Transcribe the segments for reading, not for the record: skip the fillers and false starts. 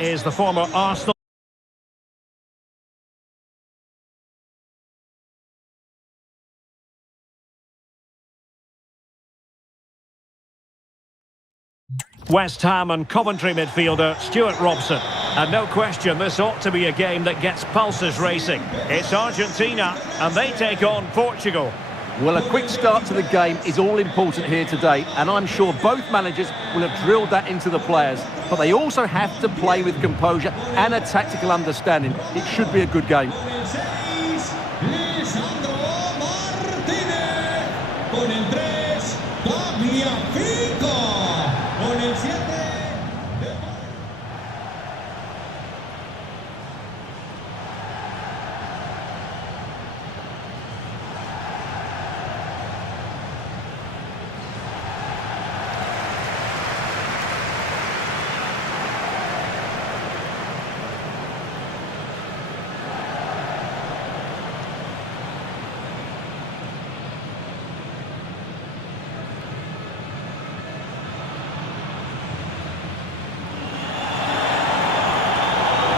is the former Arsenal. West Ham and Coventry midfielder Stuart Robson. And no question, this ought to be a game that gets pulses racing. It's Argentina, and they take on Portugal. Well, a quick start to the game is all important here today, and I'm sure both managers will have drilled that into the players. But they also have to play with composure and a tactical understanding. It should be a good game.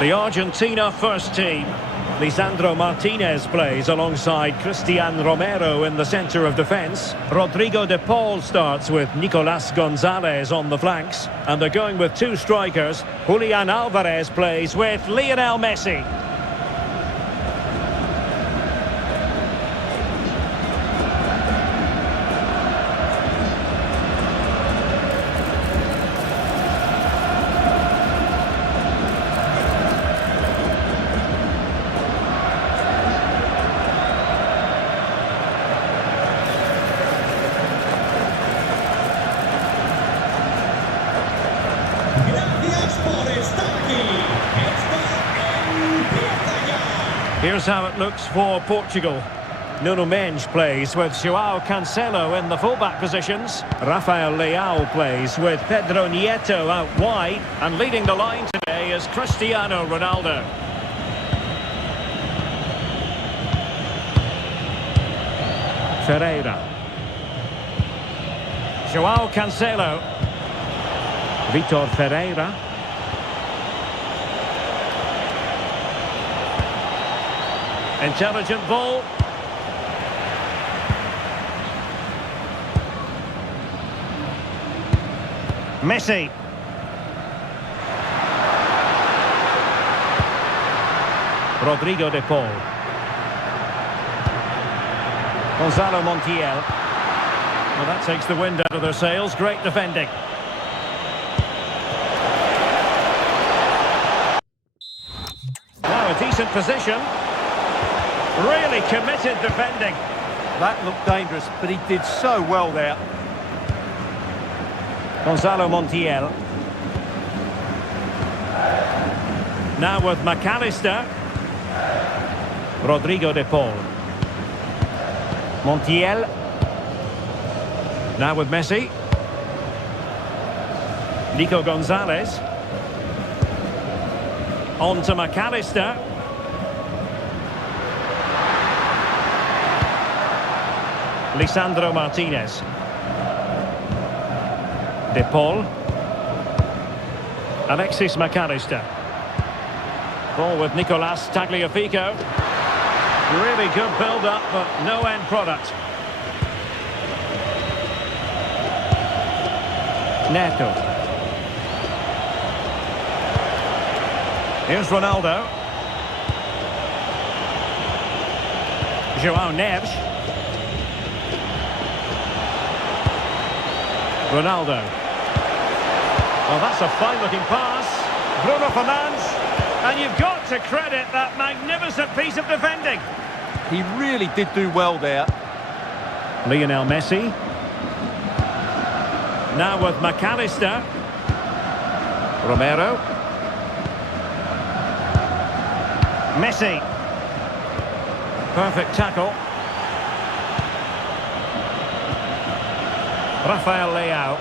The Argentina first team. Lisandro Martinez plays alongside Cristian Romero in the centre of defence. Rodrigo de Paul starts with Nicolas Gonzalez on the flanks. And they're going with two strikers. Julian Alvarez plays with Lionel Messi. Here's how it looks for Portugal. Nuno Mendes plays with João Cancelo in the fullback positions. Rafael Leao plays with Pedro Nieto out wide. And leading the line today is Cristiano Ronaldo. Ferreira. João Cancelo. Vitor Ferreira. Intelligent ball. Messi. Rodrigo de Paul. Gonzalo Montiel. Well, that takes the wind out of their sails. Great defending. Now a decent position. Really committed defending. That looked dangerous, but he did so well there. Gonzalo Montiel. Now with McAllister. Rodrigo de Paul. Montiel. Now with Messi. Nico Gonzalez. On to McAllister. Lisandro Martinez. De Paul. Alexis McAllister. Ball with Nicolas Tagliafico. Really good build-up, but no end product. Neto. Here's Ronaldo. João Neves. Ronaldo. Well, that's a fine-looking pass. Bruno Fernandes. And you've got to credit that magnificent piece of defending. He really did do well there. Lionel Messi. Now with McAllister. Romero. Messi. Perfect tackle. Rafael Leao.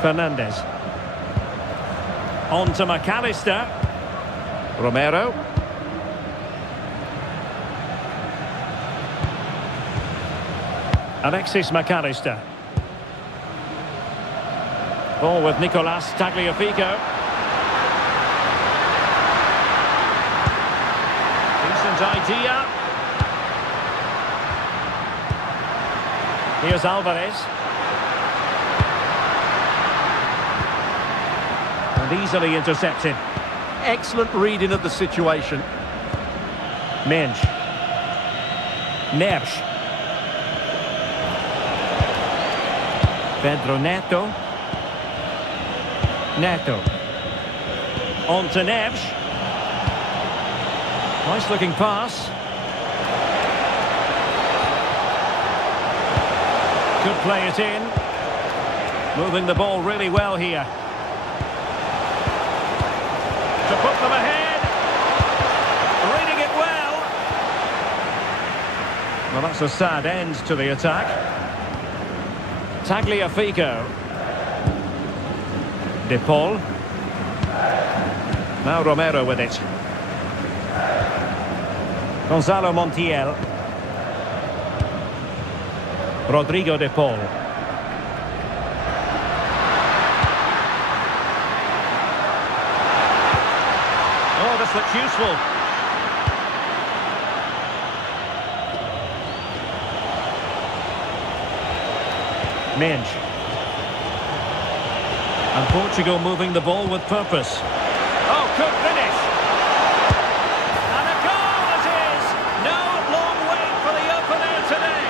Fernandes. On to McAllister. Romero. Alexis McAllister. Ball with Nicolas Tagliafico. Decent idea. Here's Alvarez. And easily intercepted. Excellent reading of the situation. Mensch. Neves. Pedro Neto. Neto. On to Neves. Nice looking pass. Could play it in. Moving the ball really well here. To put them ahead. Reading it well. Well, that's a sad end to the attack. Tagliafico. De Paul. Now Romero with it. Gonzalo Montiel. Rodrigo De Paul. Oh, this looks useful. Mensch. And Portugal moving the ball with purpose. Oh, good finish. And a goal it is. No long wait for the opener today.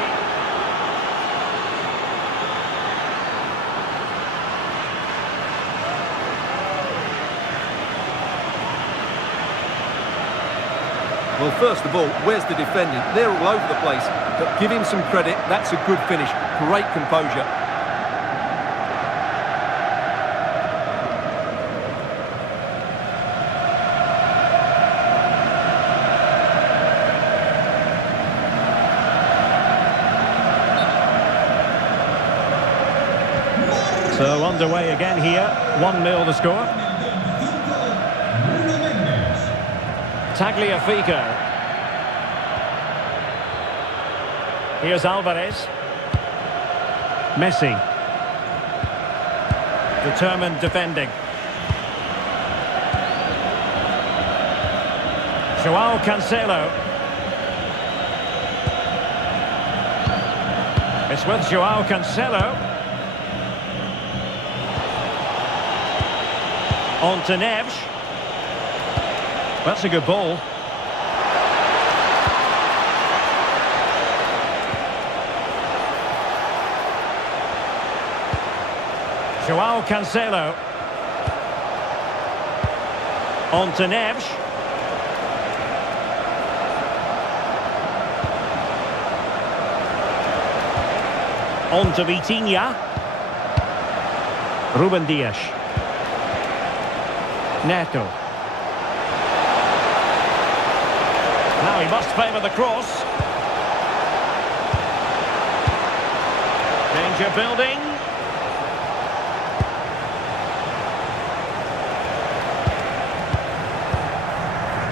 Well, first of all, where's the defending? They're all over the place. But give him some credit. That's a good finish. Great composure. So underway again here. 1-0 the score. Tagliafico. Here's Alvarez. Messi. Determined defending. Joao Cancelo. It's with Joao Cancelo. On to Neves. That's a good ball. Joao Cancelo. On to Neves. On to Vitinha. Ruben Dias. Neto. Now he must favour the cross. Danger building.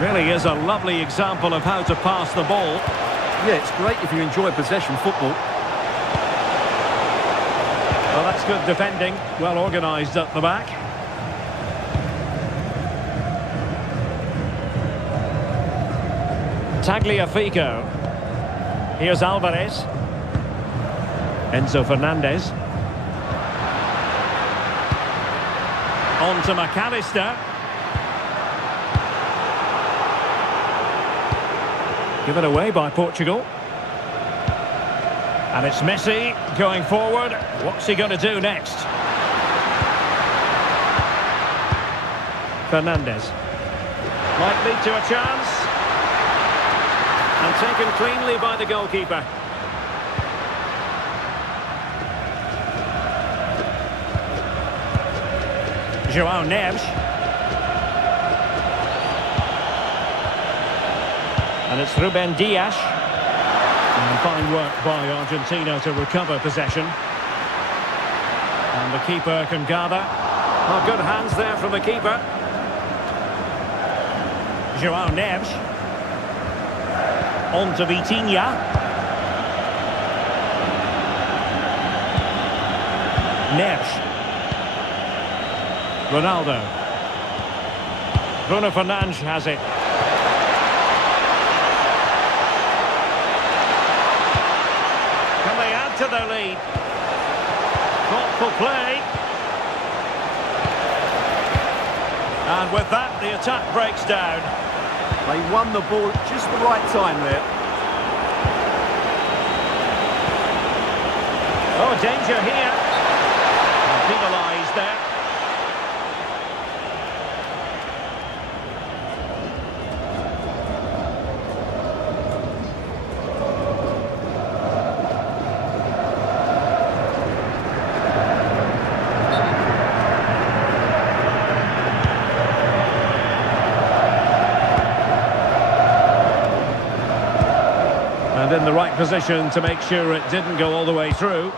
Really is a lovely example of how to pass the ball. Yeah, it's great if you enjoy possession football. Well, that's good defending. Well organised at the back. Tagliafico. Here's Alvarez. Enzo Fernandez. On to McAllister. Given away by Portugal. And it's Messi going forward. What's he going to do next? Fernandez. Might lead to a chance. And taken cleanly by the goalkeeper. Joao Neves. And it's Ruben Dias. And fine work by Argentina to recover possession. And the keeper can gather. Oh, good hands there from the keeper. Joao Neves. On to Vitinha. Neves. Ronaldo. Bruno Fernandes has it. Can they add to their lead? Thoughtful play. And with that, the attack breaks down. They won the ball at just the right time there. Oh, danger here. Penalised there. And in the right position to make sure it didn't go all the way through.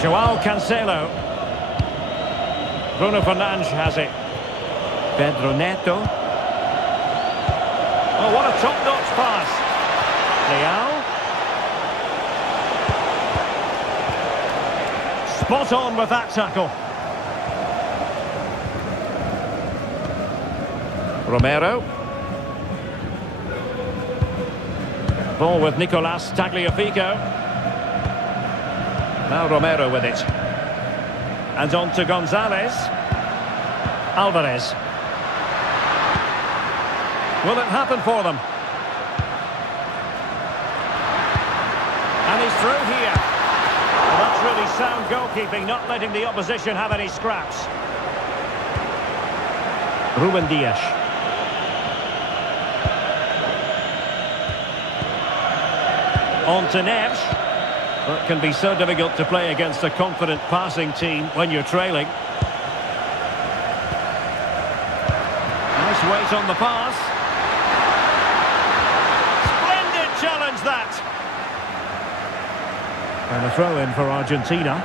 Joao Cancelo. Bruno Fernandes has it. Pedro Neto. Oh, what a top-notch pass. Leao. Spot on with that tackle. Romero. Ball with Nicolas Tagliafico. Now Romero with it. And on to Gonzalez. Alvarez. Will it happen for them? And he's through here. Well, that's really sound goalkeeping, not letting the opposition have any scraps. Ruben Dias. On to Neves. It can be so difficult to play against a confident passing team when you're trailing. Nice weight on the pass. Splendid challenge that. And a throw in for Argentina.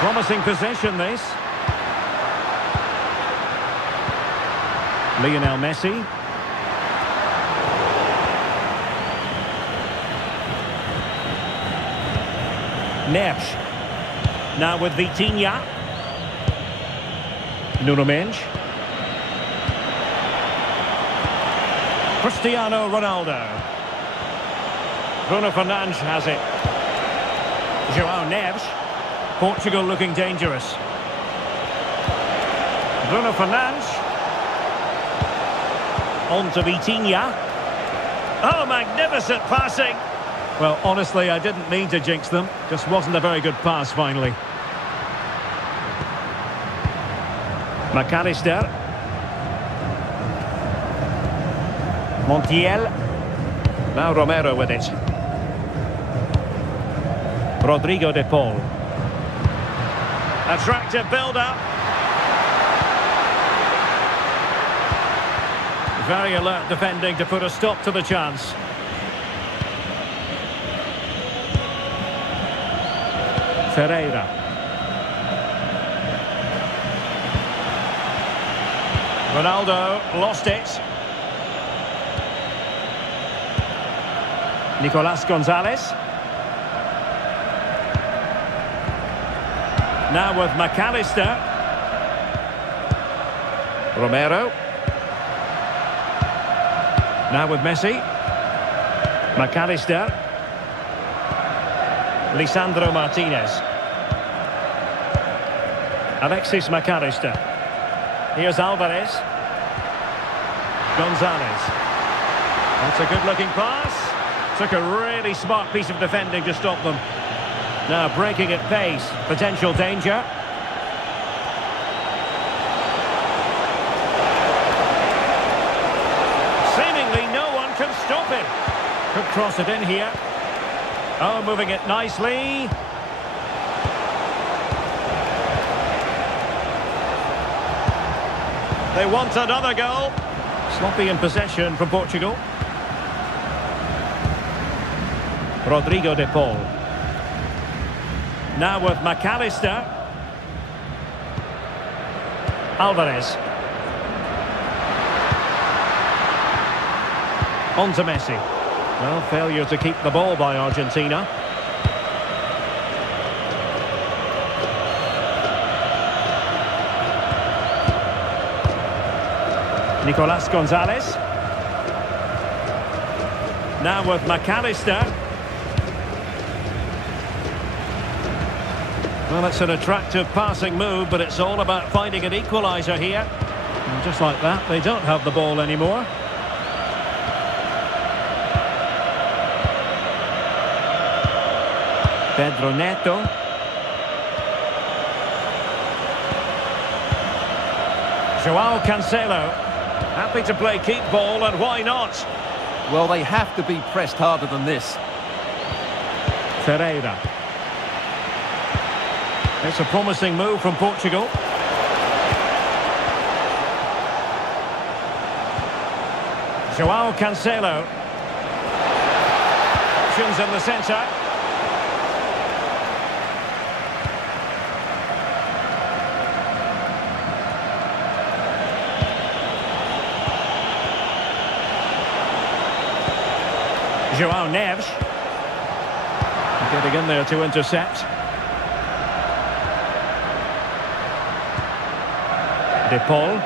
Promising possession this. Lionel Messi. Neves. Now with Vitinha. Nuno Mendes. Cristiano Ronaldo. Bruno Fernandes has it. Joao Neves. Portugal looking dangerous. Bruno Fernandes. On to Vitinha. Oh, magnificent passing. Well, honestly, I didn't mean to jinx them. Just wasn't a very good pass, finally. McAllister. Montiel. Now Romero with it. Rodrigo de Paul. Attractive build-up. Very alert defending to put a stop to the chance. Ferreira. Ronaldo lost it. Nicolas Gonzalez. Now with McAllister. Romero. Now with Messi. McAllister. Lisandro Martinez. Alexis McAllister. Here's Alvarez. Gonzalez. That's a good-looking pass. Took a really smart piece of defending to stop them. Now breaking at pace. Potential danger. Seemingly no one can stop him. Could cross it in here. Oh, moving it nicely. They want another goal. Sloppy in possession from Portugal. Rodrigo de Paul. Now with McAllister. Alvarez. On to Messi. Well, failure to keep the ball by Argentina. Nicolas Gonzalez. Now with McAllister. Well, it's an attractive passing move, but it's all about finding an equaliser here. And just like that, they don't have the ball anymore. Pedro Neto. Joao Cancelo. Happy to play keep ball, and why not? Well, they have to be pressed harder than this. Ferreira. It's a promising move from Portugal. Joao Cancelo. Options in the centre. Joao Neves. Getting in there to intercept. De Paul.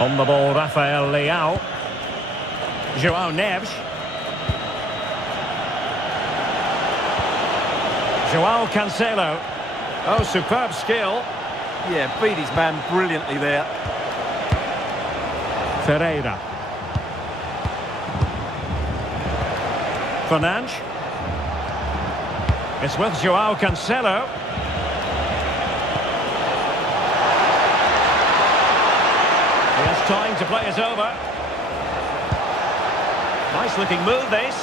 On the ball, Rafael Leao. Joao Neves. Joao Cancelo. Oh, superb skill. Yeah, beat his man brilliantly there. Ferreira. Fernandes. It's with Joao Cancelo. He has time to play it over. Nice looking move, this.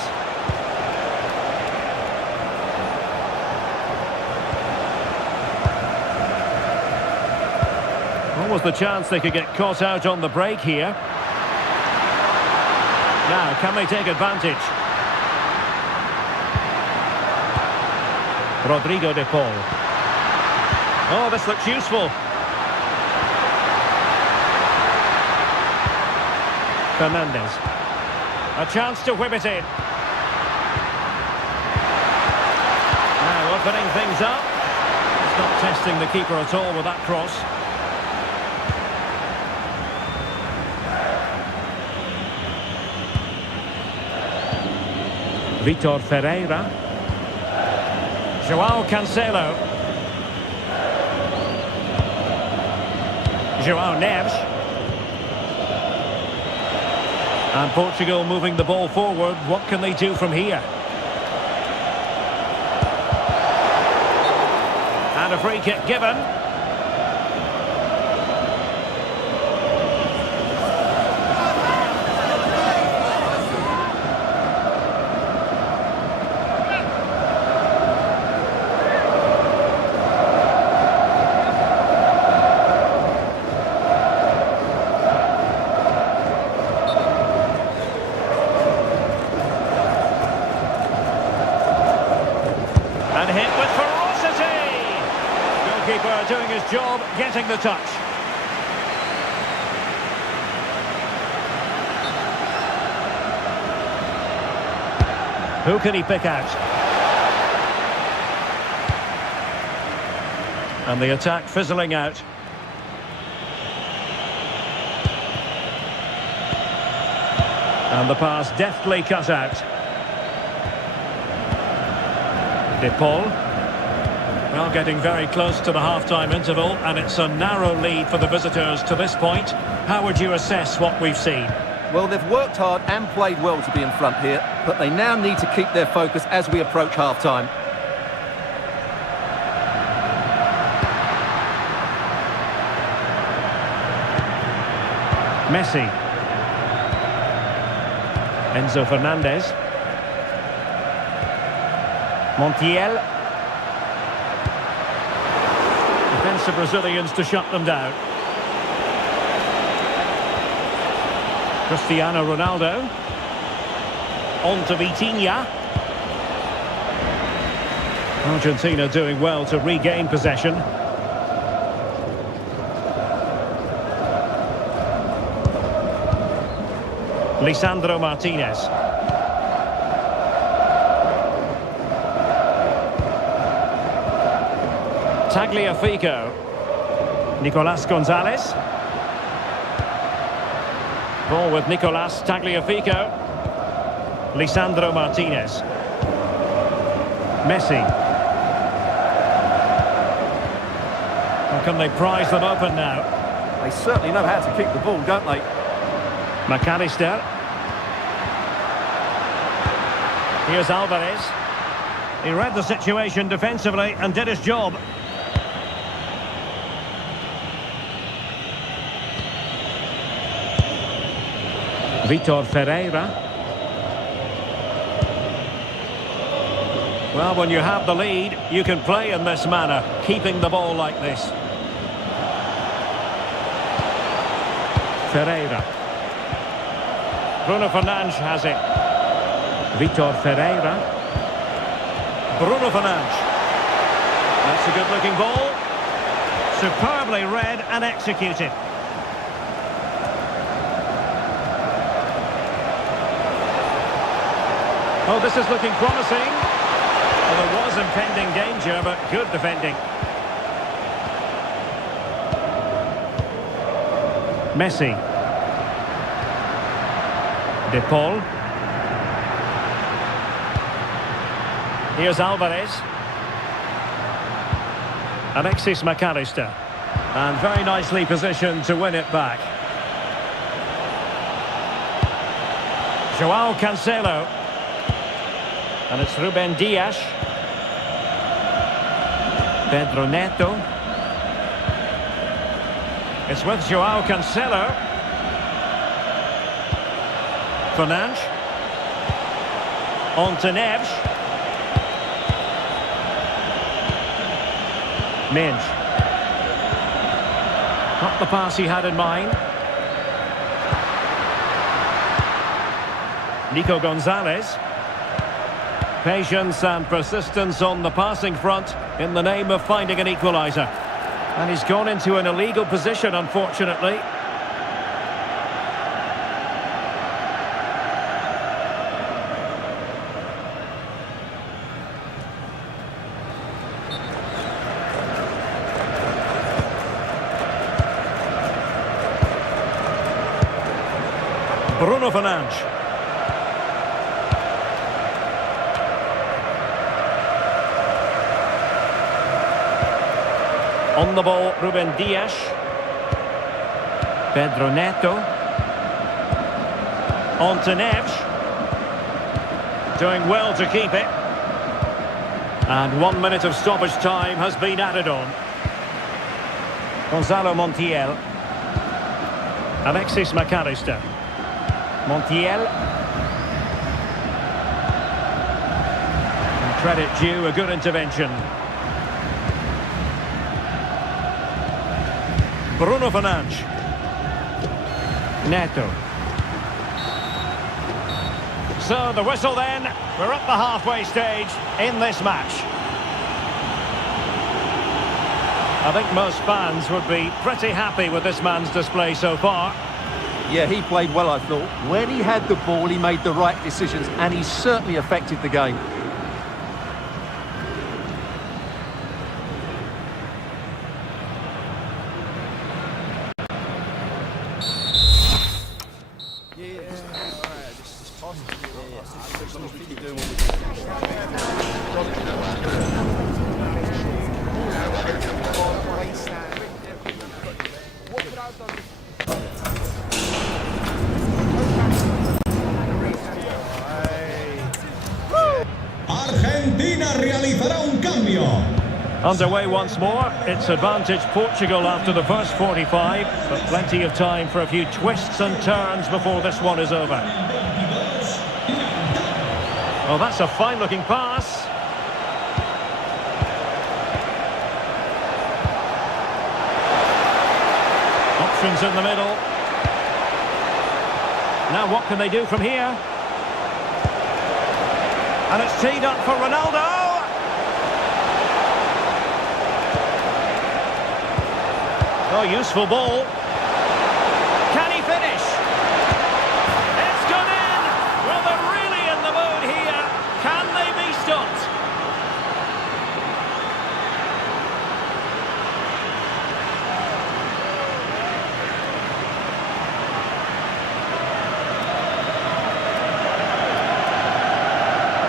What was the chance they could get caught out on the break here? Now, can they take advantage? Rodrigo de Paul. Oh, this looks useful. Fernandes. A chance to whip it in. Now opening things up. It's not testing the keeper at all with that cross. Vitor Ferreira. Joao Cancelo. Joao Neves. And Portugal moving the ball forward. What can they do from here? And a free kick given. And hit with ferocity. Goalkeeper doing his job, getting the touch. Who can he pick out? And the attack fizzling out. And the pass deftly cut out. De Paul. Well, getting very close to the half-time interval, and it's a narrow lead for the visitors to this point. How would you assess what we've seen? Well, they've worked hard and played well to be in front here, but they now need to keep their focus as we approach half-time. Messi. Enzo Fernandez. Montiel. Defensive Brazilians to shut them down. Cristiano Ronaldo. On to Vitinha. Argentina doing well to regain possession. Lisandro Martinez. Tagliafico. Nicolas Gonzalez. Ball with Nicolas Tagliafico. Lisandro Martinez. Messi. Or can they prize them open now? They certainly know how to kick the ball, don't they? McAllister. Here's Alvarez. He read the situation defensively and did his job. Vitor Ferreira. Well, when you have the lead, you can play in this manner, keeping the ball like this. Ferreira. Bruno Fernandes has it. Vitor Ferreira. Bruno Fernandes. That's a good-looking ball. Superbly read and executed. Oh, this is looking promising. Well, there was impending danger, but good defending. Messi. De Paul. Here's Alvarez. Alexis McAllister. And very nicely positioned to win it back. Joao Cancelo. And it's Ruben Dias. Pedro Neto. It's with Joao Cancelo. Fernandes. On to Neves. Minge. Not the pass he had in mind. Nico Gonzalez. Patience and persistence on the passing front in the name of finding an equaliser. And he's gone into an illegal position, unfortunately. Bruno Fernandes. On the ball, Ruben Dias. Pedro Neto. On to Neves. Doing well to keep it. And 1 minute of stoppage time has been added on. Gonzalo Montiel. Alexis McAllister. Montiel. And credit due, a good intervention. Bruno Fernandes. Neto. So the whistle then. We're at the halfway stage in this match. I think most fans would be pretty happy with this man's display so far. Yeah, he played well, I thought. When he had the ball, he made the right decisions, and he certainly affected the game. Argentina realizará un cambio. Underway once more. It's advantage Portugal after the first 45, but plenty of time for a few twists and turns before this one is over. Oh, that's a fine-looking pass. Options in the middle. Now what can they do from here? And it's teed up for Ronaldo. Oh, useful ball. Can he finish? It's gone in! Well, they're really in the mood here. Can they be stopped?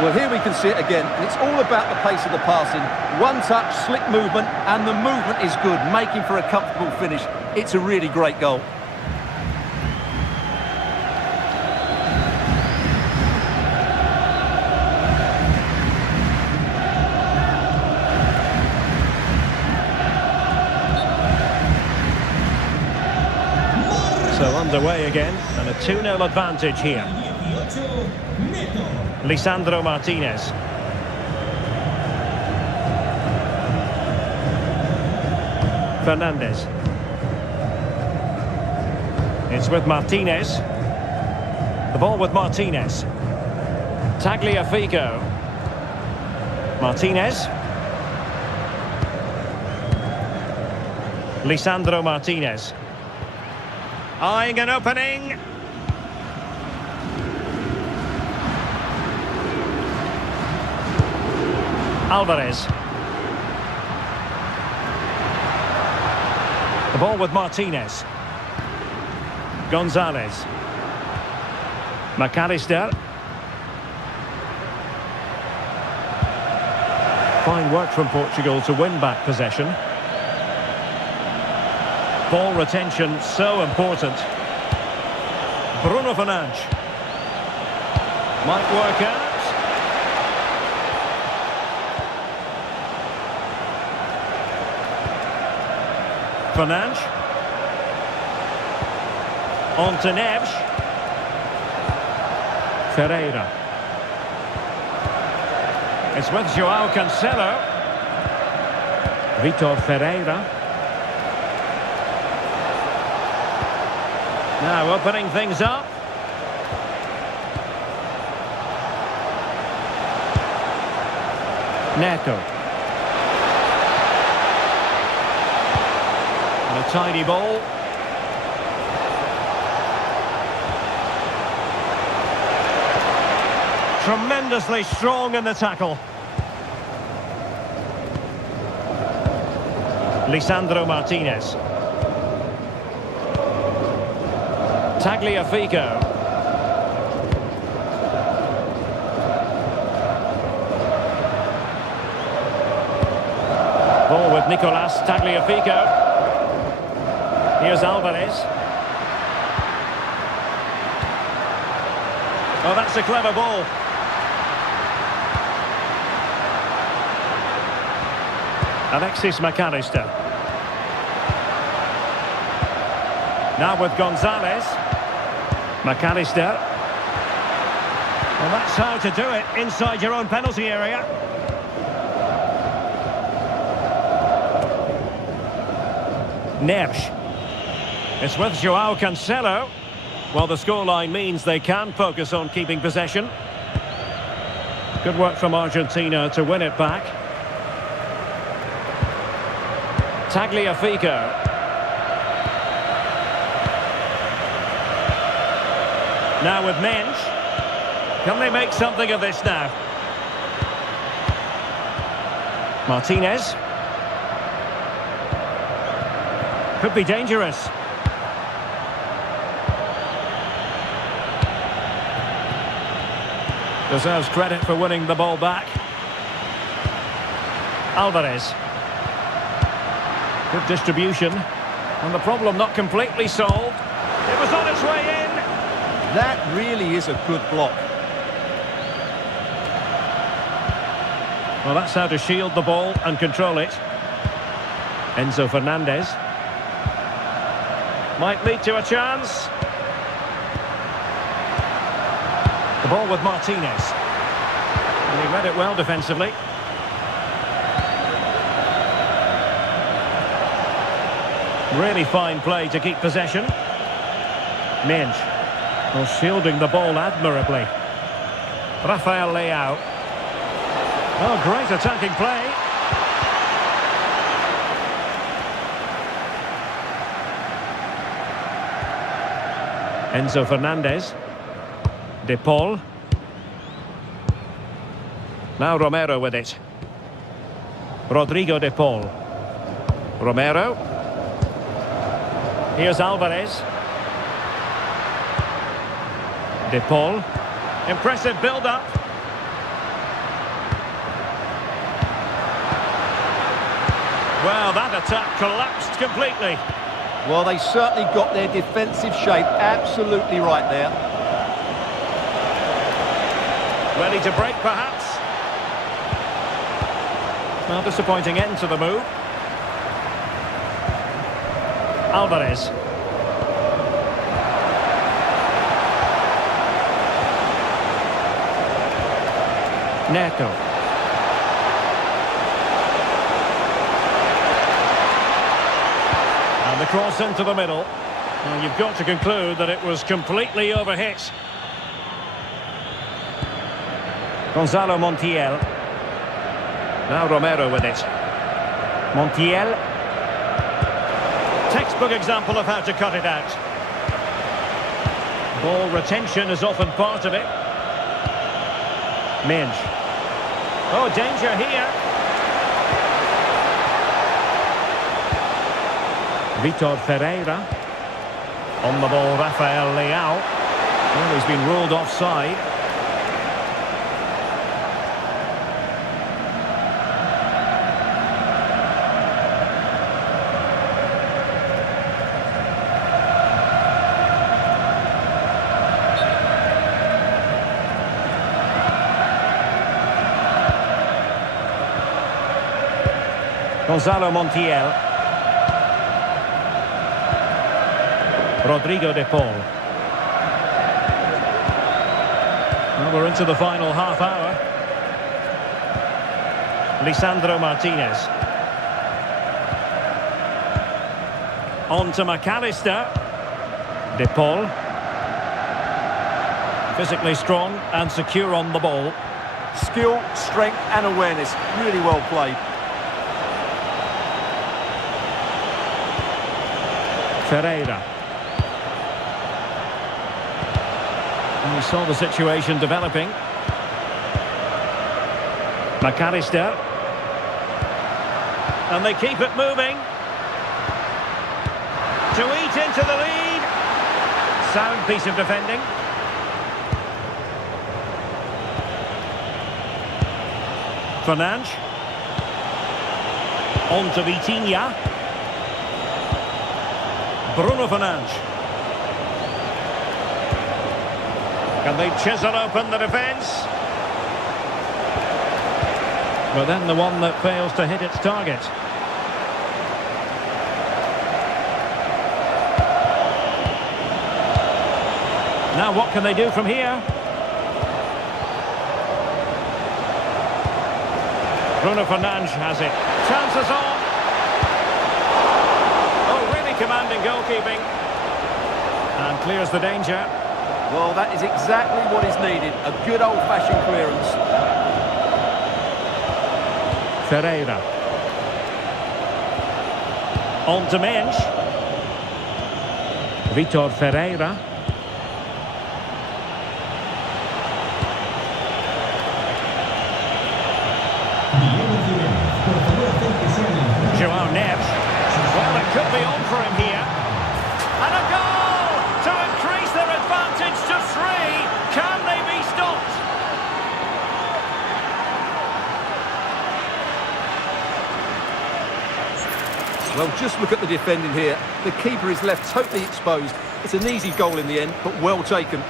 Well, here we can see it again, and it's all about the pace of the passing. One touch, slick movement, and the movement is good, making for a comfortable finish. It's a really great goal. So underway again, and a 2-0 advantage here. Lisandro Martinez. Fernandez. It's with Martinez. The ball with Martinez. Tagliafico. Martinez. Lisandro Martinez. Eyeing an opening. Alvarez. The ball with Martinez. Gonzalez. McAllister. Fine work from Portugal to win back possession. Ball retention so important. Bruno Fernandes. Might work out. Fernandes. On to Neves. Ferreira. It's with João Cancelo. Vitor Ferreira. Now opening things up. Neto. And a tidy ball. Tremendously strong in the tackle. Lisandro Martinez. Tagliafico. Ball with Nicolas Tagliafico. Here's Alvarez. Oh, that's a clever ball. Alexis McAllister. Now with Gonzalez. McAllister. Well, that's how to do it inside your own penalty area. Neves. It's with João Cancelo. Well, the scoreline means they can focus on keeping possession. Good work from Argentina to win it back. Tagliafico. Now with Mensch. Can they make something of this now? Martinez. Could be dangerous. Deserves credit for winning the ball back. Alvarez. Good distribution. And the problem not completely solved. It was on its way in. That really is a good block. Well, that's how to shield the ball and control it. Enzo Fernandez. Might lead to a chance. The ball with Martinez. And he read it well defensively. Really fine play to keep possession. Mensch. Well, shielding the ball admirably. Rafael Leao. Oh, great attacking play. Enzo Fernandez. De Paul. Now Romero with it. Rodrigo De Paul. Romero. Here's Alvarez. De Paul. Impressive build-up. Well, that attack collapsed completely. Well, they certainly got their defensive shape absolutely right there. Ready to break, perhaps? Well, disappointing end to the move. Alvarez. Neto. And the cross into the middle. Well, you've got to conclude that it was completely overhit. Gonzalo Montiel. Now Romero with it. Montiel. Textbook example of how to cut it out. Ball retention is often part of it. Midge. Oh, danger here. Vitor Ferreira. On the ball, Rafael Leao. Well, he's been ruled offside. Gonzalo Montiel. Rodrigo De Paul. Well, we're into the final half hour. Lisandro Martinez. On to McAllister. De Paul. Physically strong and secure on the ball. Skill, strength and awareness. Really well played. Ferreira. And we saw the situation developing. McAllister. And they keep it moving. To eat into the lead. Sound piece of defending. Fernandes. On to Vitinha. Bruno Fernandes. Can they chisel open the defence? But then the one that fails to hit its target. Now what can they do from here? Bruno Fernandes has it. Chances on. Commanding goalkeeping and clears the danger. Well, that is exactly what is needed. A good old-fashioned clearance. Ferreira. On to Mensch. Vitor Ferreira. João Neves. Well, it could be on for him here. And a goal to increase their advantage to 3. Can they be stopped? Well, just look at the defending here. The keeper is left totally exposed. It's an easy goal in the end, but well taken.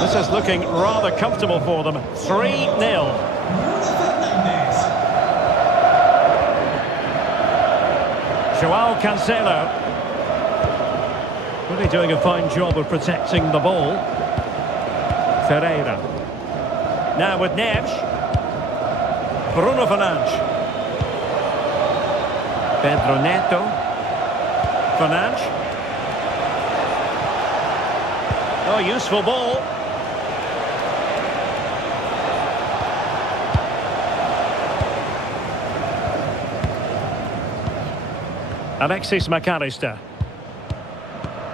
This is looking rather comfortable for them. 3-0. João Cancelo. Really doing a fine job of protecting the ball. Ferreira. Now with Neves. Bruno Fernandes. Pedro Neto. Fernandes. Oh, useful ball. Alexis McAllister.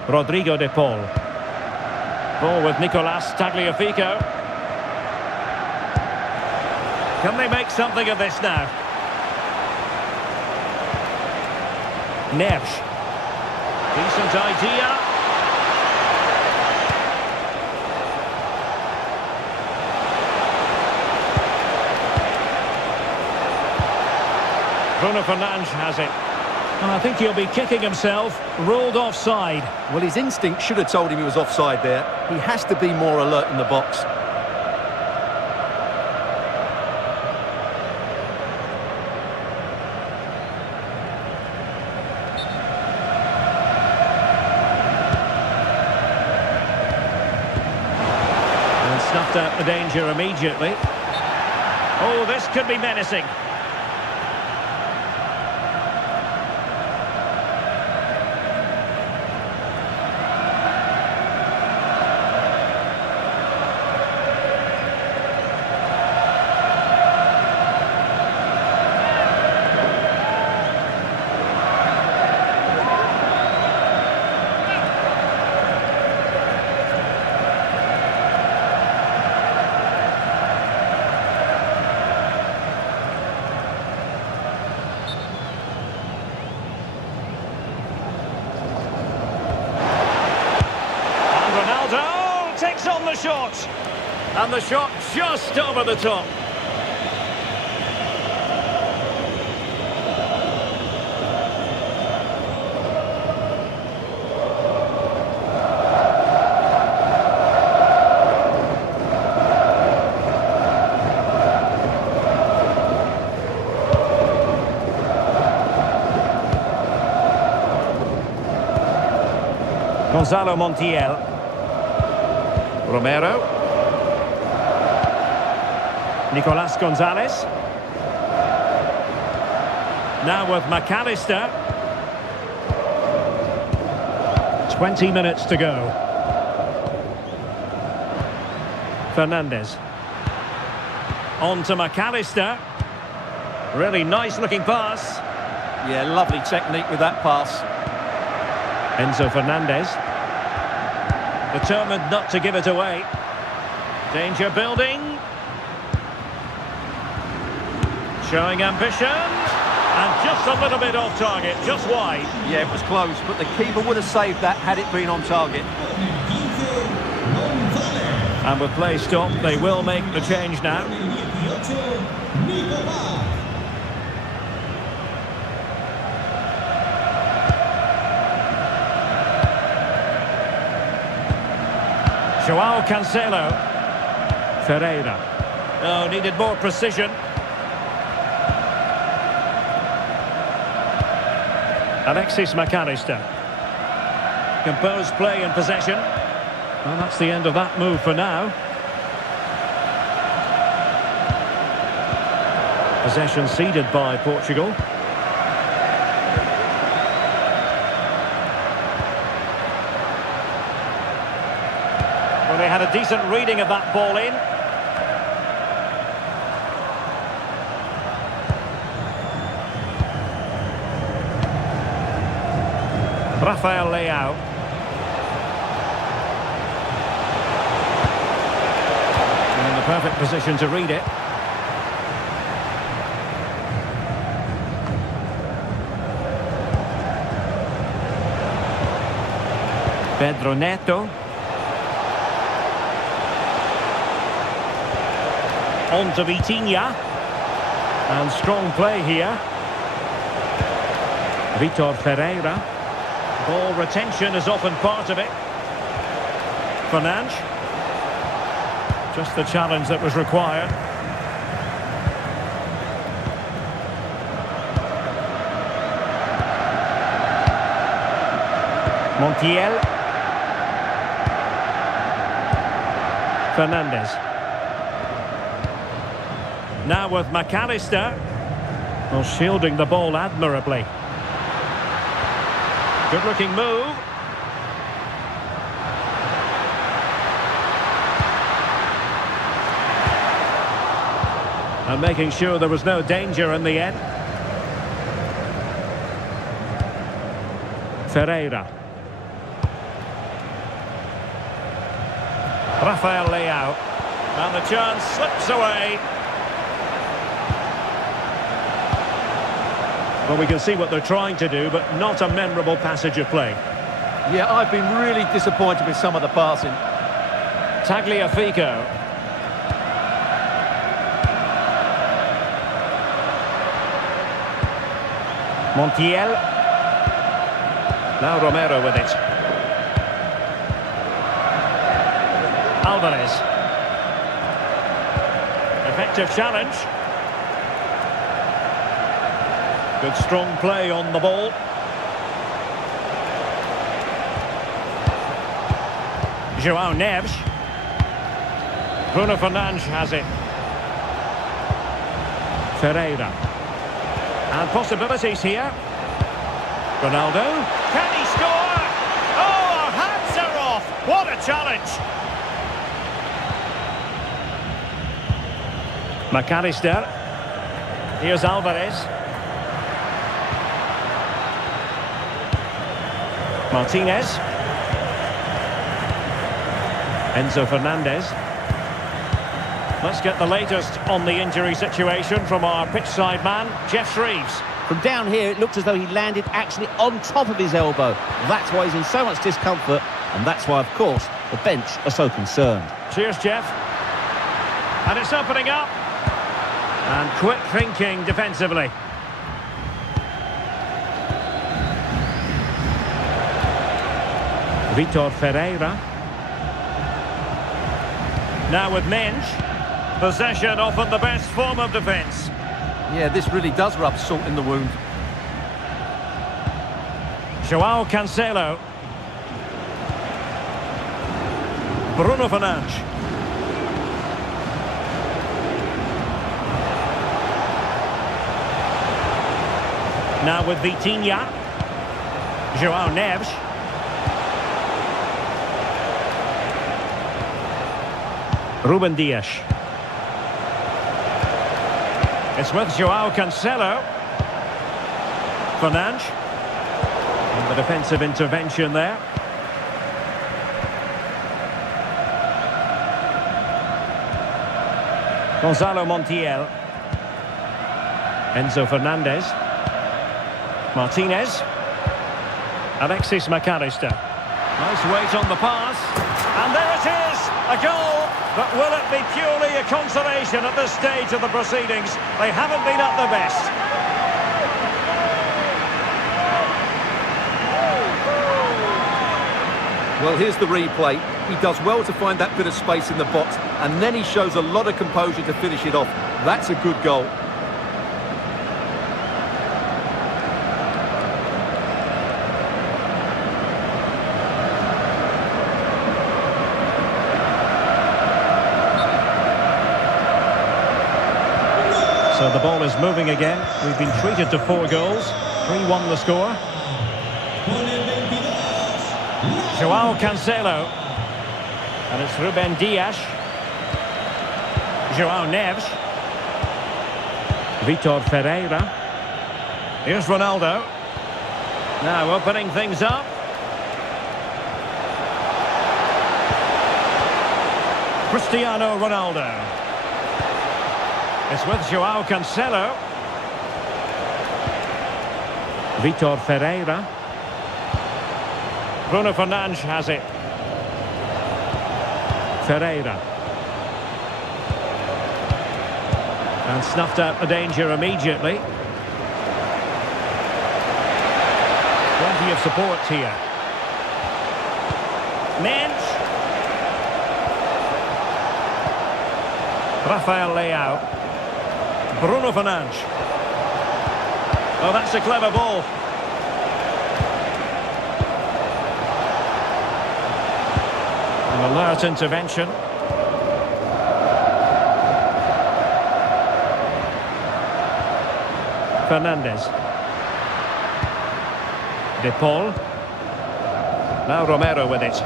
Rodrigo de Paul. Ball with Nicolas Tagliafico. Can they make something of this now? Neves. Decent idea. Bruno Fernandes has it. And I think he'll be kicking himself. Ruled offside. Well, his instinct should have told him he was offside there. He has to be more alert in the box. And snuffed out the danger immediately. Oh, this could be menacing. Takes on the shot, and the shot just over the top. Gonzalo Montiel. Romero. Nicolas Gonzalez. Now with McAllister. 20 minutes to go. Fernandes. On to McAllister. Really nice looking pass. Yeah, lovely technique with that pass. Enzo Fernandez. Determined not to give it away. Danger building. Showing ambition. And just a little bit off target, just wide. Yeah, it was close, but the keeper would have saved that had it been on target. And with play stopped, they will make the change now. Joao Cancelo. Ferreira. Oh, needed more precision. Alexis McAllister. Composed play in possession. Well, that's the end of that move for now. Possession ceded by Portugal. Well, they had a decent reading of that ball in. Rafael Leao. In the perfect position to read it. Pedro Neto. On to Vitinha. And strong play here. Vitor Ferreira. Ball retention is often part of it. Fernandes. Just the challenge that was required. Montiel. Fernandes. Now with McAllister. Well, shielding the ball admirably. Good looking move. And making sure there was no danger in the end. Ferreira. Rafael Leao. And the chance slips away. Well, we can see what they're trying to do, but not a memorable passage of play. Yeah, I've been really disappointed with some of the passing. Tagliafico. Montiel. Now Romero with it. Alvarez. Effective challenge. Good strong play on the ball. João Neves. Bruno Fernandes has it. Ferreira. And possibilities here. Ronaldo. Can he score? Oh, our hands are off. What a challenge. McAllister. Here's Alvarez. Martinez. Enzo Fernandez. Let's get the latest on the injury situation from our pitchside man, Jeff Shreves. From down here, it looks as though he landed actually on top of his elbow. That's why he's in so much discomfort, and that's why, of course, the bench are so concerned. Cheers, Jeff. And it's opening up. And quick thinking defensively. Vitor Ferreira. Now with Mensch. Possession often the best form of defence. Yeah, this really does rub salt in the wound. João Cancelo. Bruno Fernandes. Now with Vitinha. João Neves. Ruben Dias. It's with João Cancelo. Fernandes. And the defensive intervention there. Gonzalo Montiel. Enzo Fernandez. Martinez. Alexis McAllister. Nice weight on the pass. And there it is! A goal! But will it be purely a consolation at this stage of the proceedings? They haven't been at their best. Well, here's the replay. He does well to find that bit of space in the box, and then he shows a lot of composure to finish it off. That's a good goal. So the ball is moving again. We've been treated to 4 goals. 3-1 the score. João Cancelo. And it's Ruben Dias. João Neves. Vitor Ferreira. Here's Ronaldo. Now opening things up. Cristiano Ronaldo. It's with João Cancelo. Vitor Ferreira. Bruno Fernandes has it. Ferreira. And snuffed out the danger immediately. Plenty of support here. Mensch. Rafael Leao. Bruno Fernandes. Oh, that's a clever ball. An alert intervention. Fernandes. De Paul. Now Romero with it.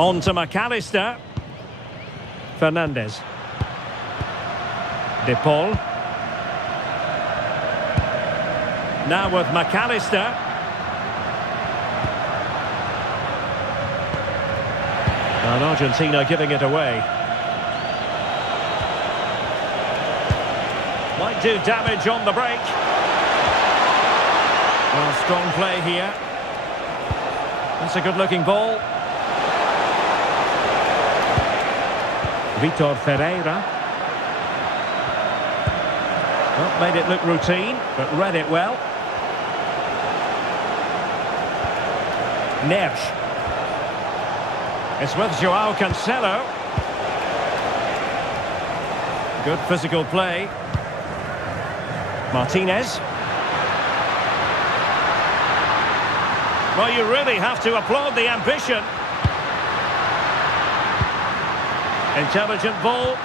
On to McAllister. Fernandes. De Paul. Now with McAllister. And Argentina giving it away. Might do damage on the break. Well, strong play here. That's a good-looking ball. Vitor Ferreira. Well, made it look routine, but read it well. Neves. It's with Joao Cancelo. Good physical play. Martinez. Well, you really have to applaud the ambition. Intelligent ball.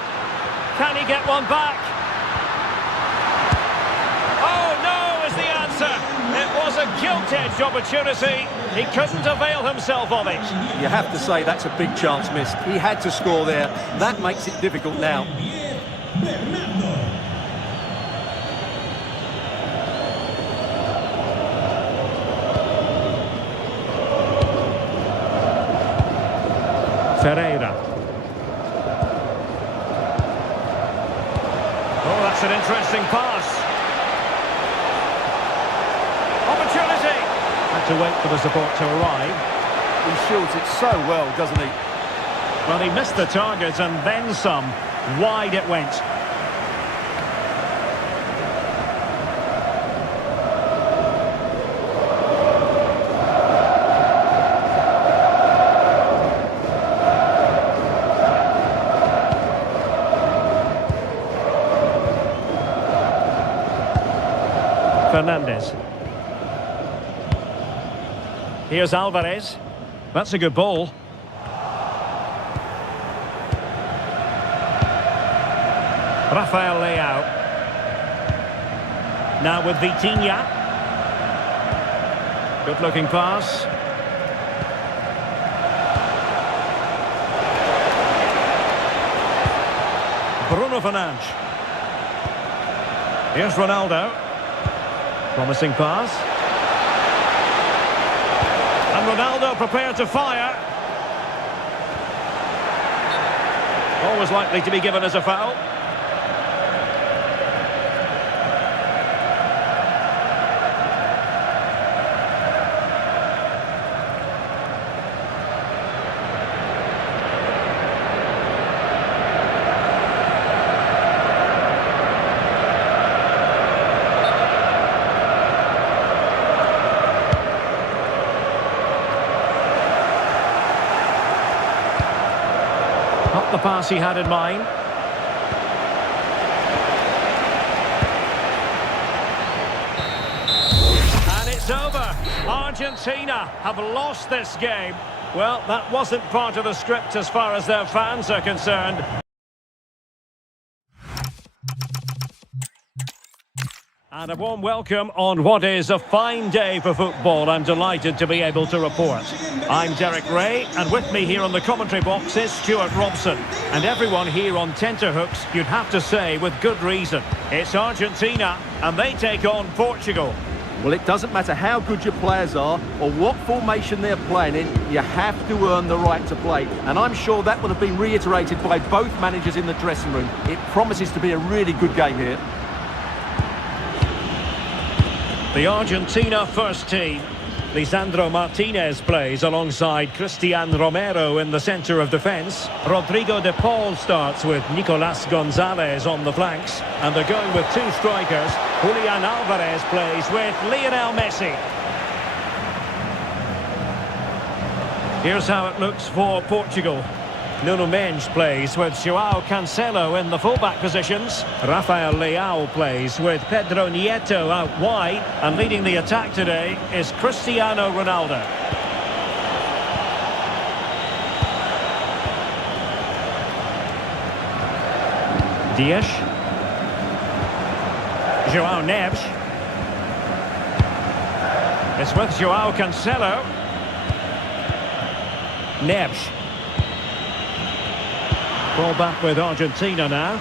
Can he get one back? Oh, no, is the answer. It was a gilt-edged opportunity. He couldn't avail himself of it. You have to say that's a big chance missed. He had to score there. That makes it difficult now. Ferreira. Oh, that's an interesting pass. Opportunity. Had to wait for the support to arrive. He shields it so well, doesn't he? Well, he missed the target and then some. Wide it went. Fernandez. Here's Alvarez. That's a good ball. Rafael Leao. Now with Vitinha. Good looking pass. Bruno Fernandes. Here's Ronaldo. Promising pass. And Ronaldo prepared to fire. Always likely to be given as a foul. Not the pass he had in mind. And it's over. Argentina have lost this game. Well, that wasn't part of the script as far as their fans are concerned. And a warm welcome on what is a fine day for football. I'm delighted to be able to report. I'm Derek Ray, and with me here on the commentary box is Stuart Robson. And everyone here on tenterhooks, you'd have to say with good reason. It's Argentina, and they take on Portugal. Well, it doesn't matter how good your players are or what formation they're playing in, you have to earn the right to play. And I'm sure that would have been reiterated by both managers in the dressing room. It promises to be a really good game here. The Argentina first team. Lisandro Martinez plays alongside Cristian Romero in the centre of defence. Rodrigo de Paul starts with Nicolas Gonzalez on the flanks. And they're going with two strikers. Julian Alvarez plays with Lionel Messi. Here's how it looks for Portugal. Nuno Mendes plays with Joao Cancelo in the fullback positions. Rafael Leao plays with Pedro Nieto out wide. And leading the attack today is Cristiano Ronaldo. Dias. Joao Neves. It's with Joao Cancelo. Neves. Ball back with Argentina now.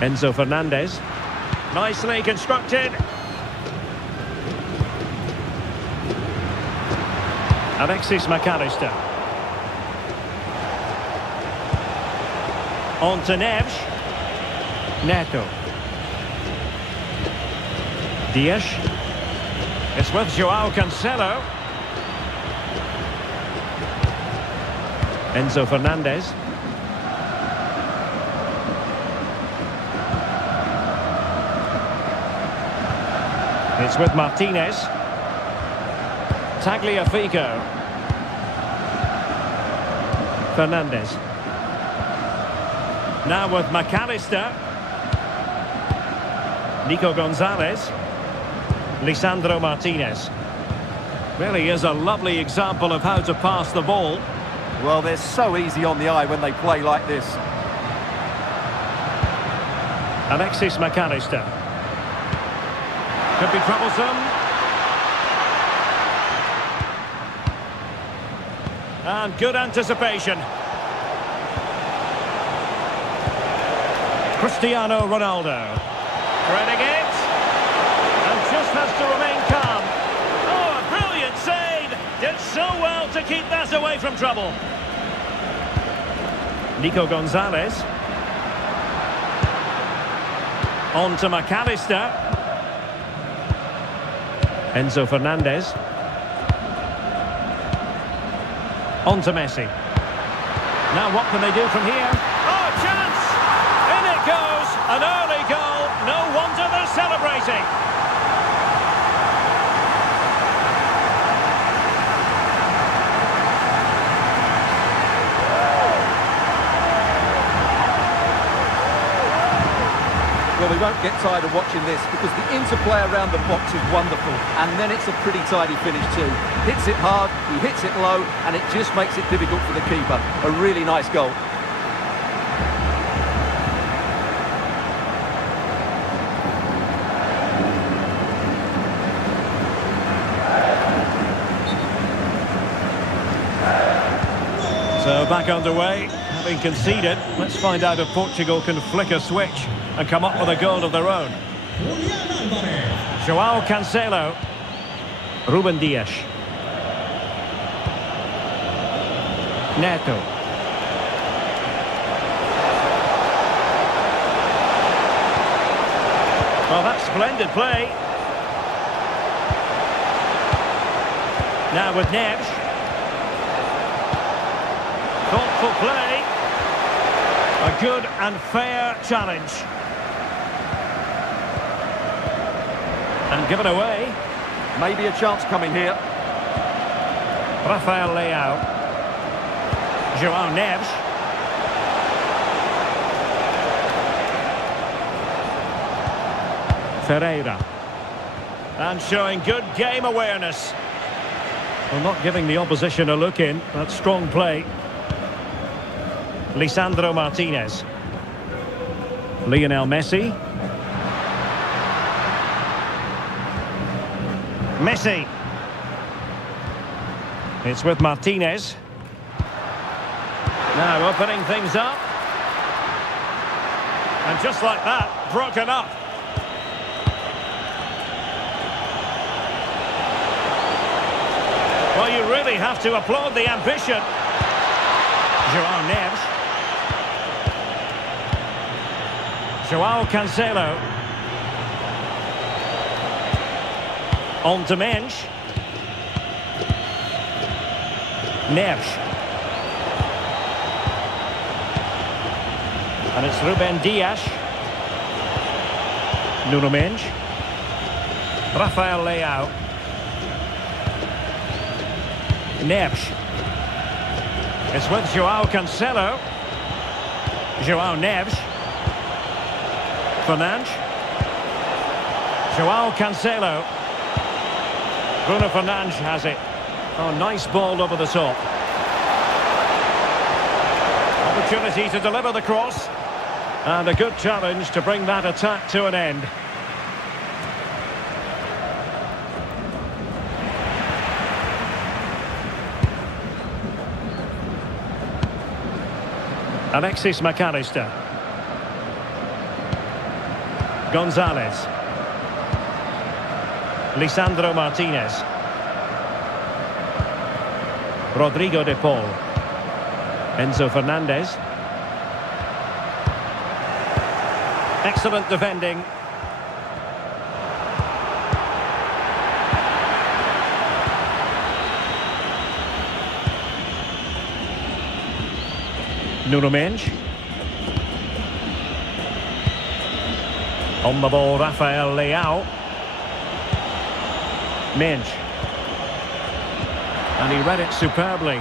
Enzo Fernandez. Nicely constructed. Alexis McAllister. On to Neves. Neto. Dias. It's with Joao Cancelo. Enzo Fernandez. It's with Martinez. Tagliafico. Fernandez. Now with McAllister. Nico Gonzalez. Lisandro Martinez. Really is a lovely example of how to pass the ball. Well, they're so easy on the eye when they play like this. Alexis McAllister. Could be troublesome. And good anticipation. Cristiano Ronaldo. Threading it. And just has to remain calm. Oh, a brilliant save. Did so well to keep that away from trouble. Nico Gonzalez. On to McAllister. Enzo Fernandez. On to Messi. Now what can they do from here? Oh, chance! In it goes! An early goal. No wonder they're celebrating. Well, we won't get tired of watching this because the interplay around the box is wonderful. And then it's a pretty tidy finish too. Hits it hard, he hits it low, and it just makes it difficult for the keeper. A really nice goal. So back underway, having conceded. Let's find out if Portugal can flick a switch and come up with a goal of their own. Joao Cancelo. Ruben Dias. Neto. Well, that's splendid play. Now with Neves. Thoughtful play. A good and fair challenge. And given away. Maybe a chance coming here. Rafael Leao. Joao Neves. Ferreira. And showing good game awareness. Well, not giving the opposition a look in. That's strong play. Lisandro Martinez. Lionel Messi. Messi. It's with Martinez. Now opening things up. And just like that, broken up. Well, you really have to applaud the ambition. Joao Neves. Joao Cancelo. On to Mensch. Neves. And it's Ruben Dias. Nuno Mensch. Rafael Leao. Neves. It's with Joao Cancelo. Joao Neves. Fernandes. Joao Cancelo. Bruno Fernandes has it. Oh, nice ball over the top. Opportunity to deliver the cross. And a good challenge to bring that attack to an end. Alexis McAllister. Gonzalez. Lisandro Martinez. Rodrigo de Paul. Enzo Fernandez. Excellent defending. Nuno Mendes. On the ball, Rafael Leao. Mendes. And he read it superbly.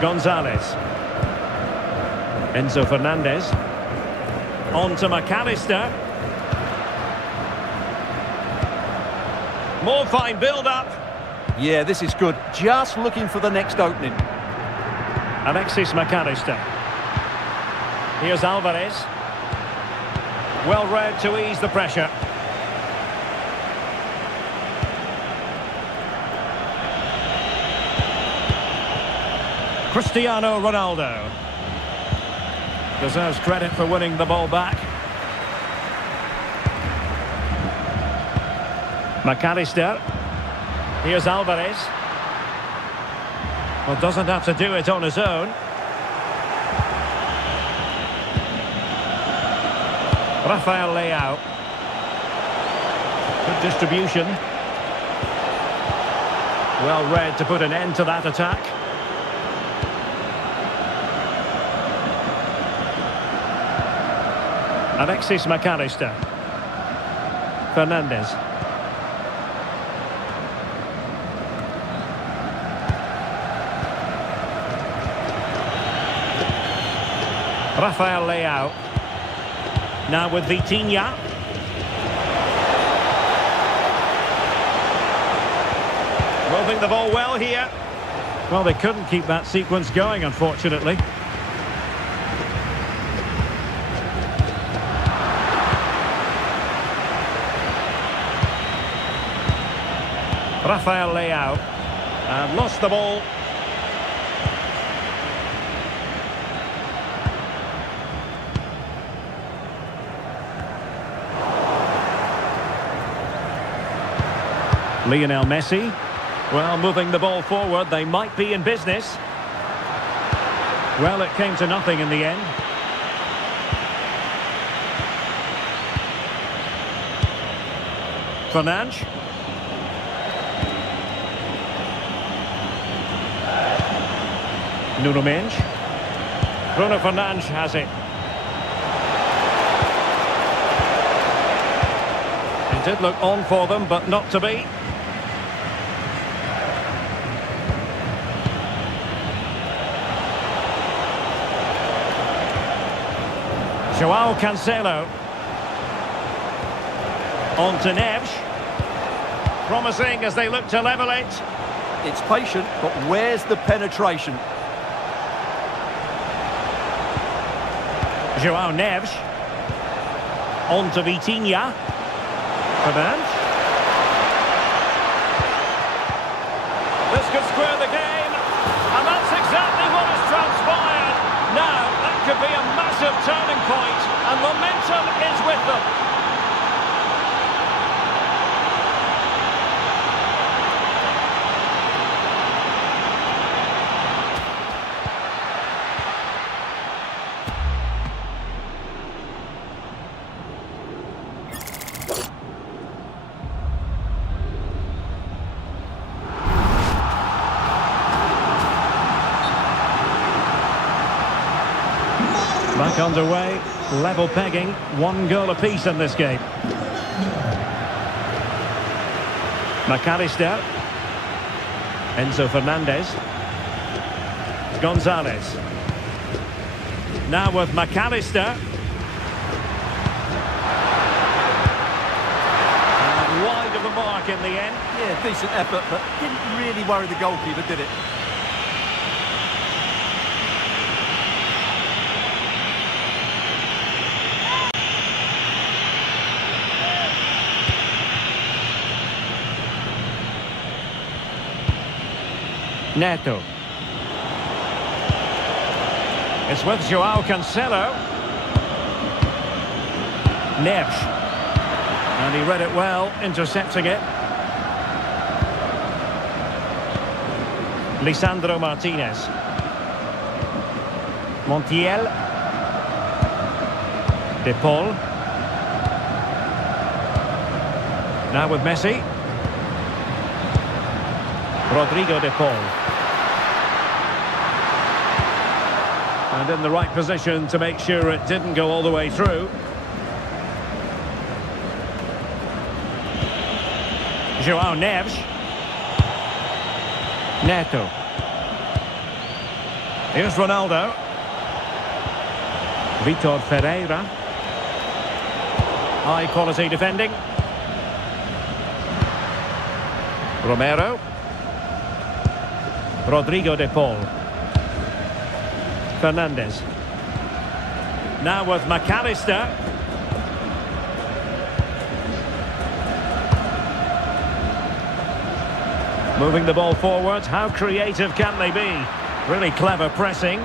Gonzalez. Enzo Fernandez. On to McAllister. More fine build-up. Yeah, this is good. Just looking for the next opening. Alexis McAllister. Here's Alvarez. Well read to ease the pressure. Cristiano Ronaldo. Deserves credit for winning the ball back. McAllister. Here's Alvarez. Well, doesn't have to do it on his own. Rafael Leao. Good distribution. Well read to put an end to that attack. Alexis McAllister. Fernandez. Rafael Leao. Now with Vitinha. Moving the ball well here. Well, they couldn't keep that sequence going, unfortunately. Rafael Leao. And lost the ball. Lionel Messi. Well, moving the ball forward, they might be in business. Well, it came to nothing in the end. Fernandes. Nuno Mendes. Bruno Fernandes has it. It did look on for them, but not to be. Joao Cancelo. On to Neves. Promising as they look to level it. It's patient, but where's the penetration? Joao Neves. On to Vitinha. Fernandes. This could square the game. And that's exactly what has transpired. Now, that could be a massive turning point, and momentum is with them. Back underway, level pegging, 1 goal apiece in this game. McAllister. Enzo Fernandez. Gonzalez. Now with McAllister. And wide of the mark in the end. Yeah, decent effort, but didn't really worry the goalkeeper, did it? Neto. It's with Joao Cancelo. Neves. And he read it well, intercepting it. Lisandro Martinez. Montiel. De Paul. Now with Messi. Rodrigo de Paul. And in the right position to make sure it didn't go all the way through. João Neves. Neto. Here's Ronaldo. Vitor Ferreira. High quality defending. Romero. Rodrigo de Paul. Fernandes. Now with McAllister. Moving the ball forward. How creative can they be? Really clever pressing.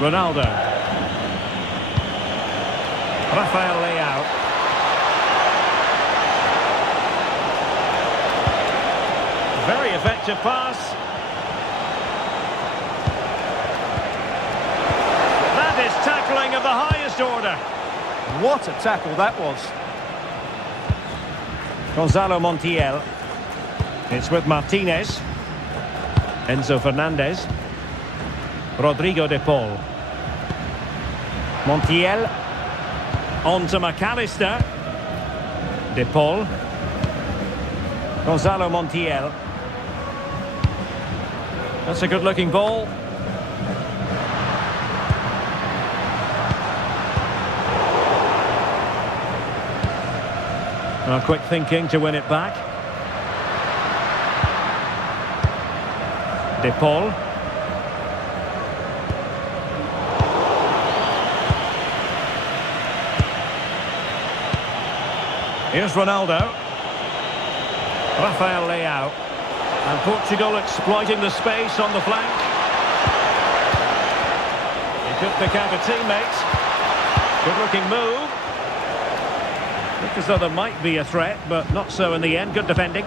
Ronaldo. Rafael Leao. Very effective pass. That is tackling of the highest order. What a tackle that was. Gonzalo Montiel. It's with Martinez. Enzo Fernandez. Rodrigo de Paul. Montiel. On to McAllister. De Paul. Gonzalo Montiel. That's a good-looking ball. Quick thinking to win it back. De Paul. Here's Ronaldo. Rafael Leao. And Portugal exploiting the space on the flank. He could pick out a teammate. Good-looking move. Looked as though there might be a threat, but not so in the end. Good defending.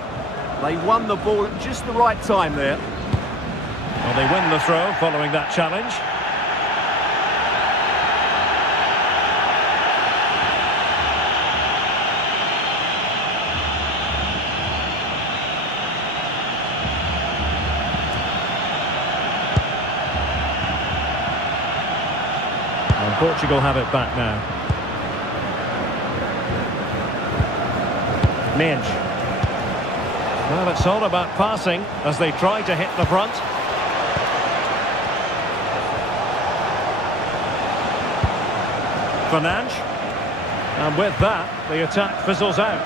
They won the ball at just the right time there. Well, they win the throw following that challenge. And Portugal have it back now. Midge. Well, it's all about passing as they try to hit the front. Fernandes. And with that, the attack fizzles out.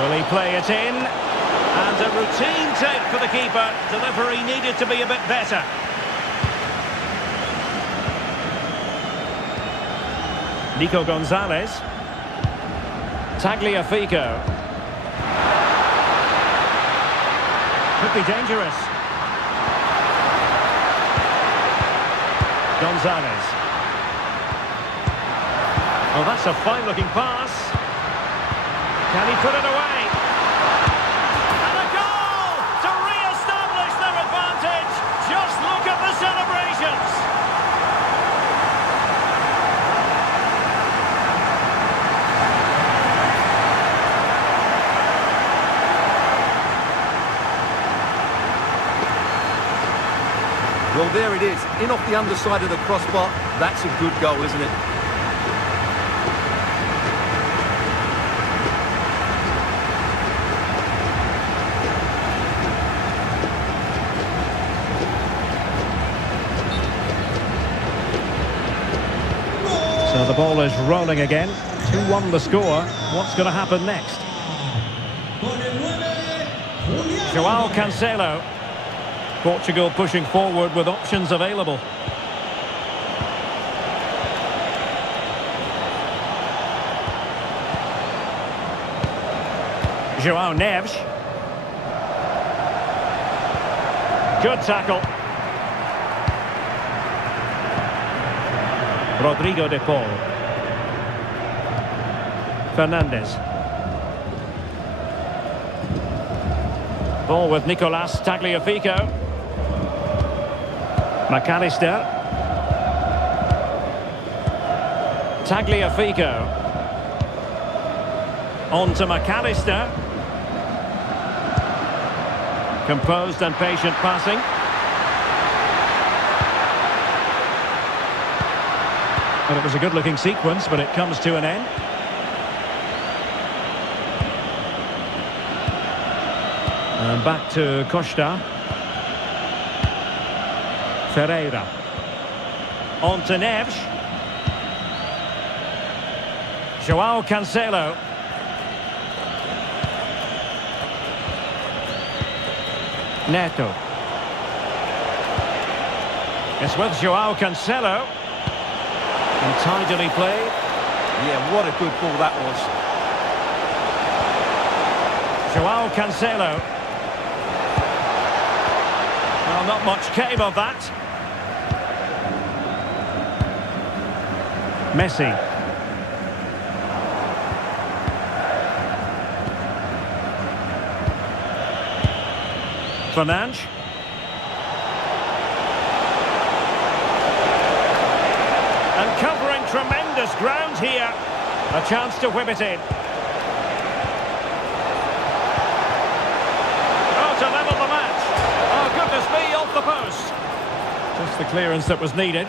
Will he play it in? And a routine take for the keeper. Delivery needed to be a bit better. Nico Gonzalez. Tagliafico. Could be dangerous. Gonzalez. Oh, that's a fine-looking pass. Can he put it away? And a goal to re-establish their advantage. Just look at the celebrations. Well, there it is. In off the underside of the crossbar. That's a good goal, isn't it? So the ball is rolling again. 2-1 the score. What's going to happen next? João Cancelo. Portugal pushing forward with options available. Joao Neves. Good tackle. Rodrigo de Paul. Fernandes. Ball with Nicolas Tagliafico. McAllister. Tagliafico. On to McAllister. Composed and patient passing. Well, it was a good-looking sequence, but it comes to an end. And back to Costa. Ferreira. On to Neves. Joao Cancelo. Neto. It's with Joao Cancelo. And tidily played. Yeah, what a good ball that was. Joao Cancelo. Well, not much came of that. Messi. Fernandes. And covering tremendous ground here. A chance to whip it in. Oh, to level the match. Oh, goodness me, off the post. Just the clearance that was needed.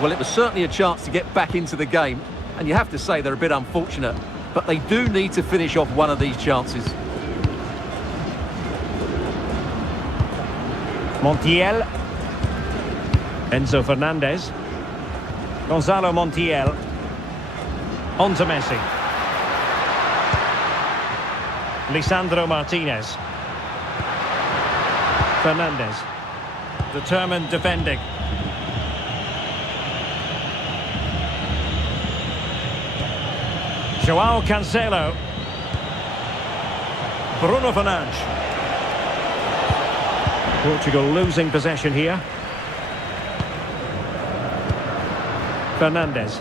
Well, it was certainly a chance to get back into the game. And you have to say they're a bit unfortunate. But they do need to finish off one of these chances. Montiel. Enzo Fernandez. Gonzalo Montiel. On to Messi. Lisandro Martinez. Fernandez. Determined defending. Joao Cancelo. Bruno Fernandes. Portugal losing possession here. Fernandes.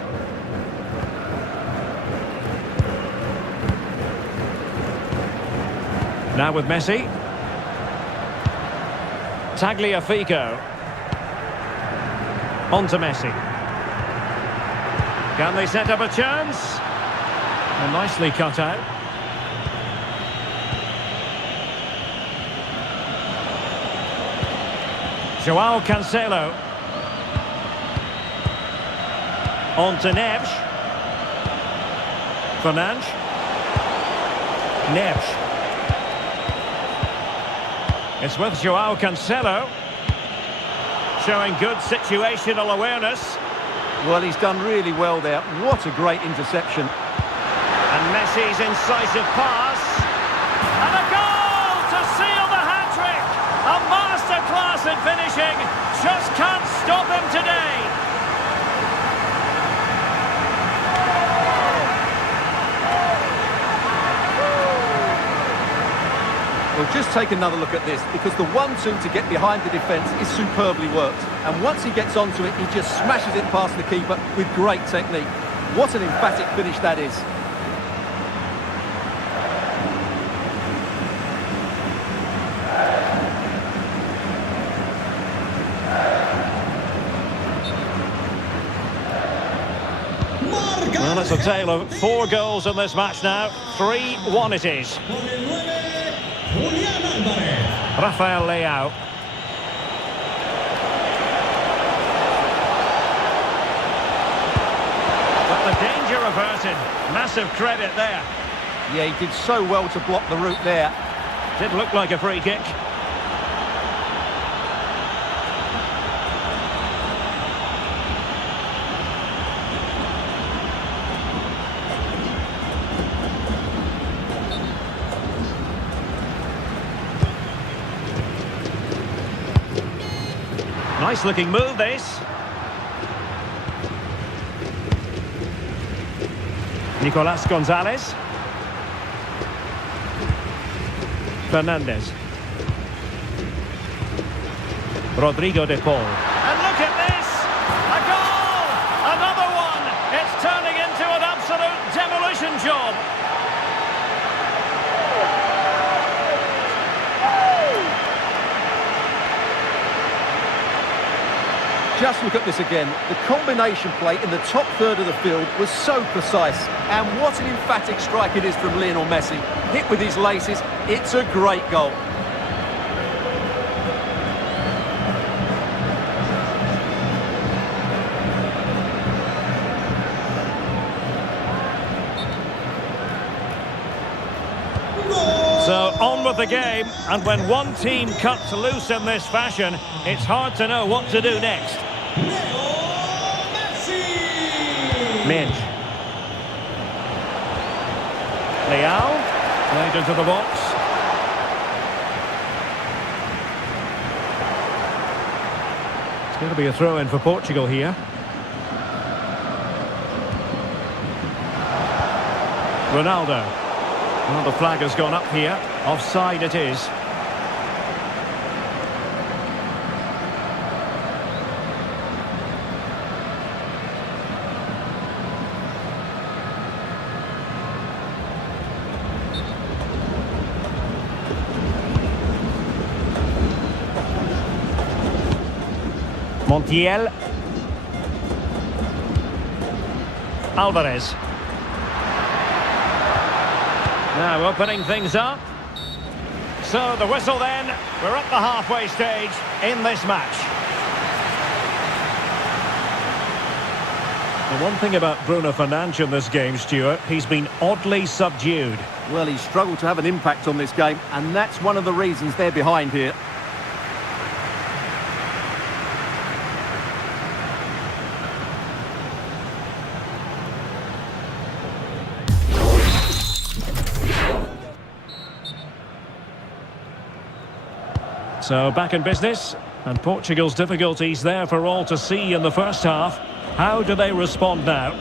Now with Messi. Tagliafico. On to Messi. Can they set up a chance? And nicely cut out. Joao Cancelo. On to Neves. Fernandes. Neves. It's with Joao Cancelo. Showing good situational awareness. Well, he's done really well there. What a great interception. And Messi's incisive pass. And a goal to seal the hat-trick. A masterclass in finishing. Just can't stop him today. Well, just take another look at this, because the 1-2 to get behind the defence is superbly worked. And once he gets onto it, he just smashes it past the keeper with great technique. What an emphatic finish that is. Well, it's a tale of 4 goals in this match now. 3-1 it is. Rafael Leao. But the danger averted. Massive credit there. Yeah, he did so well to block the route there. Did look like a free kick. Nice looking move, this. Nicolas Gonzalez. Fernandez. Rodrigo de Paul. And look at this! A goal! Another one! It's turning into an absolute demolition job. Just look at this again. The combination play in the top third of the field was so precise. And what an emphatic strike it is from Lionel Messi. Hit with his laces, it's a great goal. So on with the game, and when one team cuts loose in this fashion, it's hard to know what to do next. Midge. Leao, played into the box. It's going to be a throw-in for Portugal here. Ronaldo. Well, the flag has gone up here. Offside it is. Montiel. Alvarez. Now opening things up. So the whistle then. We're at the halfway stage in this match. The one thing about Bruno Fernandes in this game, Stuart, he's been oddly subdued. Well, he's struggled to have an impact on this game, and that's one of the reasons they're behind here. So back in business, and Portugal's difficulties there for all to see in the first half. How do they respond now?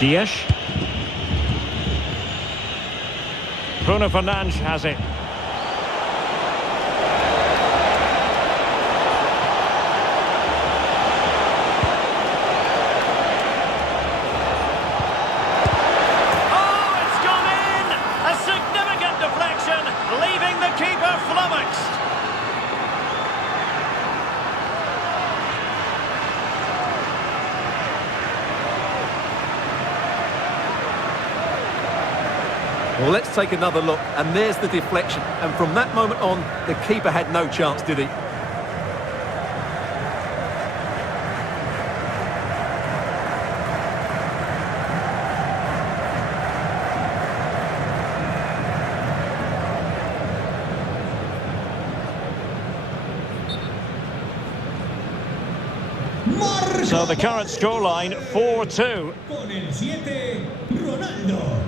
Dias. Bruno Fernandes has it. Oh, it's gone in! A significant deflection, leaving the keeper flummoxed. Well, let's take another look, and there's the deflection. And from that moment on, the keeper had no chance, did he? So the current scoreline, 4-2. Con el 7, Ronaldo.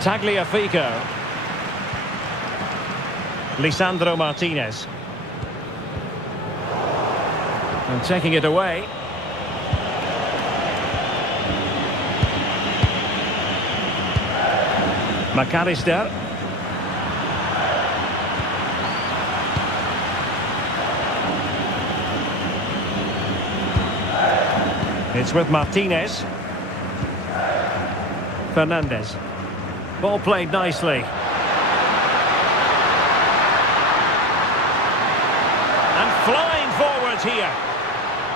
Tagliafico. Lisandro Martinez. And taking it away. McAllister. It's with Martinez. Fernandez. Ball played nicely. And flying forwards here.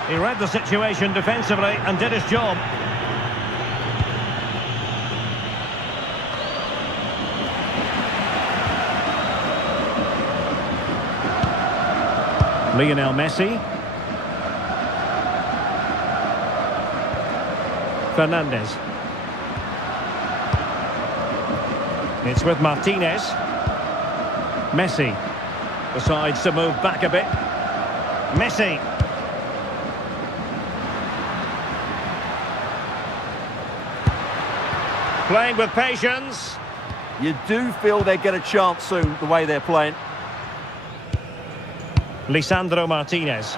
He read the situation defensively and did his job. Lionel Messi. Fernandez. It's with Martinez. Messi decides to move back a bit. Messi. Playing with patience. You do feel they get a chance soon, the way they're playing. Lisandro Martinez.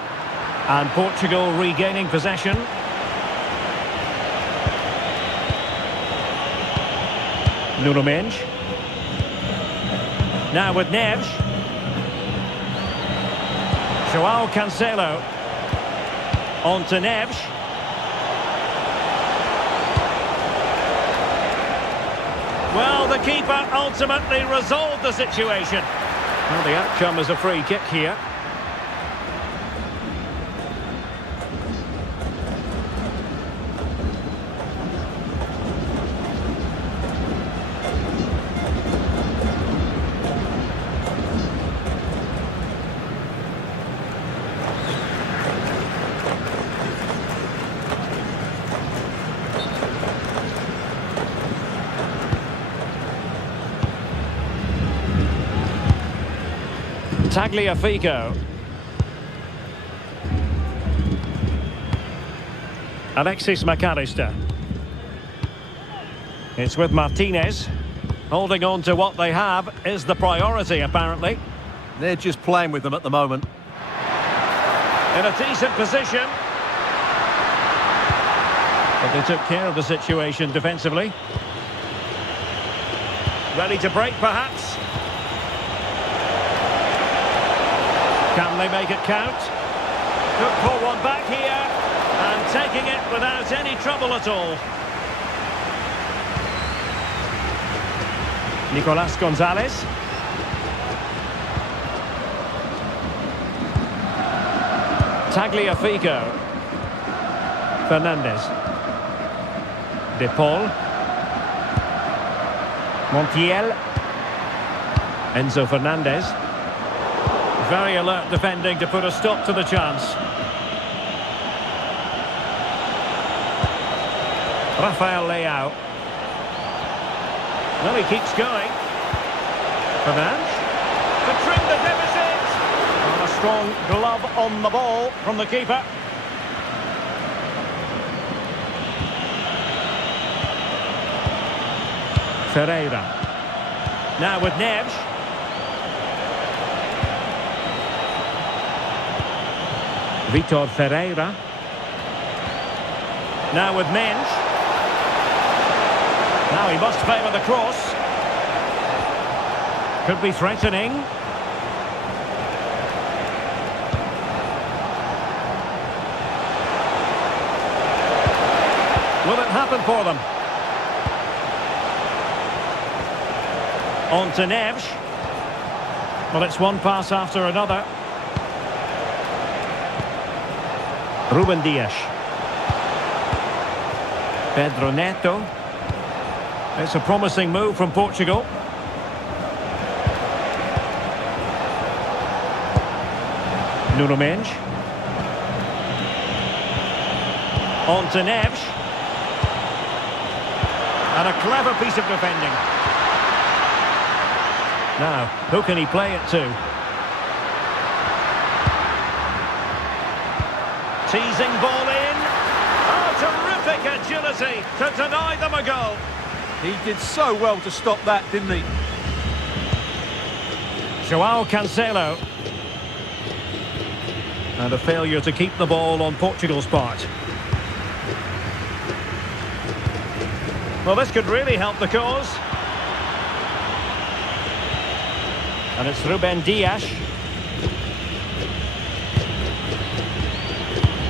And Portugal regaining possession. Nuno Mendes. Now with Neves. João Cancelo. On to Neves. Well, the keeper ultimately resolved the situation. Well, the outcome is a free kick here. Tagliafico. Alexis McAllister. It's with Martinez. Holding on to what they have is the priority, apparently. They're just playing with them at the moment. In a decent position. But they took care of the situation defensively. Ready to break, perhaps. Can they make it count? Could pull one back here. And taking it without any trouble at all. Nicolas Gonzalez. Tagliafico. Fernandez. De Paul. Montiel. Enzo Fernandez. Very alert defending to put a stop to the chance. Rafael Leao. Well, he keeps going. Fernandes. To trim the deficit. And a strong glove on the ball from the keeper. Ferreira. Now with Neves. Vitor Ferreira. Now with Mendes. Now he must favour the cross. Could be threatening. Will it happen for them? On to Neves. Well, it's one pass after another. Ruben Dias. Pedro Neto. It's a promising move from Portugal. Nuno Mendes. On to Neves. And a clever piece of defending. Now, who can he play it to? Teasing ball in. Oh, terrific agility to deny them a goal. He did so well to stop that, didn't he? João Cancelo. And a failure to keep the ball on Portugal's part. Well, this could really help the cause. And it's Ruben Dias.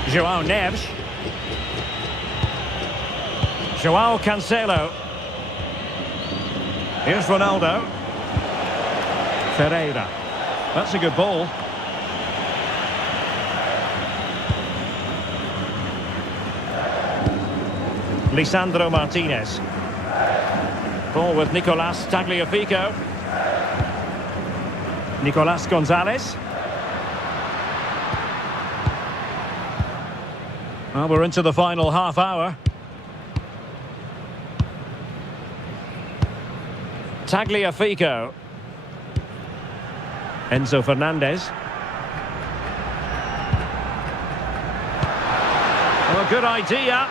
João Neves. João Cancelo. Here's Ronaldo. Ferreira. That's a good ball. Lisandro Martinez. Ball with Nicolas Tagliafico. Nicolas Gonzalez. Well, we're into the final half hour. Tagliafico. Enzo Fernandez. Oh, good idea.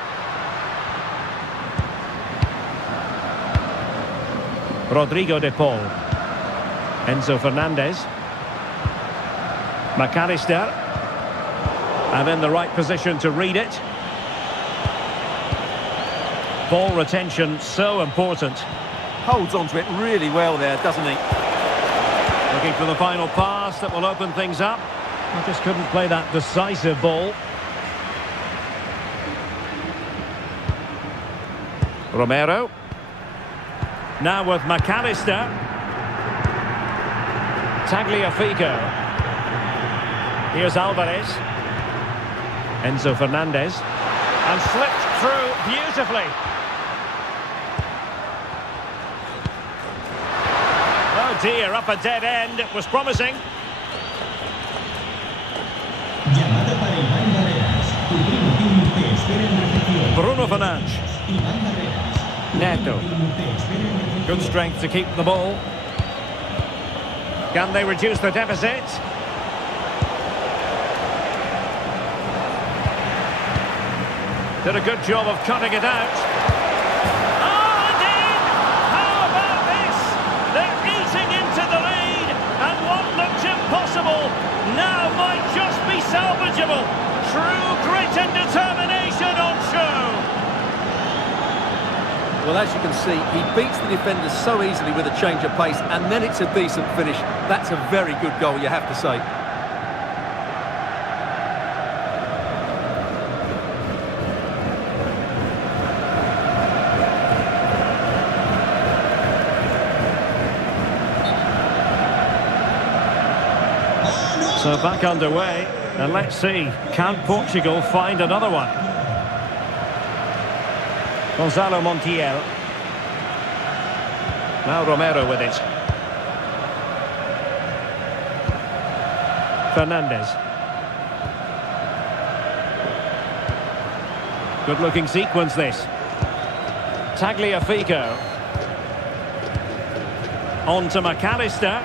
Rodrigo de Paul. Enzo Fernandez. McAllister. And in the right position to read it. Ball retention, so important. Holds on to it really well there, doesn't he? Looking for the final pass that will open things up. I just couldn't play that decisive ball. Romero. Now with McAllister. Tagliafico. Here's Alvarez. Enzo Fernandez. And slipped through beautifully. Oh dear, up a dead end. It was promising. Llamada para Iván Barreras. Tu primo Tim te espera en recepción. Bruno Fernandes. Iván Barreras. Neto. Te espera en recepción. Good strength to keep the ball. Can they reduce the deficit? Did a good job of cutting it out. Oh, indeed! How about this? They're eating into the lead, and what looked impossible now might just be salvageable. True grit and determination on show. Well, as you can see, he beats the defenders so easily with a change of pace, and then it's a decent finish. That's a very good goal, you have to say. So back underway, and let's see, can Portugal find another one? Gonzalo Montiel. Now Romero with it. Fernandez. Good looking sequence this. Tagliafico. On to McAllister.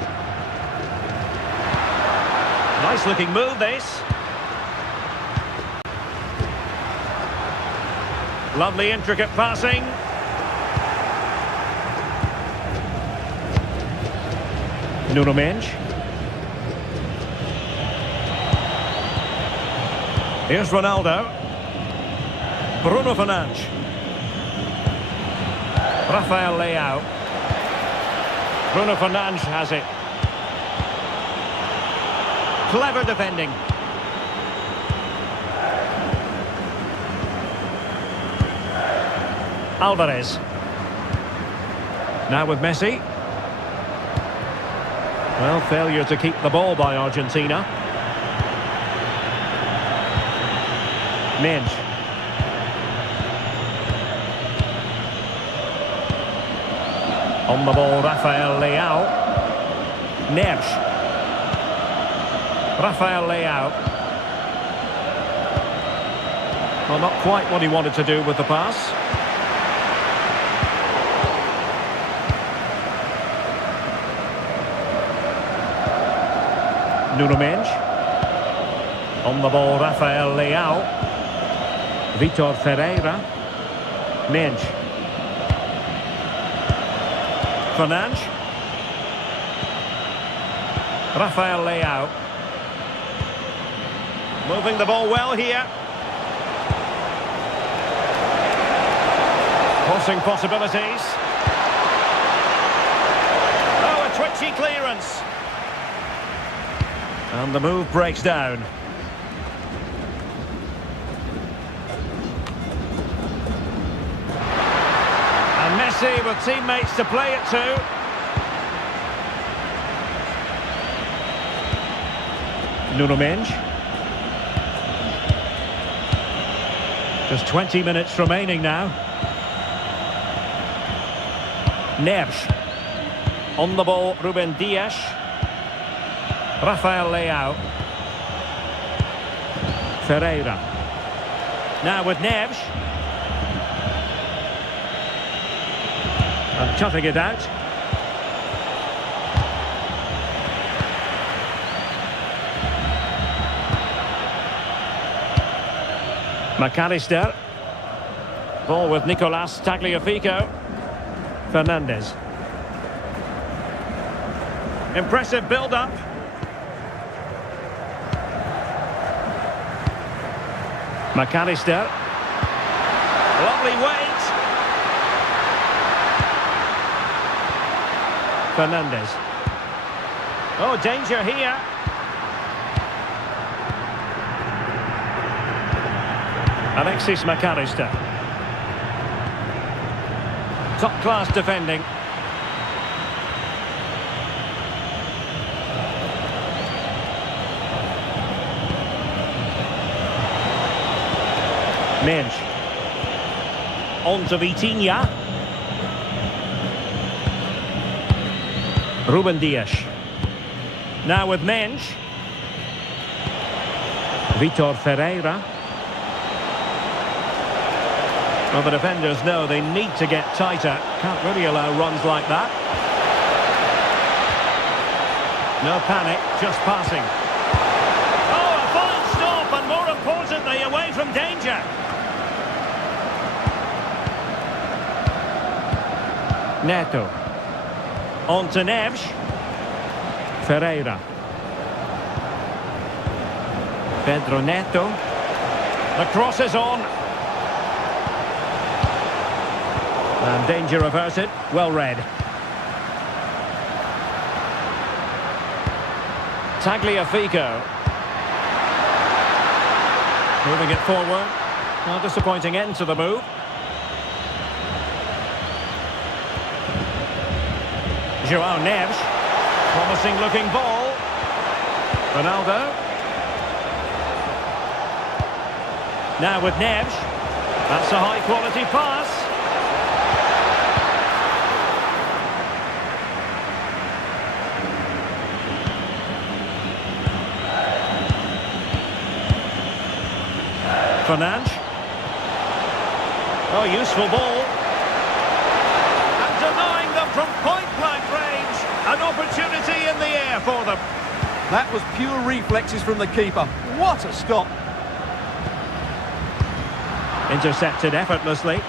Nice looking move this. Lovely intricate passing. Nuno Mendes. Here's Ronaldo. Bruno Fernandes. Rafael Leao. Bruno Fernandes has it. Clever defending. Alvarez. Now with Messi. Well, failure to keep the ball by Argentina. Mendes. On the ball, Rafael Leao. Neves. Rafael Leao. Well, not quite what he wanted to do with the pass. Nuno Mendes. On the ball, Rafael Leao. Vitor Ferreira. Mendes. Fernandes. Rafael Leao. Moving the ball well here. Crossing possibilities. Oh, a twitchy clearance. And the move breaks down. And Messi with teammates to play it to. Nuno Mendes. Just 20 minutes remaining now. Neves. On the ball, Ruben Dias. Rafael Leao. Ferreira. Now with Neves. And cutting it out. McAllister. Ball with Nicolas Tagliafico. Fernandez. Impressive build-up. McAllister. Lovely weight. Fernandez. Oh, danger here. Alexis McAllister. Top-class defending. Mensch. On to Vitinha. Ruben Dias. Now with Mensch. Vitor Ferreira. Well, the defenders know they need to get tighter. Can't really allow runs like that. No panic, just passing. Oh, a fine stop, and more importantly, away from danger. Neto. On to Neves. Ferreira. Pedro Neto. The cross is on. And danger averted. Well read. Tagliafico. Moving it forward. Well, disappointing end to the move. João Neves. Promising looking ball. Ronaldo. Now with Neves. That's a high quality pass. Fernandes. Oh, useful ball. And denying them from point-blank range. An opportunity in the air for them. That was pure reflexes from the keeper. What a stop. Intercepted effortlessly.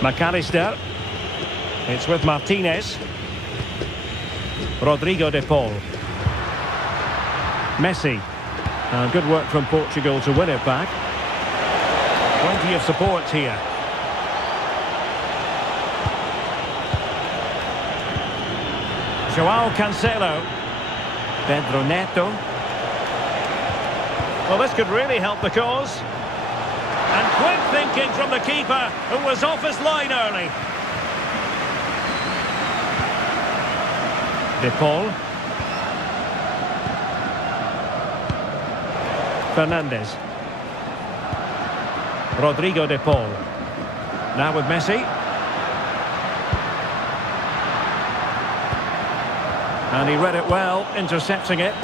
McAllister. It's with Martinez. Rodrigo de Paul. Messi. Good work from Portugal to win it back. Plenty of support here. João Cancelo. Pedro Neto. Well, this could really help the cause. And quick thinking from the keeper, who was off his line early. De Paul. Fernandez. Rodrigo de Paul. Now with Messi. And he read it well, intercepting it.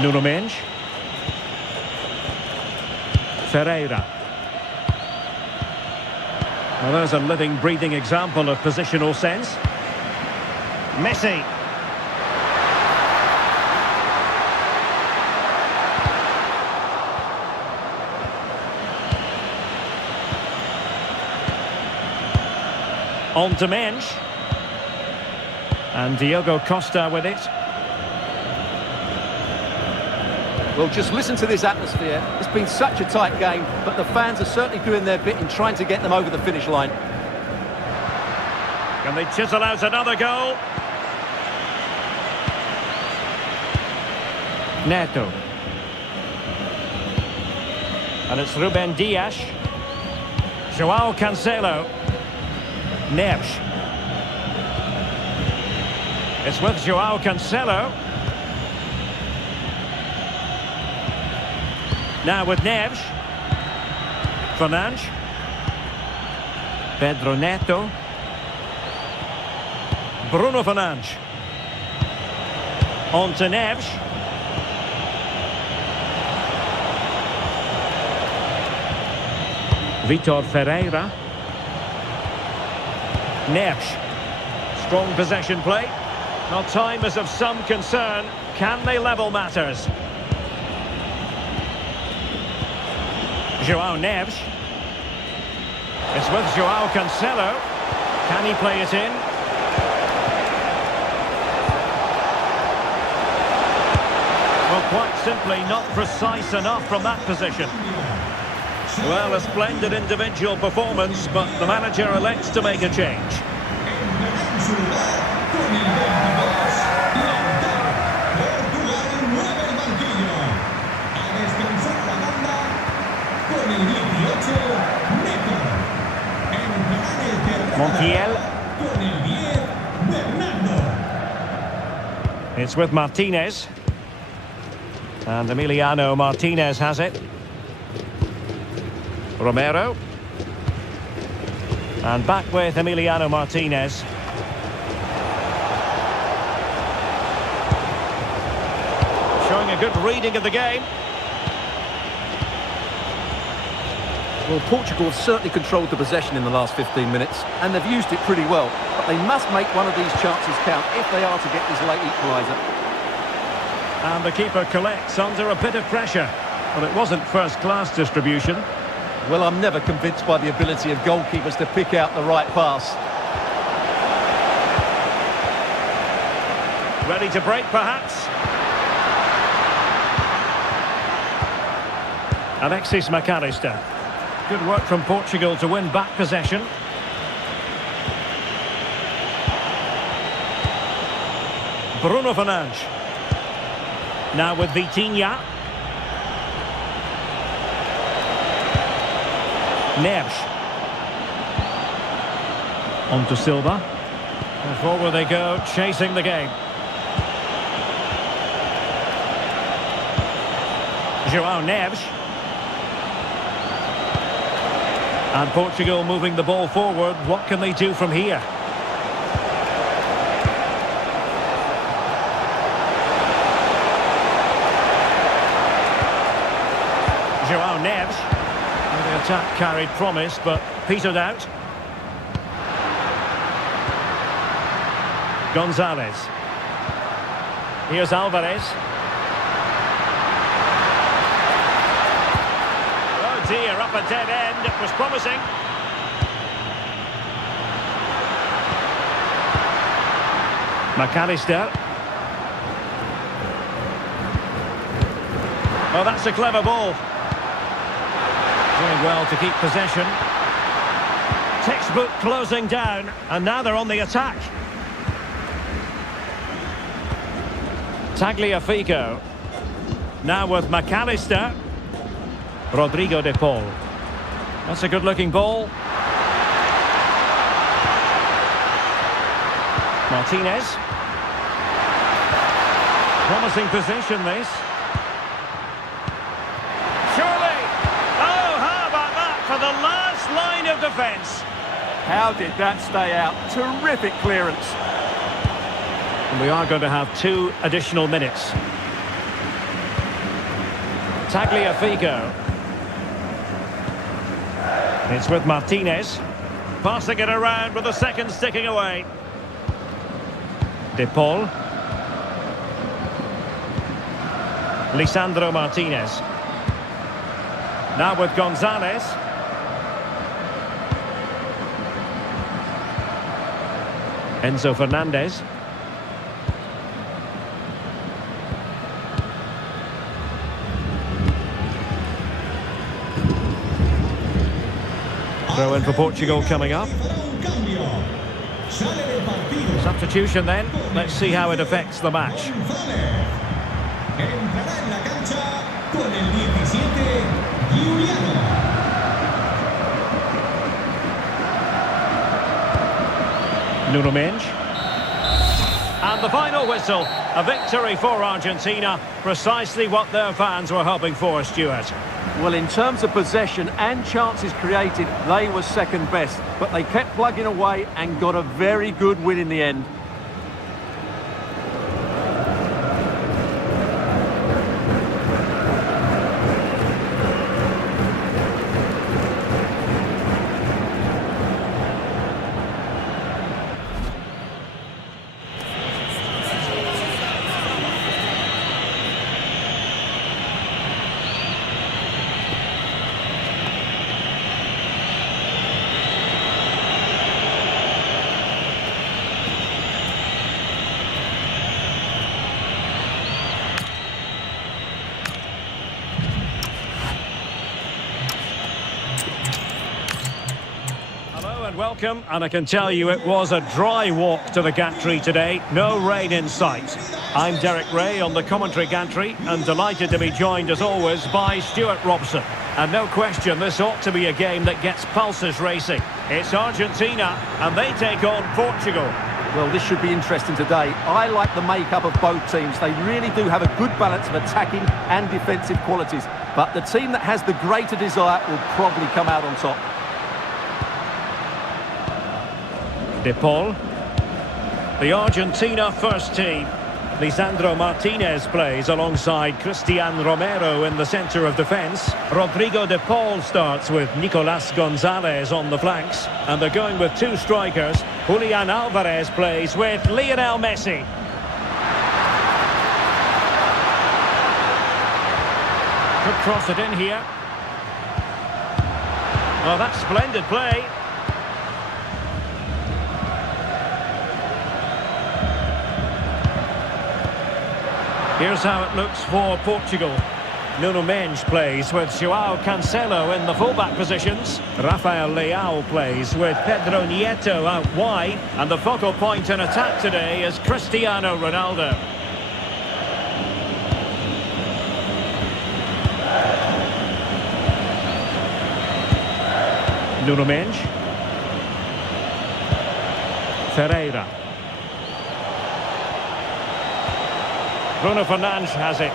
Nuno Mendes. Ferreira. Well, there's a living, breathing example of positional sense. Messi. On to Mensch. And Diogo Costa with it. Well, just listen to this atmosphere. It's been such a tight game, but the fans are certainly doing their bit in trying to get them over the finish line. Can they chisel out another goal? Neto. And it's Ruben Dias. João Cancelo. Neves. It's with João Cancelo. Now with Neves. Fernandes. Pedro Neto. Bruno Fernandes. On to Neves. Vitor Ferreira. Neves. Strong possession play. Now time is of some concern. Can they level matters? João Neves. It's with João Cancelo. Can he play it in? Well, quite simply not precise enough from that position. Well, a splendid individual performance, but the manager elects to make a change. Montiel. It's with Martinez. And Emiliano Martinez has it. Romero. And back with Emiliano Martinez. Showing a good reading of the game. Well, Portugal have certainly controlled the possession in the last 15 minutes, and they've used it pretty well. But they must make one of these chances count if they are to get this late equaliser. And the keeper collects under a bit of pressure. But it wasn't first-class distribution. Well, I'm never convinced by the ability of goalkeepers to pick out the right pass. Ready to break, perhaps? Alexis McAllister. Good work from Portugal to win back possession. Bruno Fernandes. Now with Vitinha. Neves. On to Silva. And forward they go, chasing the game. João Neves. And Portugal moving the ball forward. What can they do from here? João Neves. The attack carried promise, but petered out. Gonzalez. Here's Alvarez. Oh dear, up a dead end. It was promising. McAllister. Oh, that's a clever ball. Doing well to keep possession. Textbook closing down, and now they're on the attack. Tagliafico. Now with McAllister. Rodrigo de Paul. That's a good-looking ball. Martinez. Promising position, this. Surely. Oh, how about that for the last line of defence? How did that stay out? Terrific clearance. And we are going to have 2 additional minutes. Tagliafico. It's with Martinez. Passing it around with the second sticking away. De Paul. Lisandro Martinez. Now with Gonzalez. Enzo Fernandez. Throw in for Portugal coming up. Substitution then. Let's see how it affects the match. Nuno Mendes. And the final whistle. A victory for Argentina. Precisely what their fans were hoping for, Stuart. Well, in terms of possession and chances created, they were second best. But they kept plugging away and got a very good win in the end. and welcome. And I can tell you it was a dry walk to the gantry today. No rain in sight. I'm Derek Ray on the commentary gantry and delighted to be joined as always by Stuart Robson. And no question, this ought to be a game that gets pulses racing. It's Argentina and they take on Portugal. Well, this should be interesting today. I like the makeup of both teams. They really do have a good balance of attacking and defensive qualities. But the team that has the greater desire will probably come out on top. De Paul. The Argentina first team. Lisandro Martinez plays alongside Cristian Romero in the centre of defence. Rodrigo de Paul starts with Nicolas Gonzalez on the flanks. And they're going with two strikers. Julian Alvarez plays with Lionel Messi. Could cross it in here. Oh, that's splendid play. Here's how it looks for Portugal. Nuno Mendes plays with João Cancelo in the fullback positions. Rafael Leao plays with Pedro Nieto out wide. And the focal point in attack today is Cristiano Ronaldo. Nuno Mendes. Ferreira. Bruno Fernandes has it.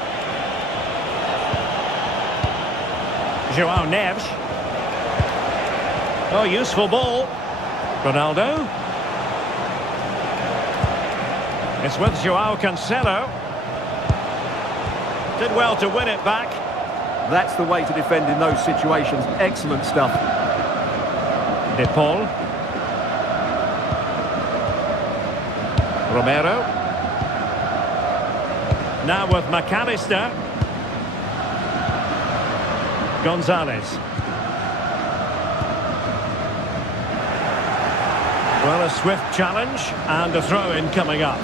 João Neves. Oh, useful ball. Ronaldo. It's with João Cancelo. Did well to win it back. That's the way to defend in those situations. Excellent stuff. De Paul. Romero. Now with McAllister. Gonzalez. Well, a swift challenge and a throw-in coming up.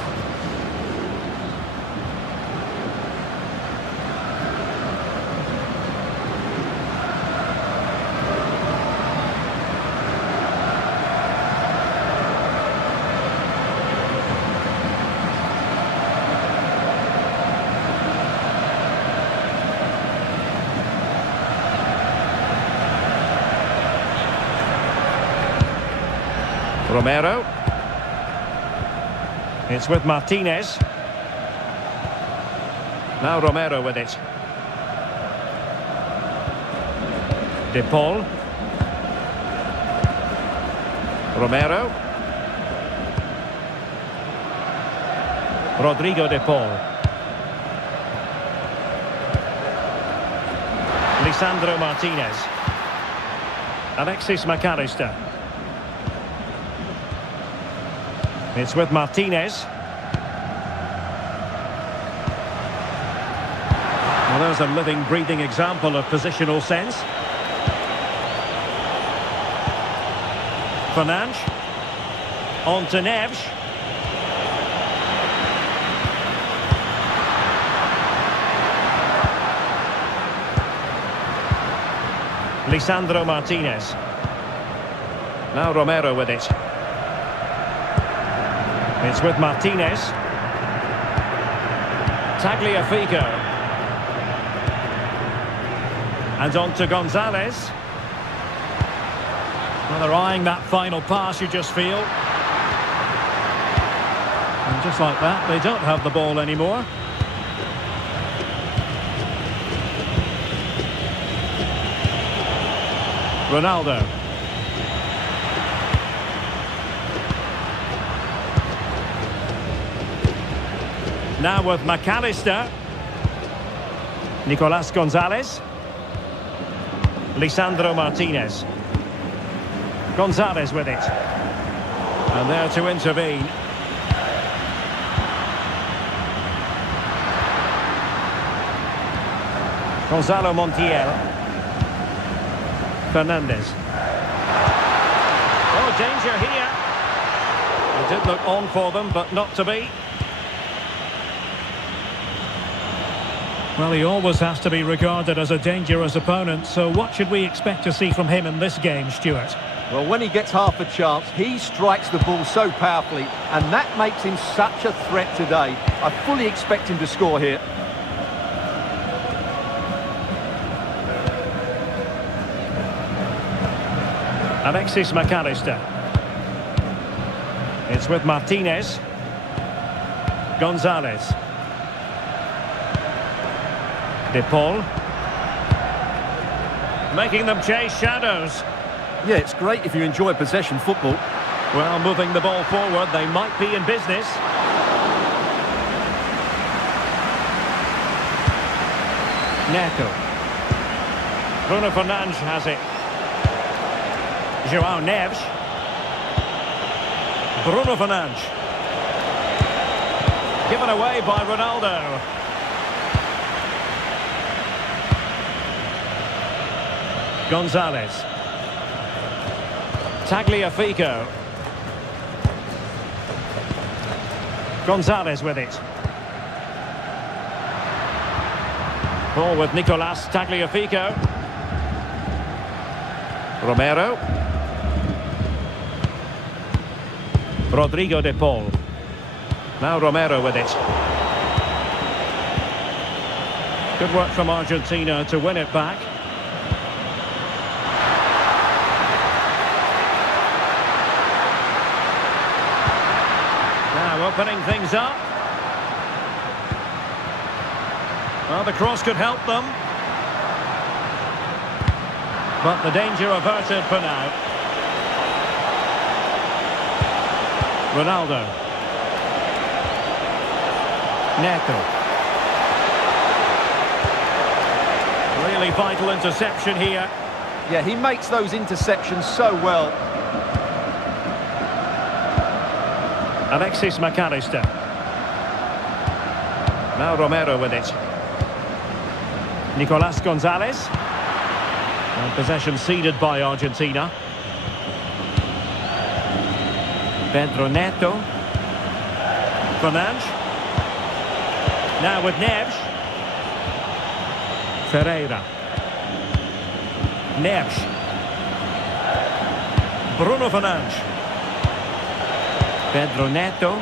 Romero. It's with Martinez. Now Romero with it. De Paul. Romero. Rodrigo de Paul. Lisandro Martinez. Alexis McAllister. It's with Martinez. Well, there's a living, breathing example of positional sense. Fernandes. On to Neves. Lisandro Martinez. Now Romero with it. It's with Martinez. Tagliafico. And on to Gonzalez. Well, they're eyeing that final pass, you just feel. And just like that, they don't have the ball anymore. Ronaldo. Now with McAllister. Nicolas Gonzalez. Lisandro Martinez. Gonzalez with it. And there to intervene. Gonzalo Montiel. Fernandes. Oh, danger here. It did look on for them, but not to be. Well, he always has to be regarded as a dangerous opponent, so what should we expect to see from him in this game, Stuart? Well, when he gets half a chance, he strikes the ball so powerfully, and that makes him such a threat today. I fully expect him to score here. Alexis McAllister. It's with Martinez. Gonzalez. De Paul. Making them chase shadows. Yeah, it's great if you enjoy possession football. Well, moving the ball forward, they might be in business. Neto. Bruno Fernandes has it. João Neves. Bruno Fernandes. Given away by Ronaldo. Gonzalez. Tagliafico. Gonzalez with it. Ball with Nicolas Tagliafico. Romero. Rodrigo de Paul. Now Romero with it. Good work from Argentina to win it back. Now opening things up. Well, the cross could help them. But the danger averted for now. Ronaldo. Neto. Really vital interception here. Yeah, he makes those interceptions so well. Alexis McAllister. Now Romero with it. Nicolas Gonzalez. And possession ceded by Argentina. Pedro Neto. Fernandes. Now with Neves. Ferreira. Neves. Bruno Fernandes. Pedro Neto.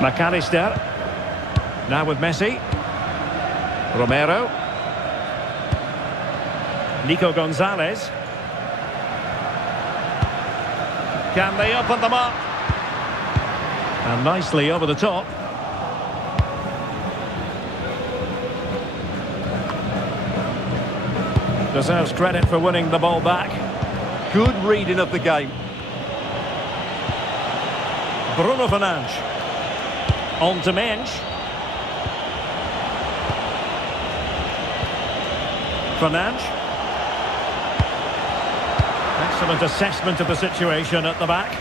McAllister. Now with Messi. Romero. Nico Gonzalez. Can they open them up? And nicely over the top. Deserves credit for winning the ball back. Good reading of the game. Bruno Fernandes. On to Mensch. Fernandes. Excellent assessment of the situation at the back.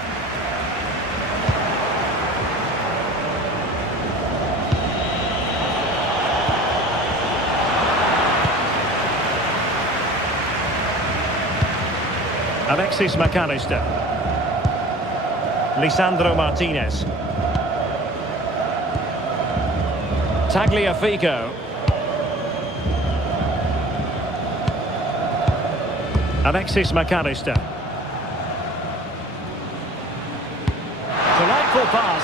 Alexis McAllister. Lisandro Martinez. Tagliafico. Alexis McAllister. Delightful pass.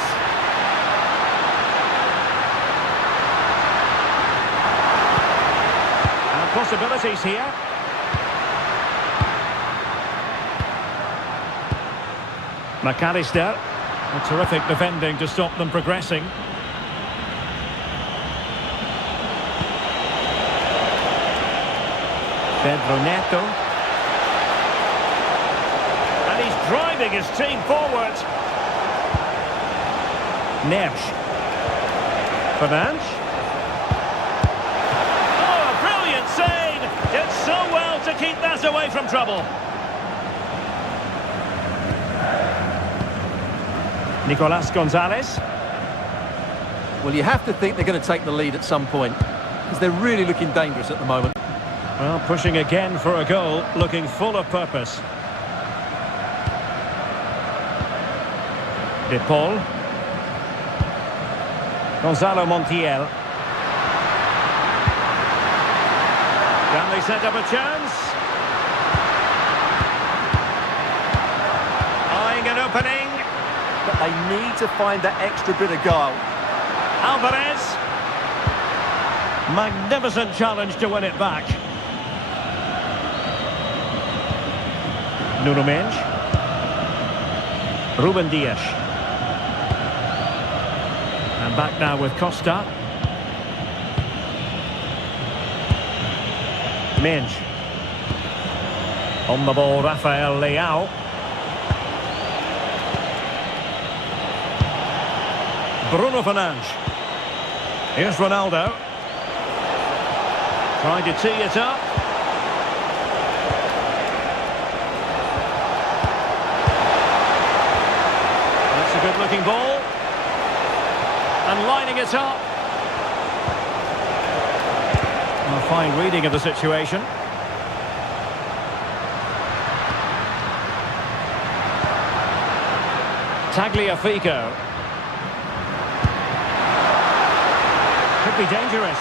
And possibilities here. McAllister. A terrific defending to stop them progressing. Pedro Neto. And he's driving his team forward. Neves. Fernandes. Oh, a brilliant save! Did so well to keep that away from trouble. Nicolas Gonzalez. Well, you have to think they're going to take the lead at some point, because they're really looking dangerous at the moment. Well, pushing again for a goal, looking full of purpose. De Paul. Gonzalo Montiel. Can they set up a chance? Eyeing an opening. But they need to find that extra bit of guile. Alvarez. Magnificent challenge to win it back. Nuno Mendes. Ruben Dias. And back now with Costa. Mendes. On the ball, Rafael Leao. Bruno Fernandes. Here's Ronaldo. Trying to tee it up. That's a good-looking ball. And lining it up. A fine reading of the situation. Tagliafico. Could be dangerous.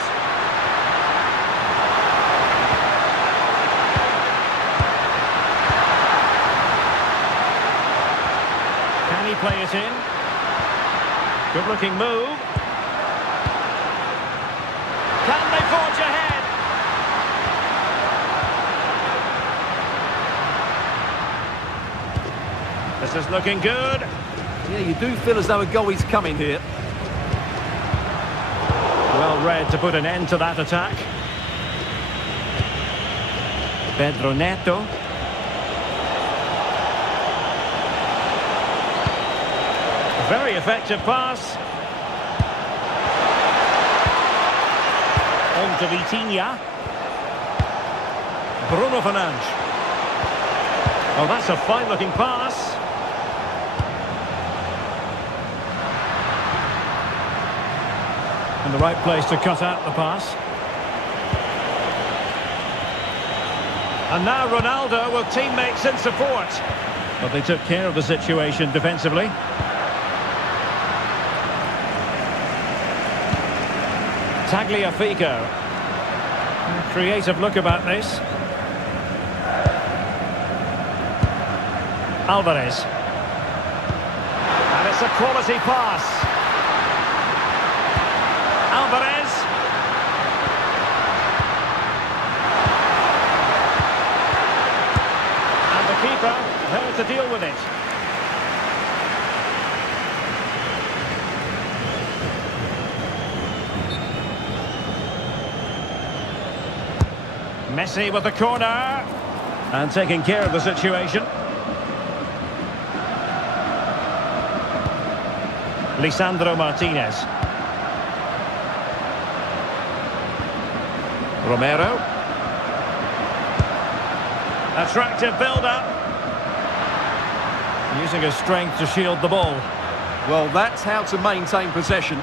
Can he play it in? Good looking move. Can they forge ahead? This is looking good. Yeah, you do feel as though a goal is coming here. Well read to put an end to that attack. Pedro Neto. Very effective pass. On to Vitinha. Bruno Fernandes. Oh, that's a fine-looking pass. In the right place to cut out the pass. And now Ronaldo with teammates in support. But they took care of the situation defensively. Tagliafico. Creative look about this. Alvarez. And it's a quality pass. Alvarez. And the keeper there to deal with it. Messi with the corner. And taking care of the situation. Lisandro Martinez. Romero. Attractive build-up. Using his strength to shield the ball. Well, that's how to maintain possession.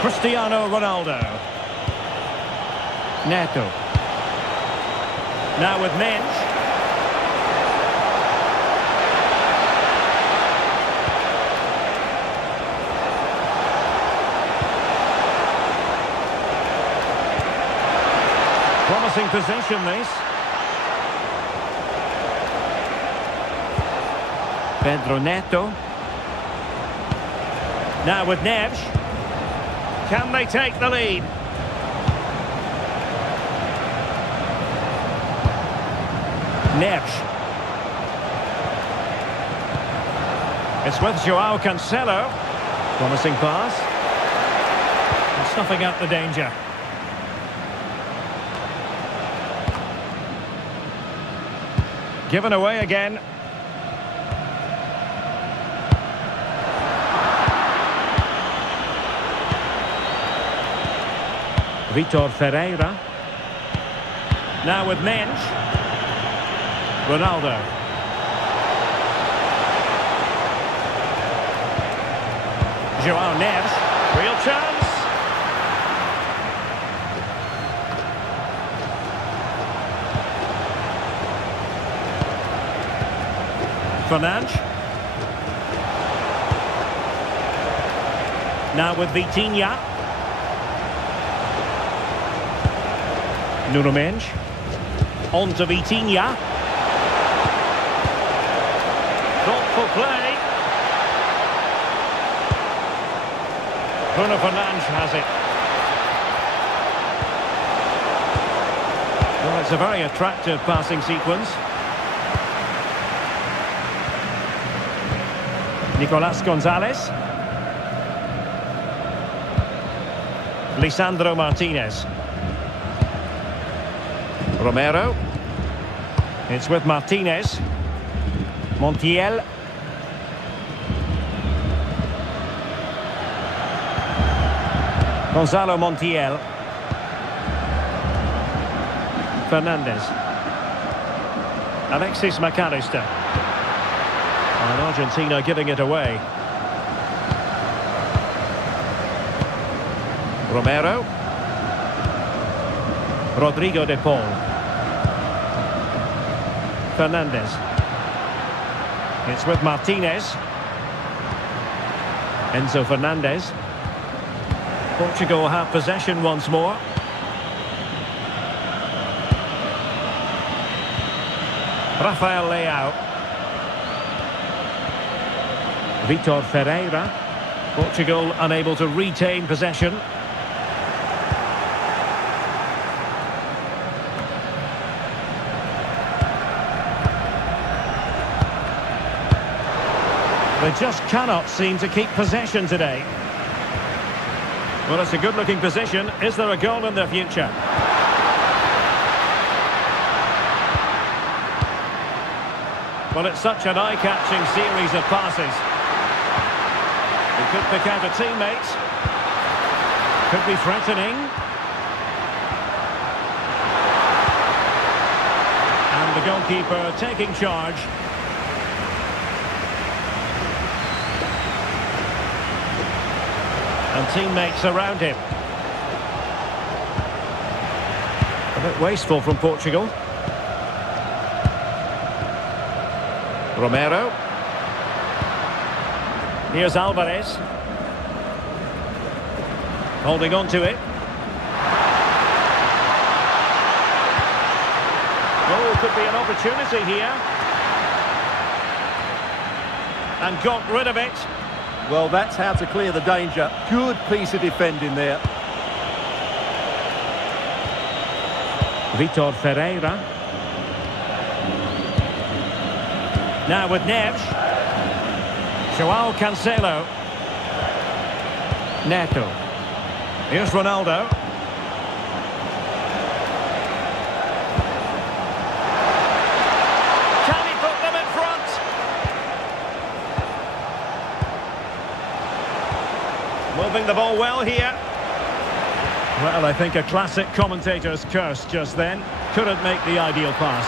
Cristiano Ronaldo. Neto. Now with Mendes. Promising possession, this. Pedro Neto. Now with Neves. Can they take the lead? Neves. It's with Joao Cancelo. Promising pass. And snuffing out the danger. Given away again. Vitor Ferreira. Now with Mendes. Ronaldo. Joao Neves. Real chance. Fernandes. Now with Vitinha. Nuno Mendes. On to Vitinha. Thoughtful play. Bruno Fernandes has it. Well, it's a very attractive passing sequence. Nicolas Gonzalez. Lisandro Martinez. Romero. It's with Martinez. Montiel. Gonzalo Montiel. Fernandes. Alexis McAllister. And Argentina giving it away. Romero. Rodrigo de Paul. Fernandes. It's with Martinez. Enzo Fernandez. Portugal have possession once more. Rafael Leao. Vitor Ferreira. Portugal unable to retain possession. They just cannot seem to keep possession today. Well, it's a good-looking position. Is there a goal in the future? Well, it's such an eye-catching series of passes. He could pick out a teammate. Could be threatening. And the goalkeeper taking charge. And teammates around him. A bit wasteful from Portugal. Romero. Here's Alvarez. Holding on to it. Oh, could be an opportunity here. And got rid of it. Well, that's how to clear the danger. Good piece of defending there. Vitor Ferreira. Now with Neves. Joao Cancelo. Neto. Here's Ronaldo. Can he put them in front? Moving the ball well here. Well, I think a classic commentator's curse just then. Couldn't make the ideal pass.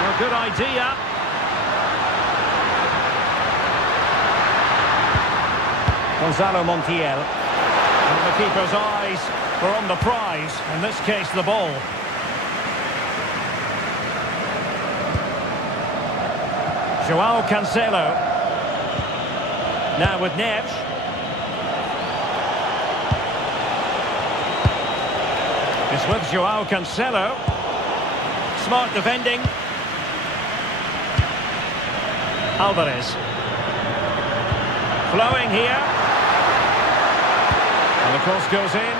Well, good idea. Gonzalo Montiel. And the keeper's eyes were on the prize, in this case the ball. Joao Cancelo. Now with Neves. It's with Joao Cancelo. Smart defending. Alvarez. Flowing here. And the cross goes in.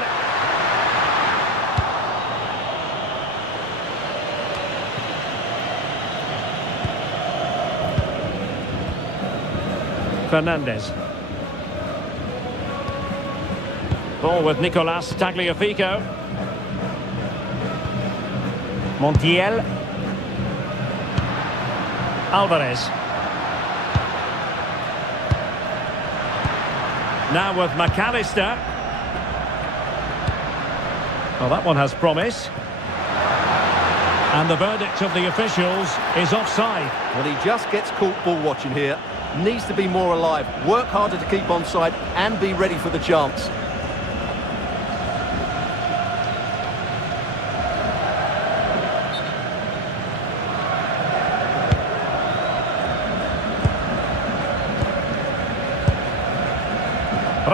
Fernandes. Ball with Nicolas Tagliafico. Montiel. Alvarez. Now with McAllister. Well, that one has promise. And the verdict of the officials is offside. Well, he just gets caught ball watching here. Needs to be more alive, work harder to keep onside and be ready for the chance.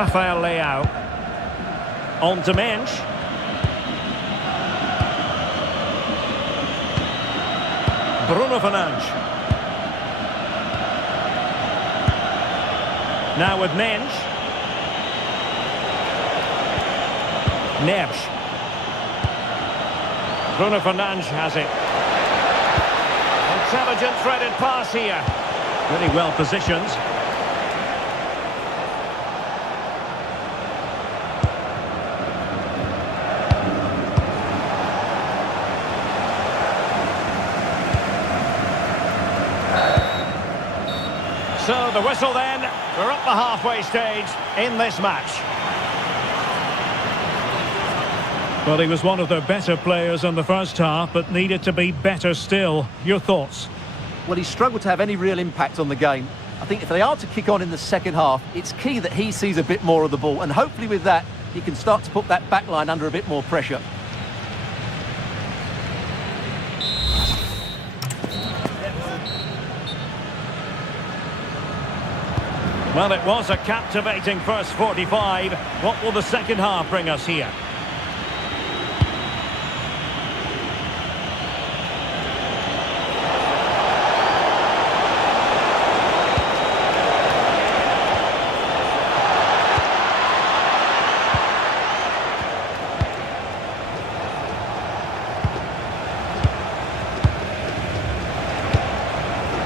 Rafael Leao. On to Mensch. Bruno Fernandes. Now with Mensch. Neves. Bruno Fernandes has it. Intelligent threaded pass here. Really well positioned. So the whistle then. We're up the halfway stage in this match. Well, he was one of their better players in the first half, but needed to be better still. Your thoughts? Well, he struggled to have any real impact on the game. I think if they are to kick on in the second half, it's key that he sees a bit more of the ball, and hopefully with that, he can start to put that back line under a bit more pressure. Well, it was a captivating first 45. What will the second half bring us here?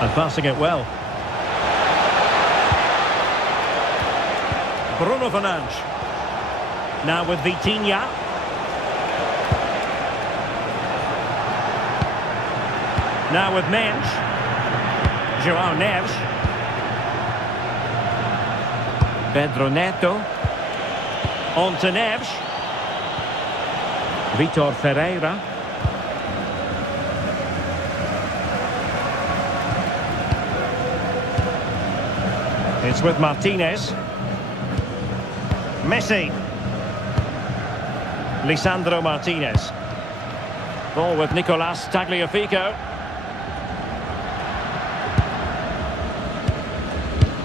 And passing it well. Bruno Fernandes. Now with Vitinha. Now with Mensch. João Neves. Pedro Neto. On to Neves. Vitor Ferreira. It's with Martinez. Messi. Lisandro Martinez. Ball with Nicolas Tagliafico.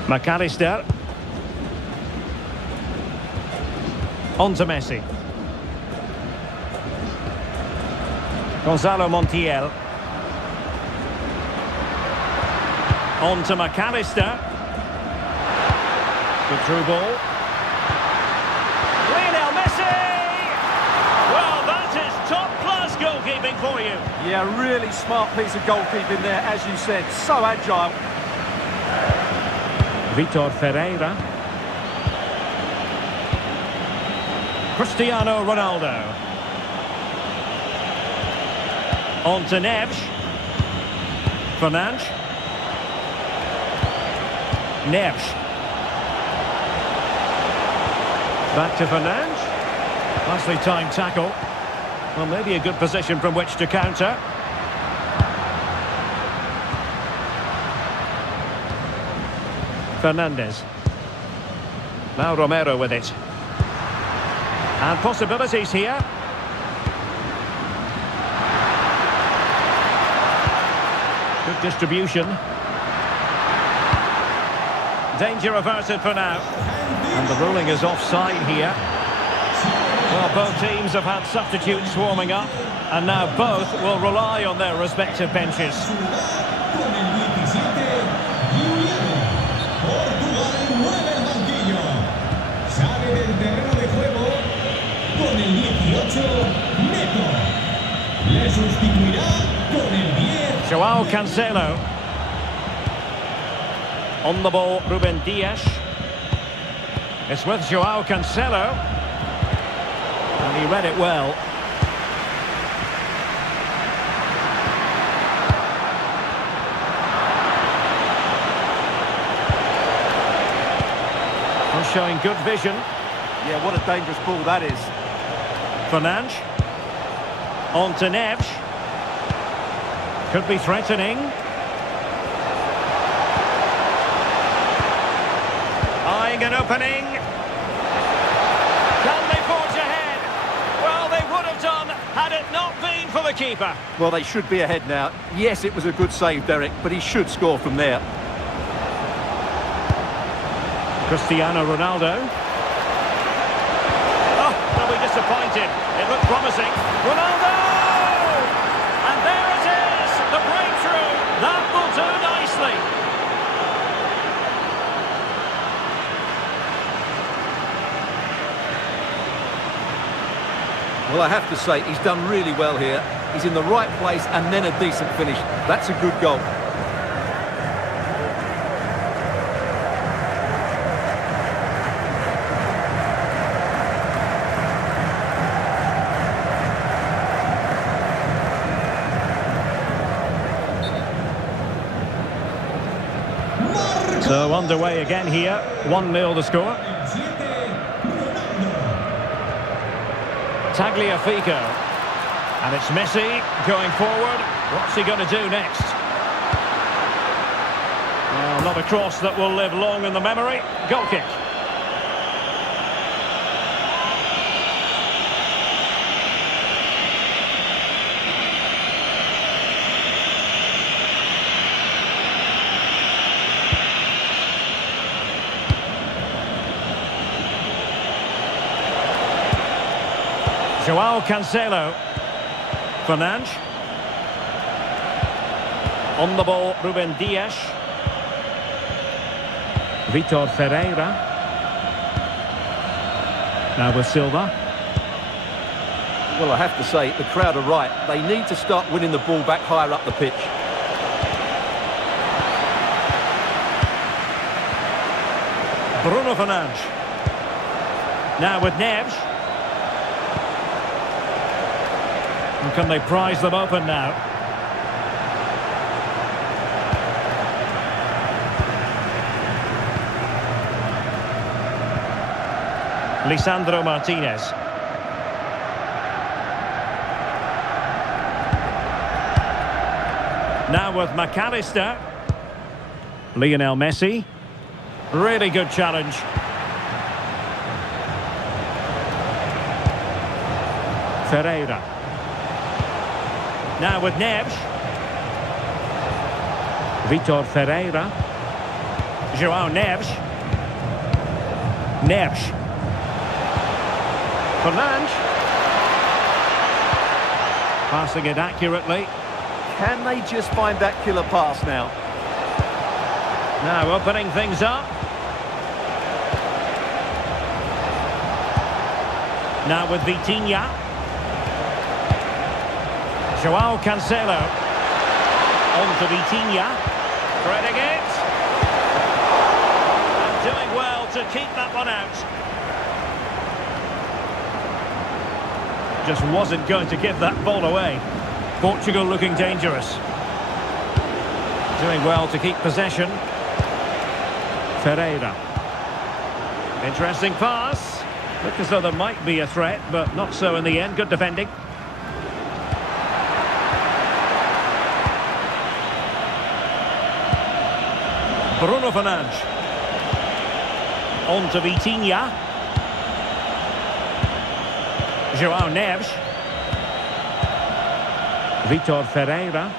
McAllister. On to Messi. Gonzalo Montiel. On to McAllister. Good through ball. Lionel Messi! Well, that is top-class goalkeeping for you. Yeah, really smart piece of goalkeeping there, as you said. So agile. Vitor Ferreira. Cristiano Ronaldo. On to Neves. Fernandes. Neves. Back to Fernandes. Nicely timed tackle. Well, maybe a good position from which to counter. Fernandes. Now Romero with it. And possibilities here. Good distribution. Danger averted for now. And the ruling is offside here. Well, both teams have had substitutes warming up, and now both will rely on their respective benches. Con el 17, Juliano. Portugal mueve el banquillo. Sale del terreno de juego con el 18, Neto. Le sustituirá con el 10. João Cancelo. On the ball, Ruben Dias. It's with João Cancelo. And he read it well. Well, showing good vision. Yeah, what a dangerous ball that is. Fernandes. On to Neves. Could be threatening. Eyeing an opening. Can they forge ahead? Well, they would have done had it not been for the keeper. Well, they should be ahead now. Yes, it was a good save, Derek, but he should score from there. Cristiano Ronaldo. disappointed. It looked promising. Ronaldo! And there it is, the breakthrough. That will do nicely. Well, I have to say, he's done really well here. He's in the right place and then a decent finish. That's a good goal. So underway again here, 1-0 the score. Tagliafico, and it's Messi going forward. What's he going to do next? Well, not a cross that will live long in the memory. Goal kick. Joao Cancelo. Fernandes. On the ball, Ruben Dias. Vitor Ferreira. Now with Silva. Well, I have to say, the crowd are right. They need to start winning the ball back higher up the pitch. Bruno Fernandes. Now with Neves. And can they prise them open now? Lisandro Martinez. Now with McAllister. Lionel Messi. Really good challenge. Ferreira. Now with Neves. Vitor Ferreira. Joao Neves. Neves. Fernandes. Passing it accurately. Can they just find that killer pass now? Now opening things up. Now with Vitinha. Joao Cancelo. On to Vitinha. Threading it. And doing well to keep that one out. Just wasn't going to give that ball away. Portugal looking dangerous. Doing well to keep possession. Ferreira. Interesting pass. Looked as though there might be a threat, but not so in the end. Good defending. Bruno Fernandes. On to Vitinha. Joao Neves. Vitor Ferreira.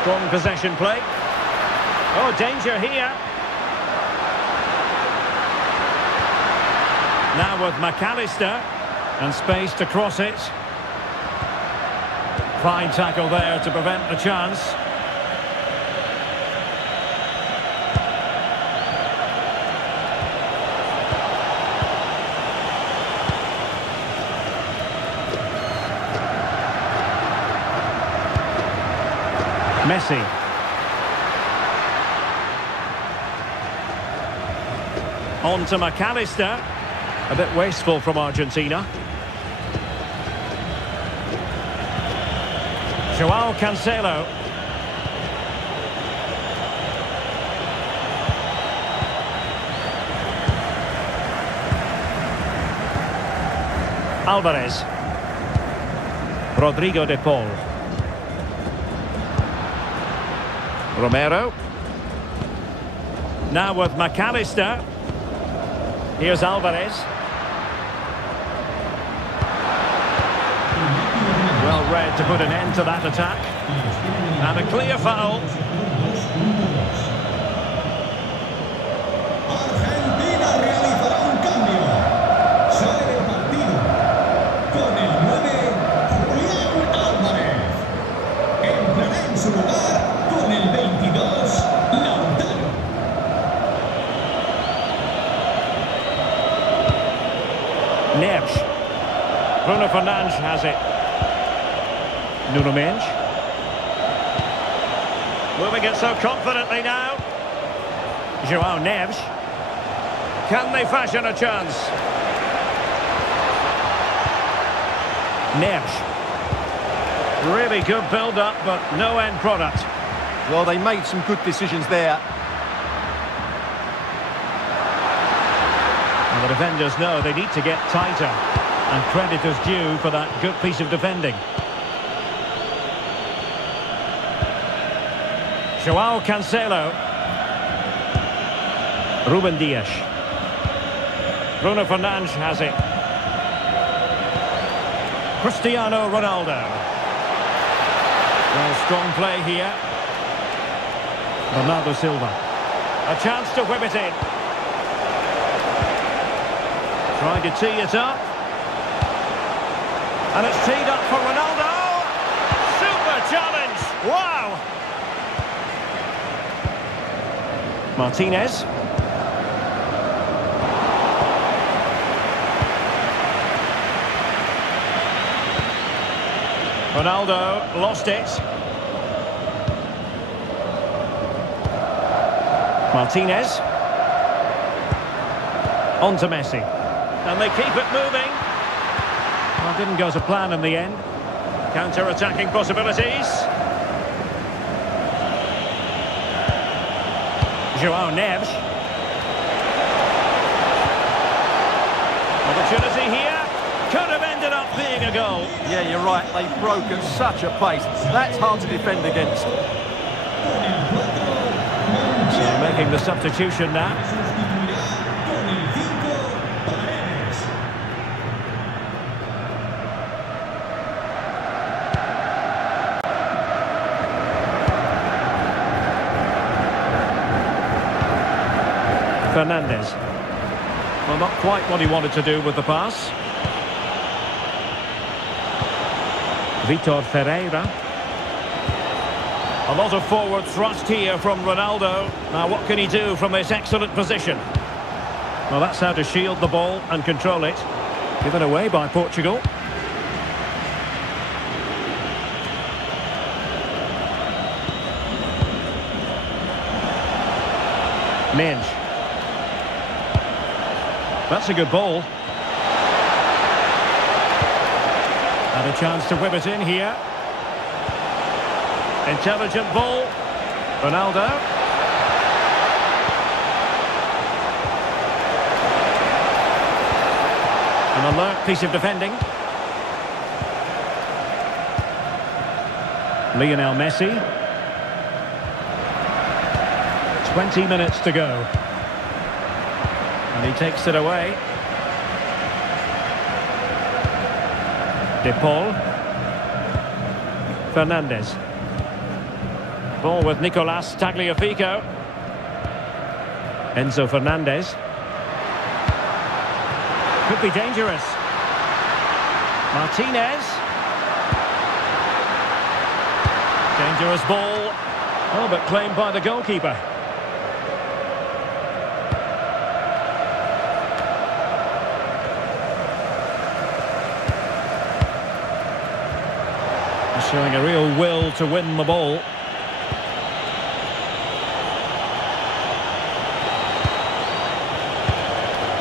Strong possession play. Oh, danger here. Now with McAllister. And space to cross it. Fine tackle there to prevent the chance. Messi. On to McAllister. A bit wasteful from Argentina. Joao Cancelo. Alvarez. Rodrigo de Paul. Romero. Now with McAllister. Here's Alvarez. Well read to put an end to that attack. And a clear foul. Argentina realizará un cambio. Bruno Fernandes has it. Nuno Mendes. Moving it so confidently now. João Neves. Can they fashion a chance? Neves. Really good build-up, but no end product. Well, they made some good decisions there. And the defenders know they need to get tighter. And credit is due for that good piece of defending. João Cancelo. Ruben Dias. Bruno Fernandes has it. Cristiano Ronaldo. Well, strong play here. Bernardo Silva. A chance to whip it in. Trying to tee it up. And it's teed up for Ronaldo. Super challenge. Wow. Martinez. Ronaldo lost it. Martinez. On to Messi. And they keep it moving. Well, didn't go to plan in the end. Counter-attacking possibilities. João Neves. Opportunity here. Could have ended up being a goal. Yeah, you're right. They broke at such a pace. That's hard to defend against. So making the substitution now. Fernandes. Well, not quite what he wanted to do with the pass. Vitor Ferreira. A lot of forward thrust here from Ronaldo. Now what can he do from this excellent position? Well, that's how to shield the ball and control it. Given away by Portugal. Mendes. That's a good ball. And a chance to whip it in here. Intelligent ball. Ronaldo. An alert piece of defending. Lionel Messi. 20 minutes to go. And he takes it away. De Paul. Fernandes. Ball with Nicolas Tagliafico. Enzo Fernandez. Could be dangerous. Martinez. Dangerous ball. Oh, but claimed by the goalkeeper. Showing a real will to win the ball.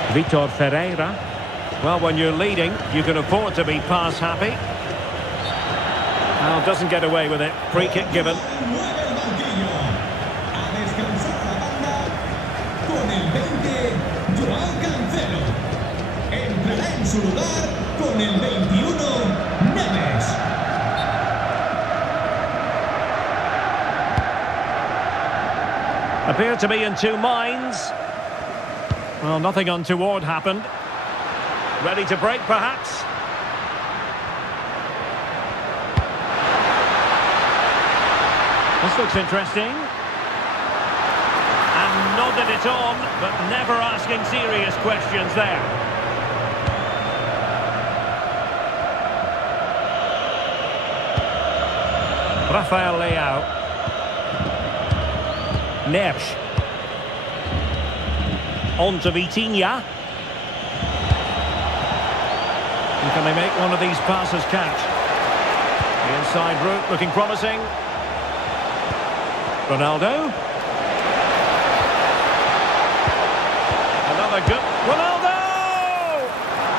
Vitor Ferreira. Well, when you're leading, you can afford to be pass happy. Well, doesn't get away with it. Free kick given. Appeared to be in two minds. Well, nothing untoward happened. Ready to break, perhaps? This looks interesting. And nodded it on, but never asking serious questions there. Rafael Leao. Neves. On to Vitinha. And can they make one of these passes catch? The inside route looking promising. Ronaldo. Another good... Ronaldo!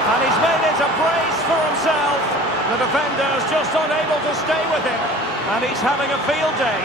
And he's made it a brace for himself. The defender's just unable to stay with him. And he's having a field day.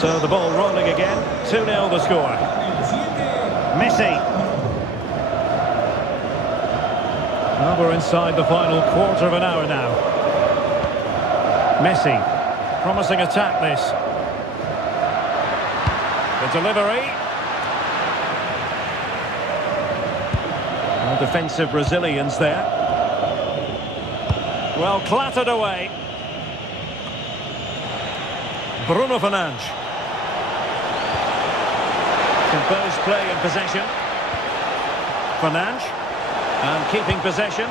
So the ball rolling again, 2-0 the score. Messi. Well, we're inside the final quarter of an hour now. Messi, promising attack this. The delivery. Well, defensive resilience there. Well, clattered away. Bruno Fernandes. Composed play in possession. Fernandes. And keeping possession.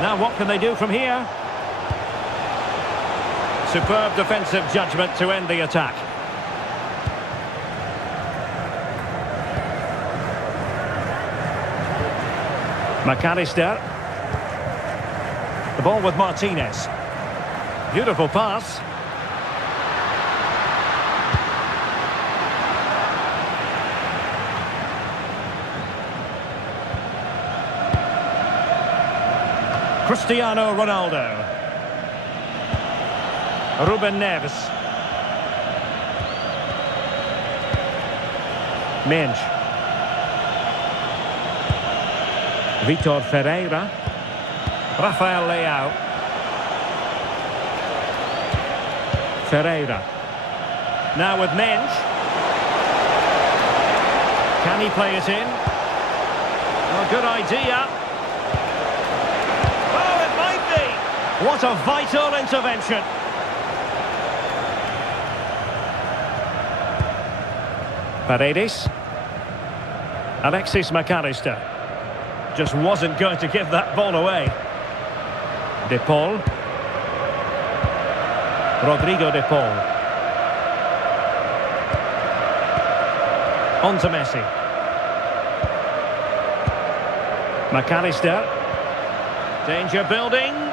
Now what can they do from here? Superb defensive judgment to end the attack. McAllister. The ball with Martinez. Beautiful pass. Cristiano Ronaldo. Ruben Neves. Mensch. Vitor Ferreira. Rafael Leao. Ferreira. Now with Mensch. Can he play it in? Well, good idea. What a vital intervention. Paredes. Alexis McAllister. Just wasn't going to give that ball away. De Paul. Rodrigo De Paul. On to Messi. McAllister. Danger building.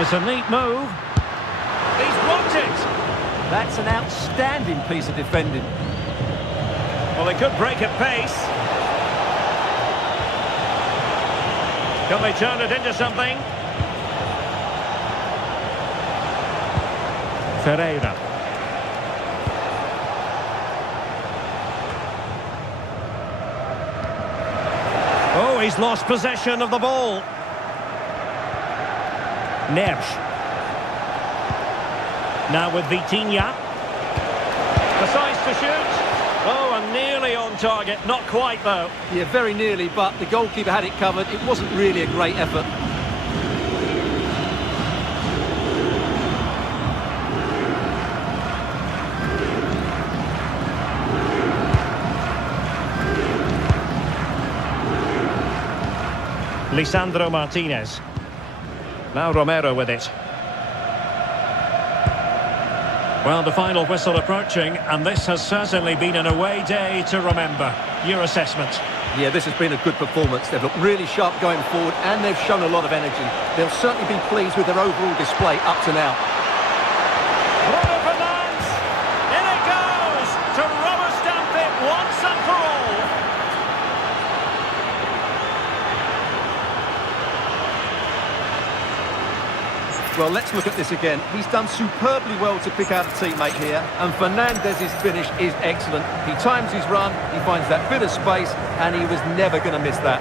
It's a neat move. He's blocked it. That's an outstanding piece of defending. Well, they could break at pace. Can they turn it into something? Ferreira. Oh, he's lost possession of the ball. Neves. Now with Vitinha. Decides to shoot. Oh, and nearly on target. Not quite, though. Yeah, very nearly, but the goalkeeper had it covered. It wasn't really a great effort. Lisandro Martinez. Now Romero with it. Well, the final whistle approaching, and this has certainly been an away day to remember. Your assessment? Yeah, this has been a good performance. They've looked really sharp going forward, and they've shown a lot of energy. They'll certainly be pleased with their overall display up to now. Bruno Fernandes! In it goes! To rubber stamp it once and for all! Well, let's look at this again. He's done superbly well to pick out a teammate here, and Fernandez's finish is excellent. He times his run, he finds that bit of space, and he was never going to miss that.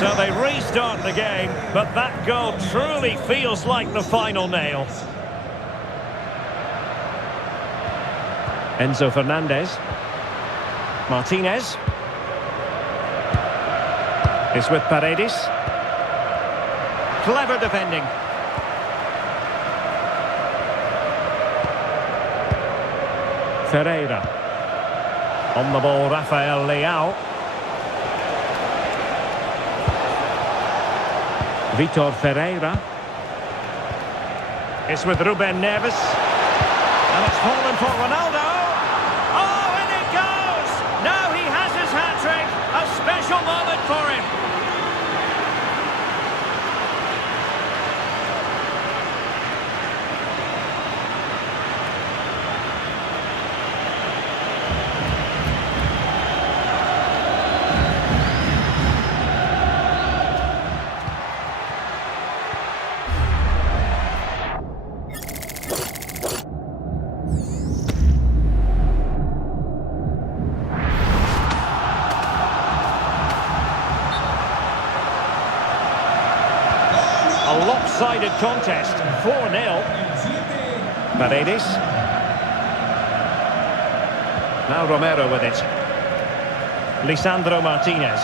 So they restart the game, but that goal truly feels like the final nail. Enzo Fernandez. Martinez. It's with Paredes. Clever defending. Ferreira. On the ball, Rafael Leao. Vitor Ferreira. It's with Ruben Neves. And it's fallen for Ronaldo. Oh, in it goes! Now he has his hat-trick. A special moment for him. A lopsided contest, 4-0. Paredes. Now Romero with it. Lisandro Martinez.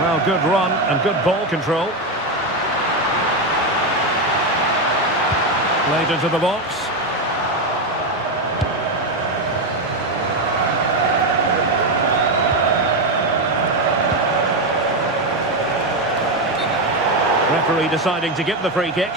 Well, good run and good ball control. Played into the box. Referee deciding to give the free kick.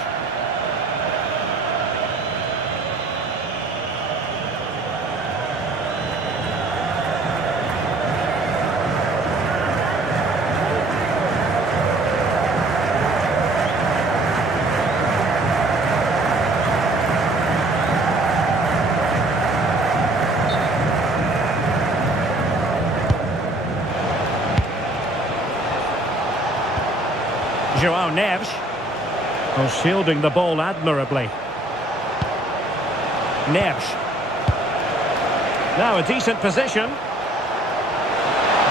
João Neves. Oh, shielding the ball admirably. Neves. Now a decent position.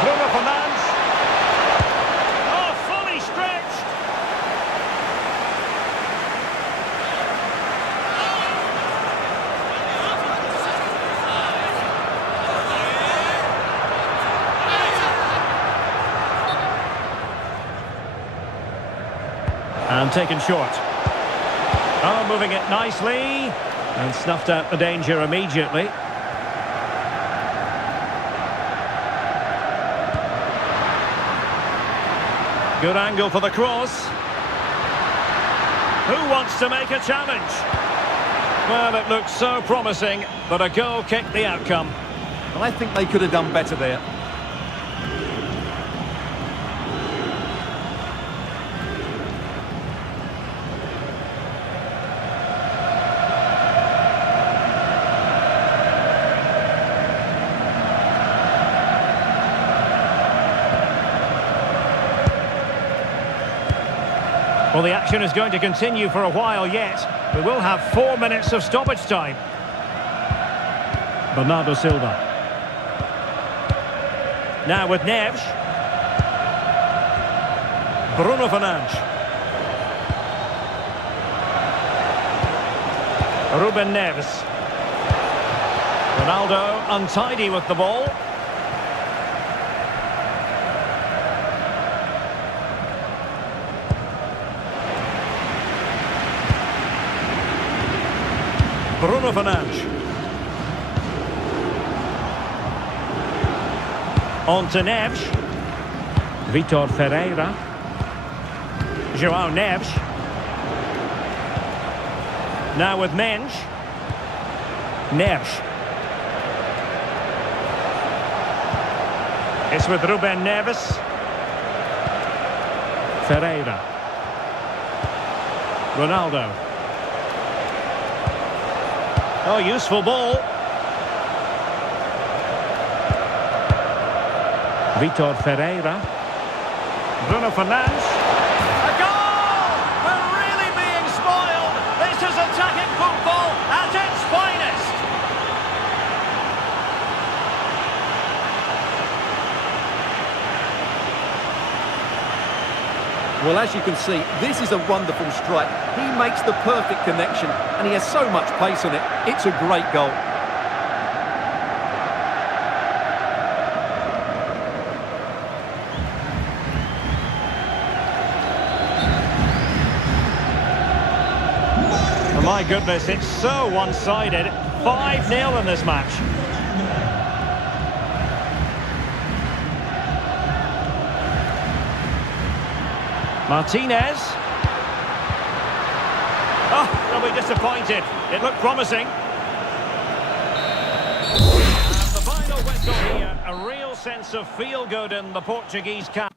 Bruno Fernandes. Oh, fully stretched. And taken short. Oh, moving it nicely. And snuffed out the danger immediately. Good angle for the cross. Who wants to make a challenge? Well, it looks so promising, but a goal kicked the outcome. And I think they could have done better there. Well, the action is going to continue for a while yet. We will have 4 minutes of stoppage time. Bernardo Silva. Now with Neves. Bruno Fernandes. Ruben Neves. Ronaldo untidy with the ball. Bruno Fernandes. On to Neves. Vitor Ferreira. João Neves. Now with Mensch. Neves. It's with Ruben Neves. Ferreira. Ronaldo. Oh, useful ball. Vitor Ferreira. Bruno Fernandes. A goal! We're really being spoiled. This is attacking football at its finest. Well, as you can see, this is a wonderful strike. He makes the perfect connection, and he has so much pace on it. It's a great goal. Oh, my goodness, it's so one-sided. 5-0 in this match. Martinez. Oh, they'll be disappointed. It looked promising. And the final whistle here, a real sense of feel-good in the Portuguese camp.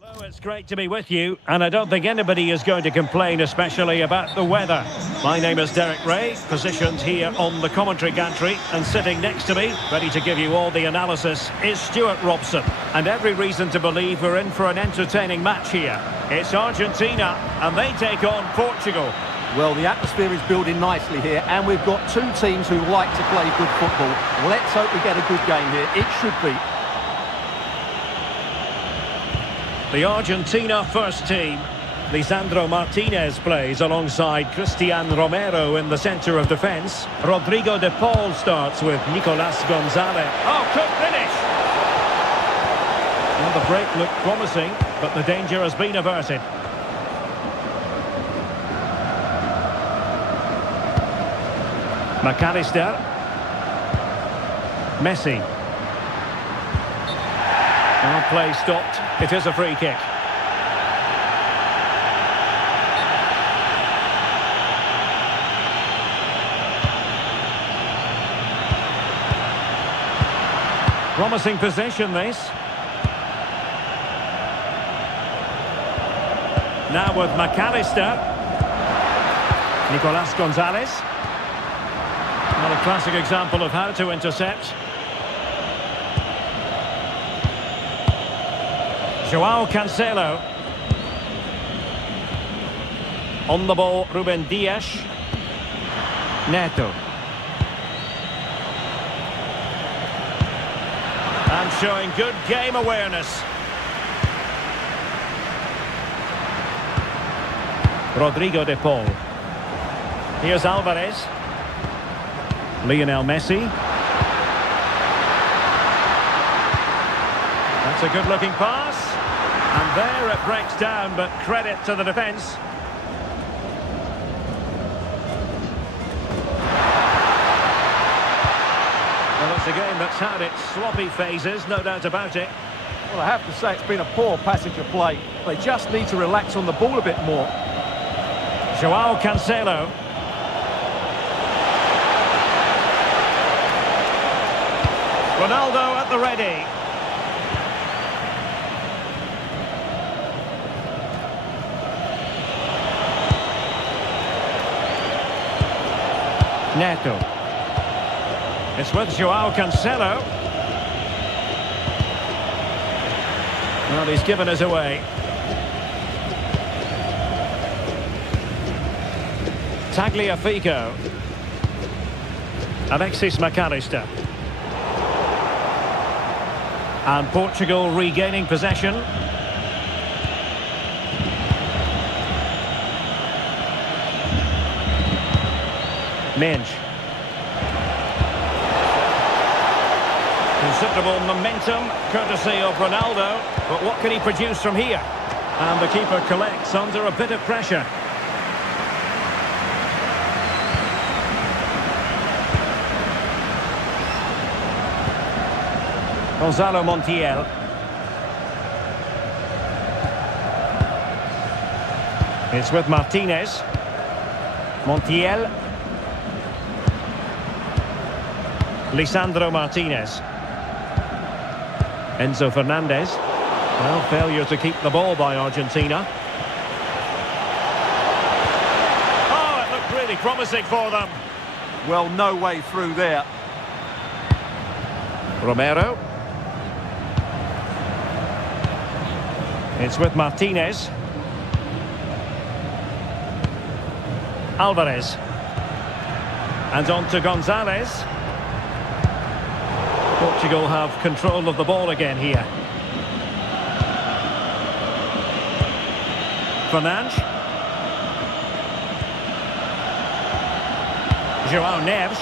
Well, it's great to be with you, and I don't think anybody is going to complain, especially about the weather. My name is Derek Ray, positioned here on the commentary gantry, and sitting next to me, ready to give you all the analysis, is Stuart Robson. And every reason to believe we're in for an entertaining match here. It's Argentina, and they take on Portugal. Well, the atmosphere is building nicely here, and we've got two teams who like to play good football. Let's hope we get a good game here. It should be. The Argentina first team. Lisandro Martinez plays alongside Cristian Romero in the centre of defence. Rodrigo de Paul starts with Nicolas Gonzalez. Oh, good finish! Well, the break looked promising, but the danger has been averted. McAllister. Messi. Well, play stopped. It is a free kick. Promising possession, this. Now with McAllister. Nicolas Gonzalez. Well, a classic example of how to intercept. Joao Cancelo. On the ball, Ruben Dias. Neto. And showing good game awareness. Rodrigo de Paul. Here's Alvarez. Lionel Messi. That's a good-looking pass. And there it breaks down, but credit to the defence. Well, it's a game that's had its sloppy phases, no doubt about it. Well, I have to say it's been a poor passage of play. They just need to relax on the ball a bit more. Joao Cancelo. Ronaldo at the ready. Neto. It's with Joao Cancelo. Well, he's given us away. Tagliafico. Alexis McAllister. And Portugal regaining possession. Minge. Considerable momentum, courtesy of Ronaldo. But what can he produce from here? And the keeper collects under a bit of pressure. Gonzalo Montiel. It's with Martinez. Montiel. Lisandro Martinez. Enzo Fernandez. Well, failure to keep the ball by Argentina. promising for them. Well, no way through there. Romero. It's with Martinez. Alvarez. And on to Gonzalez. Portugal have control of the ball again here. Fernandes. João Neves.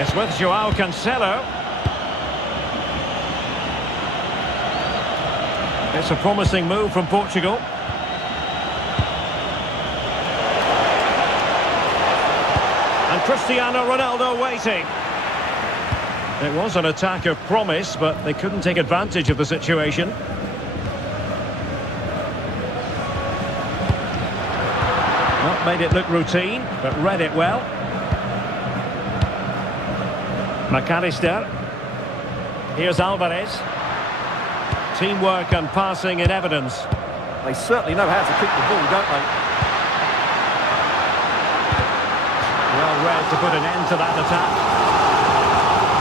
It's with João Cancelo. It's a promising move from Portugal. And Cristiano Ronaldo waiting. It was an attack of promise, but they couldn't take advantage of the situation. Well, made it look routine, but read it well. McAllister. Here's Alvarez. Teamwork and passing in evidence. They certainly know how to kick the ball, don't they? Well read to put an end to that attack.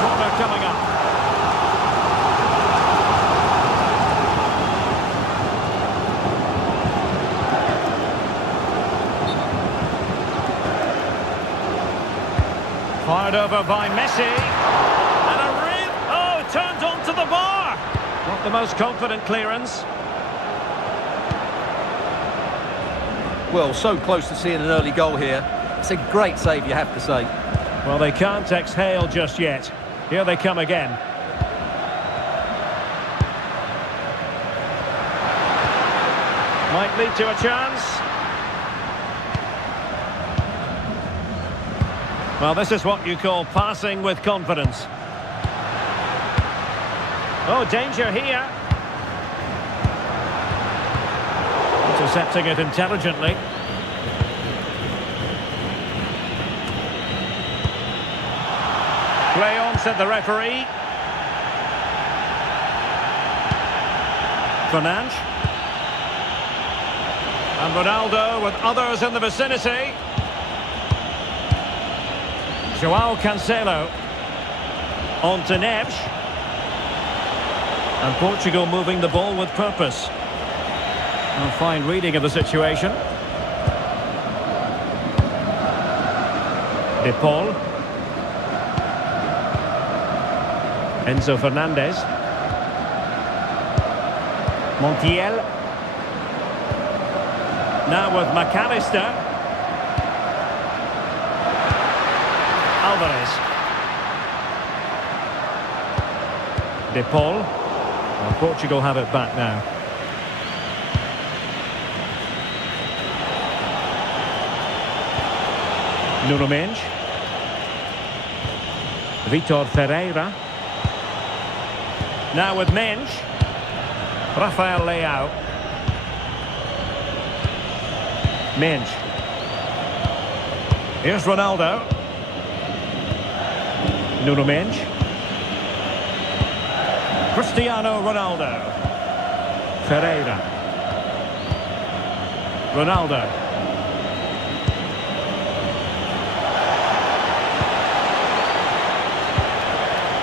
Corner coming up. Fired over by Messi. And a rip. Oh, turned onto the bar. Not the most confident clearance. Well, so close to seeing an early goal here. It's a great save, you have to say. Well, they can't exhale just yet. Here they come again. Might lead to a chance. Well, this is what you call passing with confidence. Oh, danger here. Intercepting it intelligently. Play on, said the referee. Fernandes. And Ronaldo with others in the vicinity. João Cancelo. On to Neves. And Portugal moving the ball with purpose. A fine reading of the situation. De Paul. Enzo Fernandez. Montiel. Now with McAllister. Alvarez. De Paul. Well, Portugal have it back now. Nuno Mendes. Vitor Ferreira. Now with Mendes. Rafael Leao. Mendes. Here's Ronaldo. Nuno Mendes. Cristiano Ronaldo. Ferreira. Ronaldo.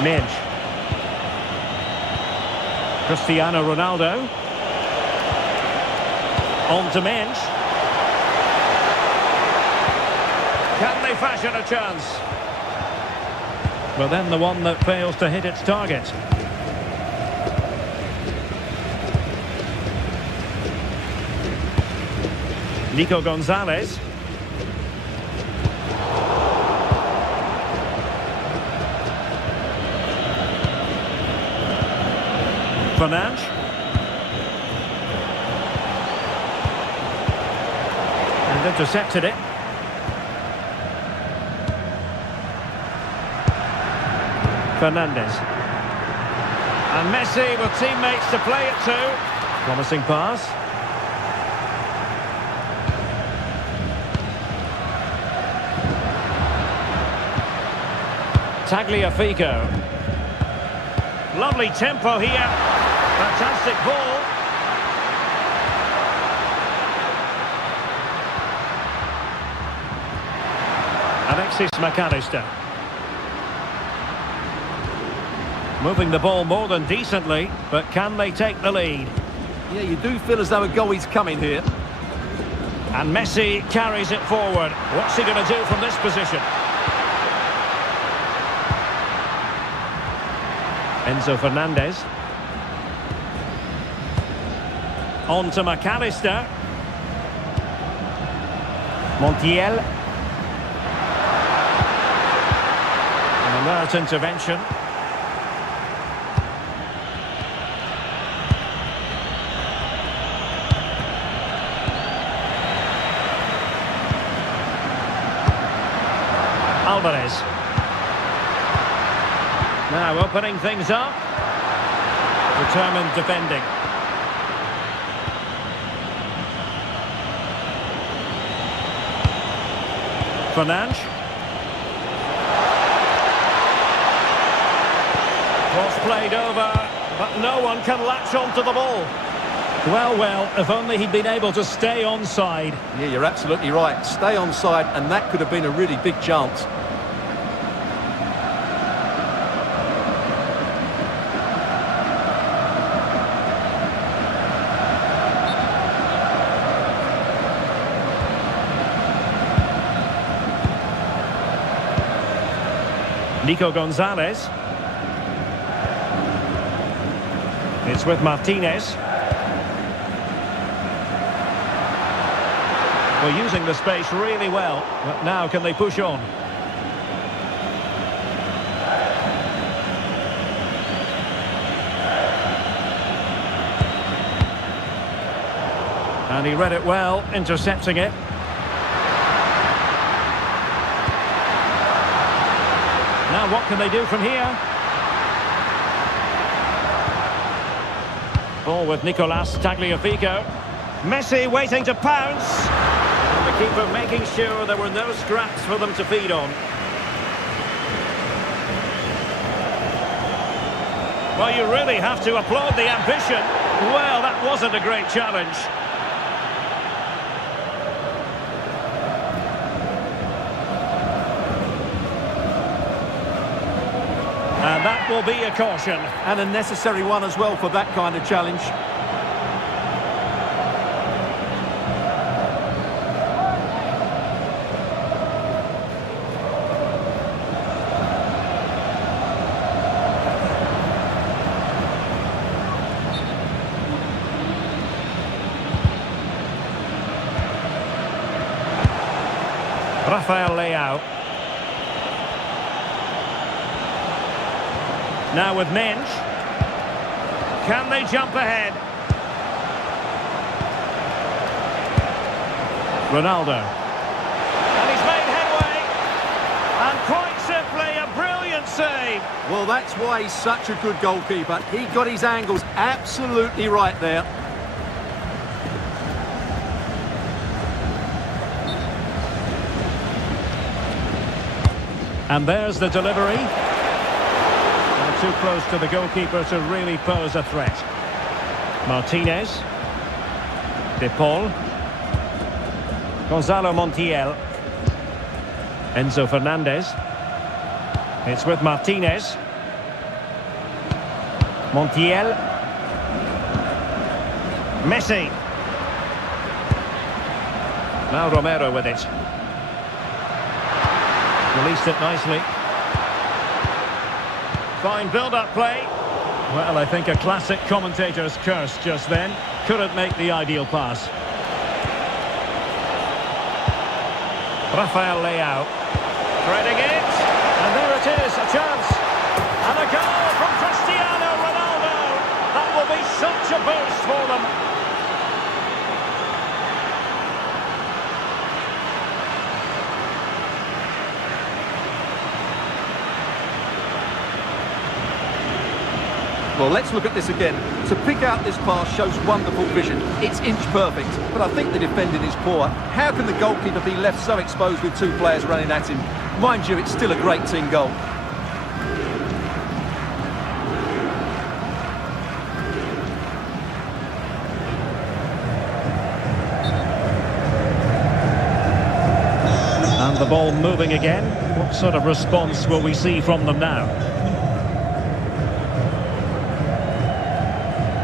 Mendes. Cristiano Ronaldo. On to Mendes. Can they fashion a chance? Well, then the one that fails to hit its target. Nico Gonzalez. Fernandes. And intercepted it. Fernandes. And Messi with teammates to play it to. Promising pass. Tagliafico. Lovely tempo here. Fantastic ball. Alexis McAllister. Moving the ball more than decently, but can they take the lead? Yeah, you do feel as though a goal is coming here. And Messi carries it forward. What's he going to do from this position? Enzo Fernandez. On to McAllister. Montiel. An alert intervention. Alvarez. Now opening things up. Determined defending. Fernandes. Cross played over, but no one can latch onto the ball. Well, if only he'd been able to stay onside. Yeah, you're absolutely right. Stay onside, and that could have been a really big chance. Nico Gonzalez. It's with Martinez. Well, using the space really well, but now can they push on? And he read it well, intercepting it. Now what can they do from here? Ball with Nicolas Tagliafico. Messi waiting to pounce. And the keeper making sure there were no scraps for them to feed on. Well, you really have to applaud the ambition. Well, that wasn't a great challenge. And that will be a caution. And a necessary one as well for that kind of challenge. Rafael Leao. Now with Mensch. Can they jump ahead? Ronaldo. And he's made headway. And quite simply, a brilliant save. Well, that's why he's such a good goalkeeper. He got his angles absolutely right there. And there's the delivery. Too close to the goalkeeper to really pose a threat. Martinez. De Paul. Gonzalo Montiel. Enzo Fernandez. It's with Martinez. Montiel. Messi. Now Romero with it. Released it nicely. Fine build-up play. Well, I think a classic commentator's curse just then. Couldn't make the ideal pass. Rafael Leao. Threading it. And there it is, a chance. And a goal from Cristiano Ronaldo. That will be such a boost for them. Well, let's look at this again. To pick out this pass shows wonderful vision. It's inch perfect, but I think the defending is poor. How can the goalkeeper be left so exposed with two players running at him? Mind you, it's still a great team goal. And And the ball moving again. What sort of response will we see from them now?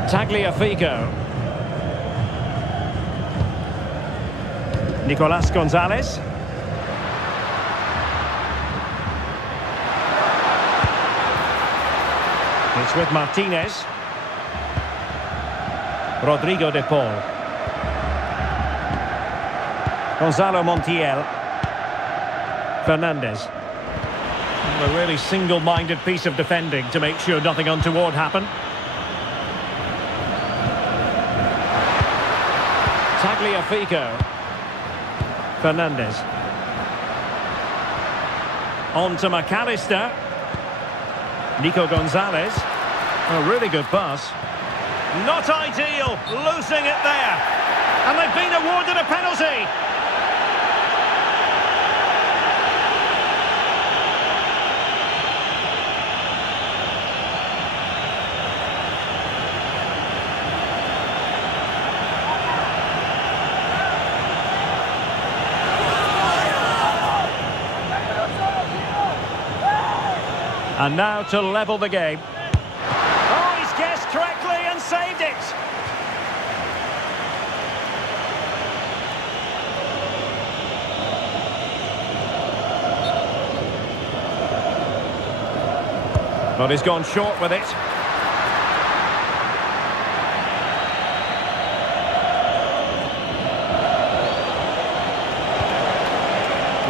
Tagliafico. Nicolas Gonzalez. It's with Martinez. Rodrigo de Paul. Gonzalo Montiel. Fernandez. A really single-minded piece of defending to make sure nothing untoward happened. Tagliafico. Fernandez. On to McAllister. Nico Gonzalez. A really good pass. Not ideal. Losing it there. And they've been awarded a penalty. And now to level the game. Oh, he's guessed correctly and saved it. But he's gone short with it.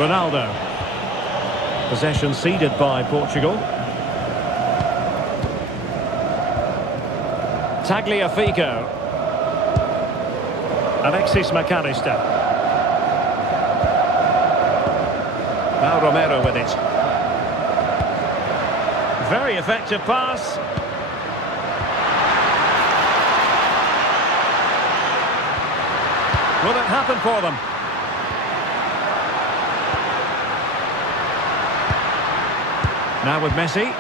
Ronaldo. Possession ceded by Portugal. Tagliafico. Alexis McAllister. Now Romero with it. Very effective pass. Will it happen for them? Now with Messi.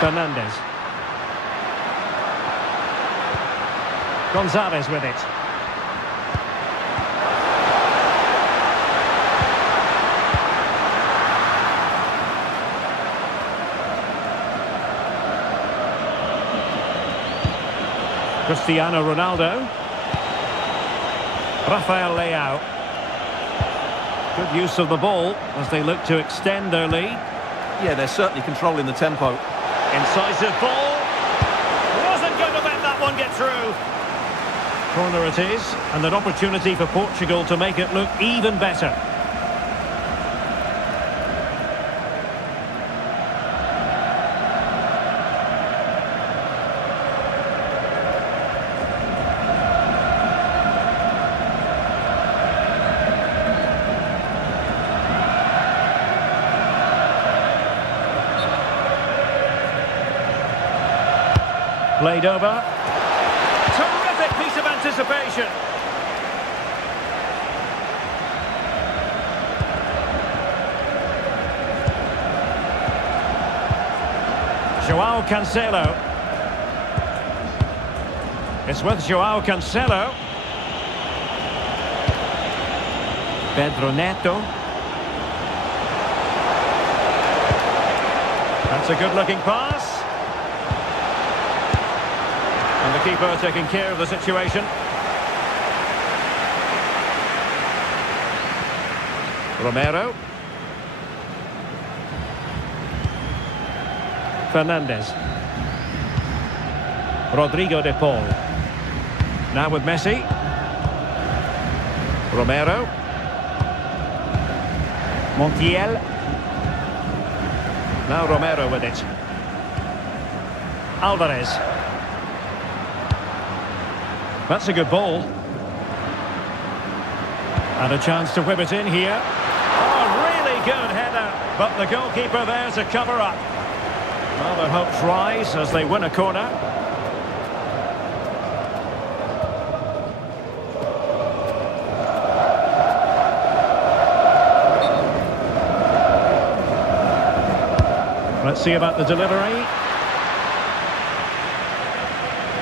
Fernandez. Gonzalez with it. Cristiano Ronaldo. Rafael Leao. Good use of the ball as they look to extend their lead. Yeah, they're certainly controlling the tempo. Incisive ball. Wasn't going to let that one get through. Corner it is, and an opportunity for Portugal to make it look even better. Played over. Terrific piece of anticipation. Joao Cancelo. It's with Joao Cancelo. Pedro Neto. That's a good-looking pass. And the keeper taking care of the situation. Romero. Fernandez. Rodrigo de Paul. Now with Messi. Romero. Montiel. Now Romero with it. Alvarez. That's a good ball. And a chance to whip it in here. Oh, really good header. But the goalkeeper there to cover up. Well, their hopes rise as they win a corner. Let's see about the delivery.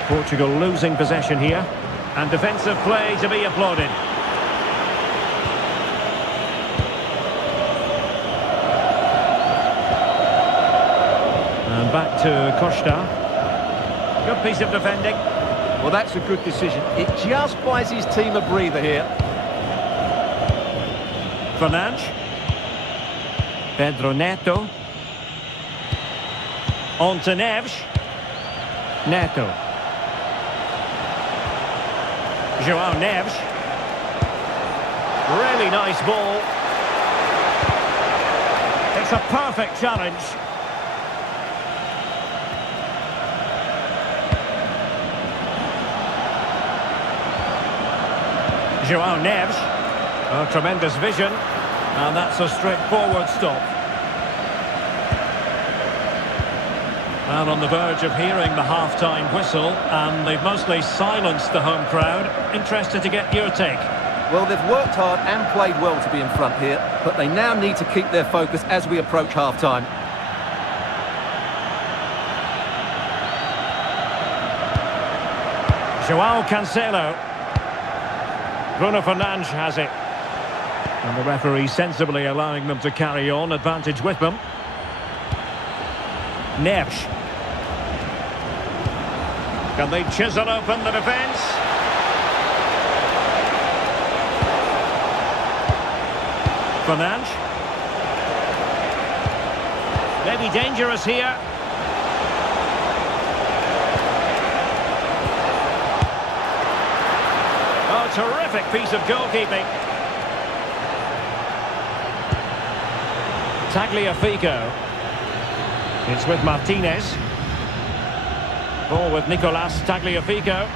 Portugal losing possession here, and defensive play to be applauded. to Costa. Good piece of defending. Well, that's a good decision. It just buys his team a breather here. Fernandes. Pedro Neto. On to Neves. Neto. João Neves. Really nice ball. It's a perfect challenge. João Neves. Oh, tremendous vision. And that's a straightforward stop. And on the verge of hearing the half-time whistle, and they've mostly silenced the home crowd. Interested to get your take. Well, they've worked hard and played well to be in front here, but they now need to keep their focus as we approach half-time. João Cancelo. Bruno Fernandes has it. And the referee sensibly allowing them to carry on, advantage with them. Neves. Can they chisel open the defence? Fernandes. Maybe dangerous here. Oh, terrific piece of goalkeeping. Tagliafico. It's with Martinez. Ball with Nicolas Tagliafico.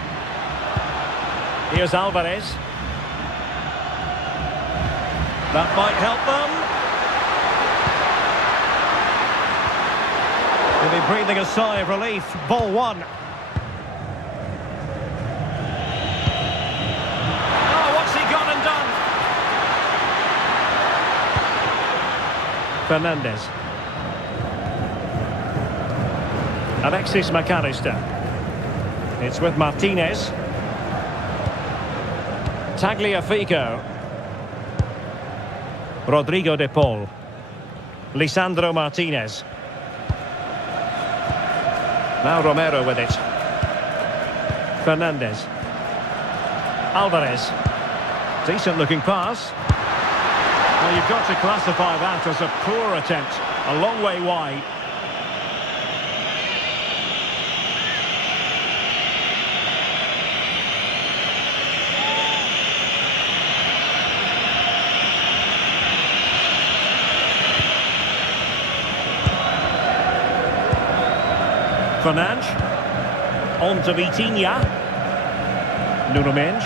Here's Alvarez. That might help them. They'll be breathing a sigh of relief. Ball one. Oh, what's he gone and done? Fernandes. Alexis McAllister. It's with Martinez. Tagliafico. Rodrigo de Paul. Lisandro Martinez. Now Romero with it. Fernandes. Alvarez. Decent looking pass. Well, you've got to classify that as a poor attempt. A long way wide. Fernandes. On to Vitinha. Nuno Mendes.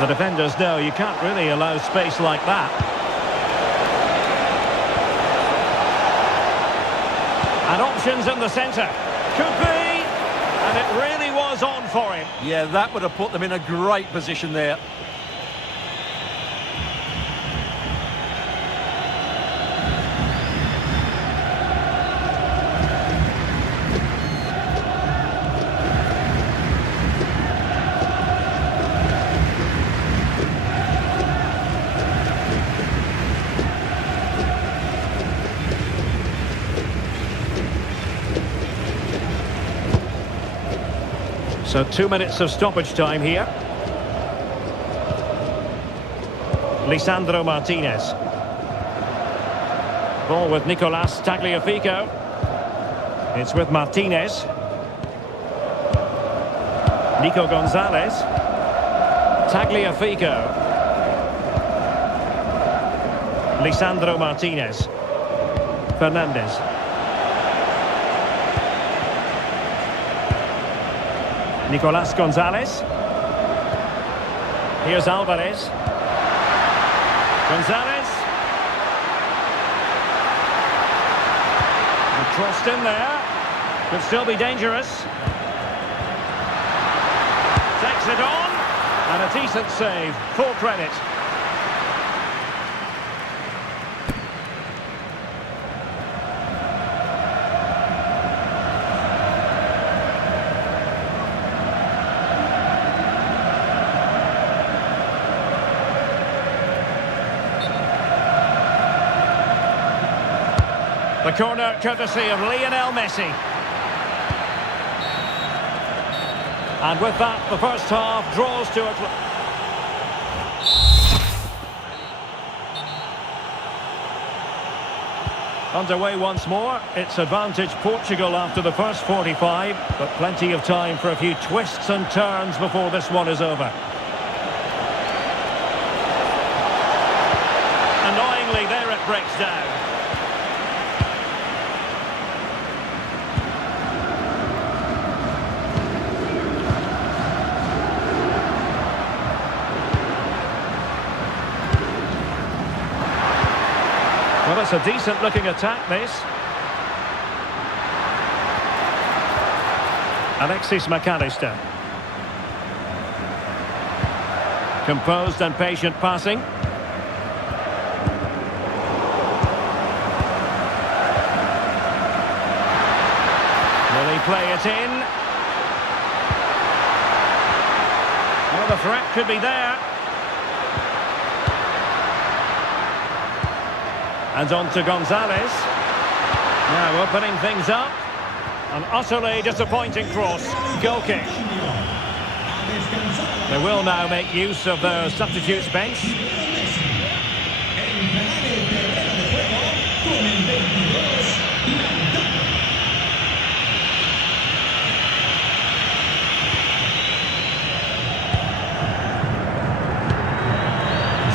The defenders know you can't really allow space like that. And options in the centre. Could be. And it really was on for him. Yeah, that would have put them in a great position there. So 2 minutes of stoppage time here. Lisandro Martinez. Ball with Nicolas Tagliafico. It's with Martinez. Nico Gonzalez. Tagliafico. Lisandro Martinez. Fernandes. Nicolas Gonzalez. Here's Alvarez. Gonzalez. And crossed in there. Could still be dangerous. Takes it on. And a decent save. Full credit. The corner courtesy of Lionel Messi. And with that, the first half draws to a... Underway once more. It's advantage Portugal after the first 45, but plenty of time for a few twists and turns before this one is over. Annoyingly, there it breaks down. Well, it's a decent-looking attack, this. Alexis McAllister. Composed and patient passing. Will he play it in? Well, the threat could be there. And on to Gonzalez. Now opening things up. An utterly disappointing cross. Goal kick. They will now make use of their substitutes bench.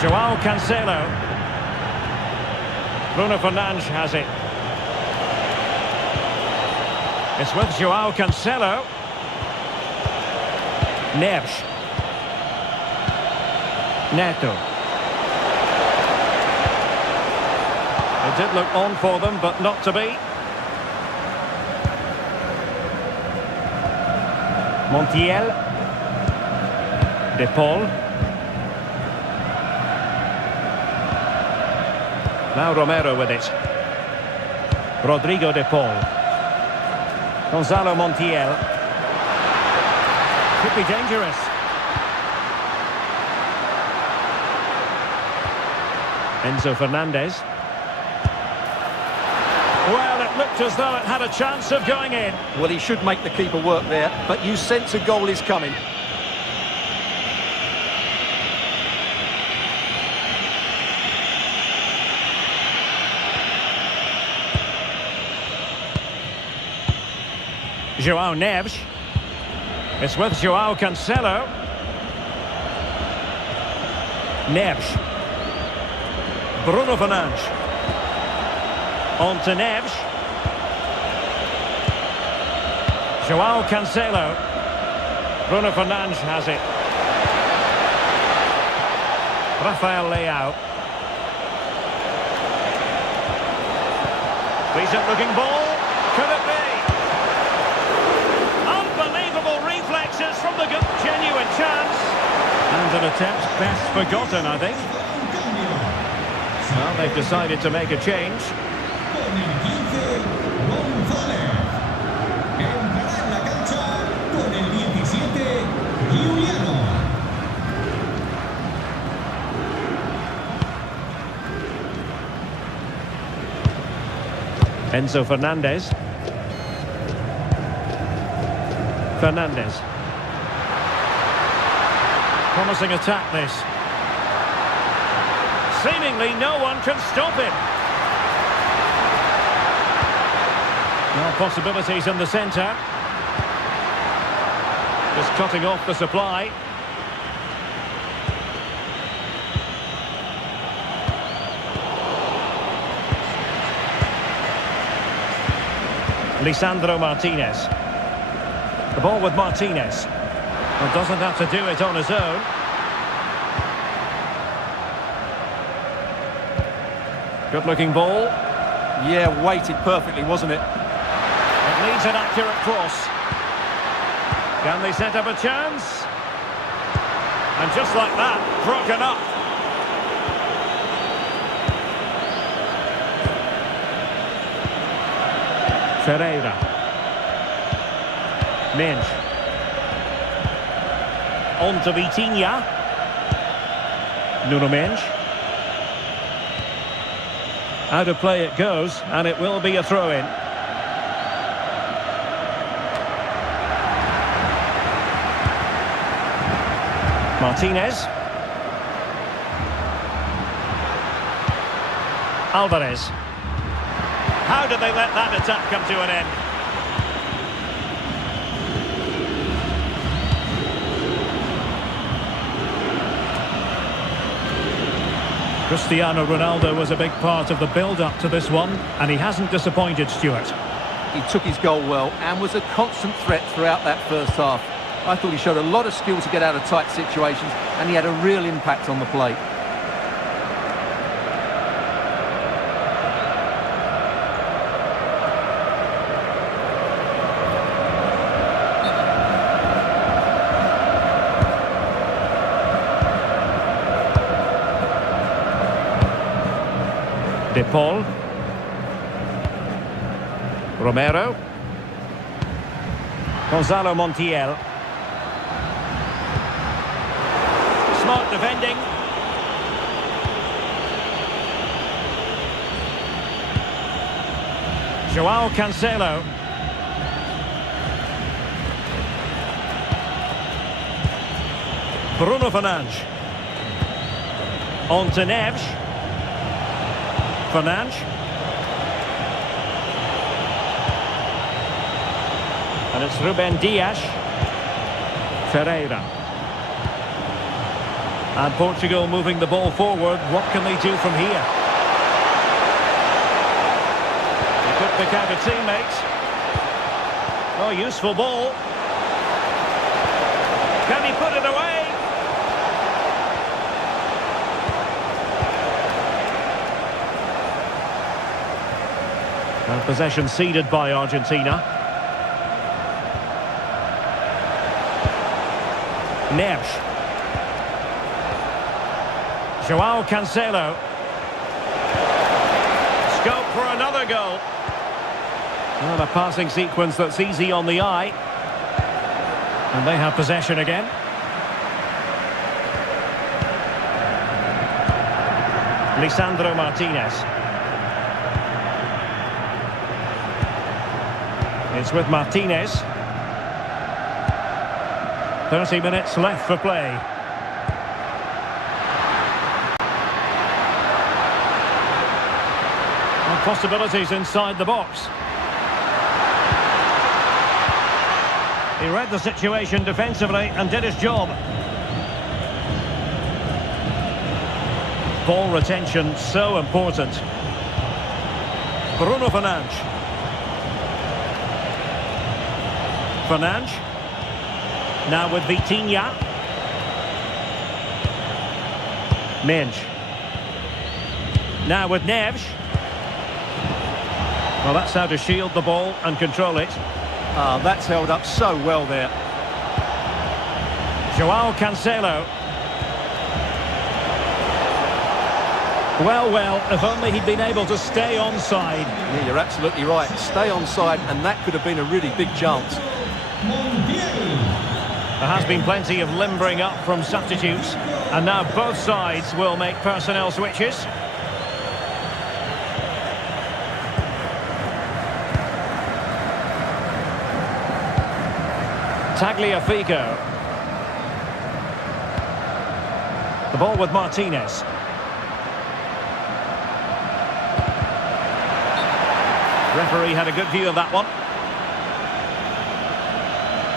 Joao Cancelo. Bruno Fernandes has it. It's with Joao Cancelo. Neves. Neto. It did look on for them, but not to be. Montiel. De Paul. Now Romero with it. Rodrigo de Paul. Gonzalo Montiel. Could be dangerous. Enzo Fernandez. Well, it looked as though it had a chance of going in. Well, he should make the keeper work there, but you sense a goal is coming. Joao Neves. It's with Joao Cancelo. Neves. Bruno Fernandes. On to Neves. Joao Cancelo. Bruno Fernandes has it. Rafael Leao. Decent looking ball. Could it be? Unbelievable reflexes from the genuine chance. And an attempt best forgotten, I think. Well, they've decided to make a change. Enzo Fernandez. Fernandez. Promising attack, this. Seemingly no one can stop him. Now possibilities in the centre. Just cutting off the supply. Lisandro Martinez. The ball with Martinez. Well, doesn't have to do it on his own. Good looking ball. Yeah, weighted perfectly, wasn't it? It needs an accurate cross. Can they set up a chance? And just like that, broken up. Ferreira. Mensch. On to Vitinha. Nuno Mensch. Out of play it goes, and it will be a throw-in. Martinez. Alvarez. How did they let that attack come to an end? Cristiano Ronaldo was a big part of the build-up to this one, and he hasn't disappointed, Stuart. He took his goal well and was a constant threat throughout that first half. I thought he showed a lot of skill to get out of tight situations, and he had a real impact on the plate. De Paul. Romero. Gonzalo Montiel. Smart defending. Joao Cancelo. Bruno Fernandes. On to Neves. Fernandes. And it's Ruben Dias. Ferreira. And Portugal moving the ball forward. What can they do from here? They could pick out a teammate. Oh, useful ball. Can he put it away? And possession ceded by Argentina. Neves. Joao Cancelo. Scope for another goal. Well, a passing sequence that's easy on the eye. And they have possession again. Lisandro Martinez. It's with Martinez. 30 minutes left for play. And possibilities inside the box. He read the situation defensively and did his job. Ball retention so important. Bruno Fernandes. Fernandes. Now with Vitinha. Minge. Now with Neves. Well, that's how to shield the ball and control it. That's held up so well there. Joao Cancelo. Well, if only he'd been able to stay onside. Yeah, you're absolutely right. Stay onside, and that could have been a really big chance. There has been plenty of limbering up from substitutes, and now both sides will make personnel switches. Tagliafico. The ball with Martinez. Referee had a good view of that one.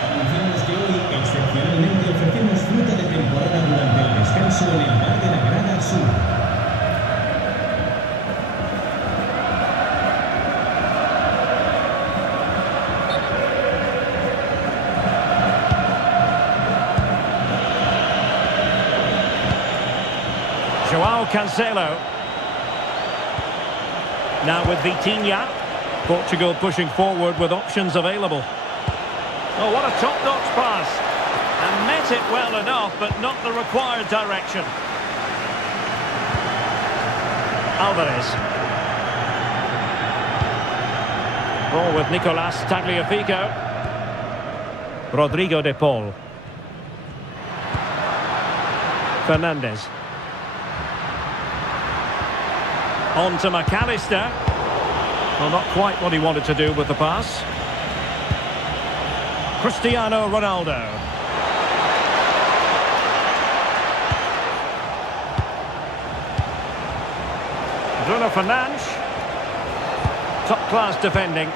Anunciamos que hoy excepcionalmente ofrecemos fruta de temporada durante el descanso en el bar de la grada sur. Joao Cancelo. Now with Vitinha. Portugal pushing forward with options available. Oh, what a top-notch pass. And met it well enough, but not the required direction. Alvarez. Ball with Nicolas Tagliafico. Rodrigo de Paul. Fernandes. On to McAllister. Well, not quite what he wanted to do with the pass. Cristiano Ronaldo. Bruno Fernandes. Top-class defending.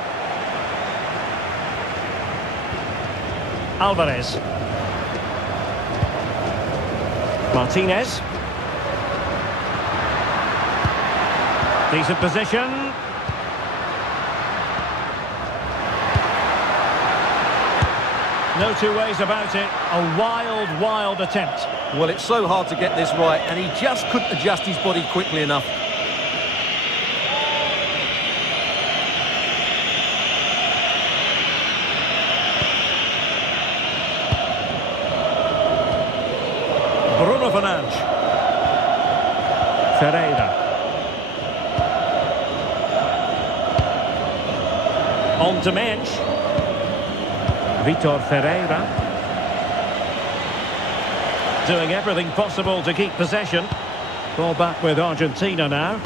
Alvarez. Martinez. Decent position. No two ways about it. A wild, wild attempt. Well, it's so hard to get this right, and he just couldn't adjust his body quickly enough. Bruno Fernandes. Ferreira. On to Mensch. Vitor Ferreira. Doing everything possible to keep possession. Ball back with Argentina now.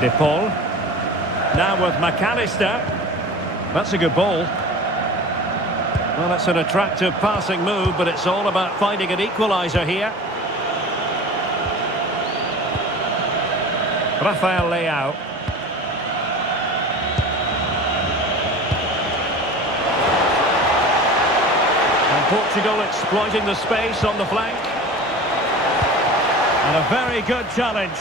De Paul. Now with McAllister. That's a good ball. Well, it's an attractive passing move, but it's all about finding an equaliser here. Rafael Leao. And Portugal exploiting the space on the flank. And a very good challenge.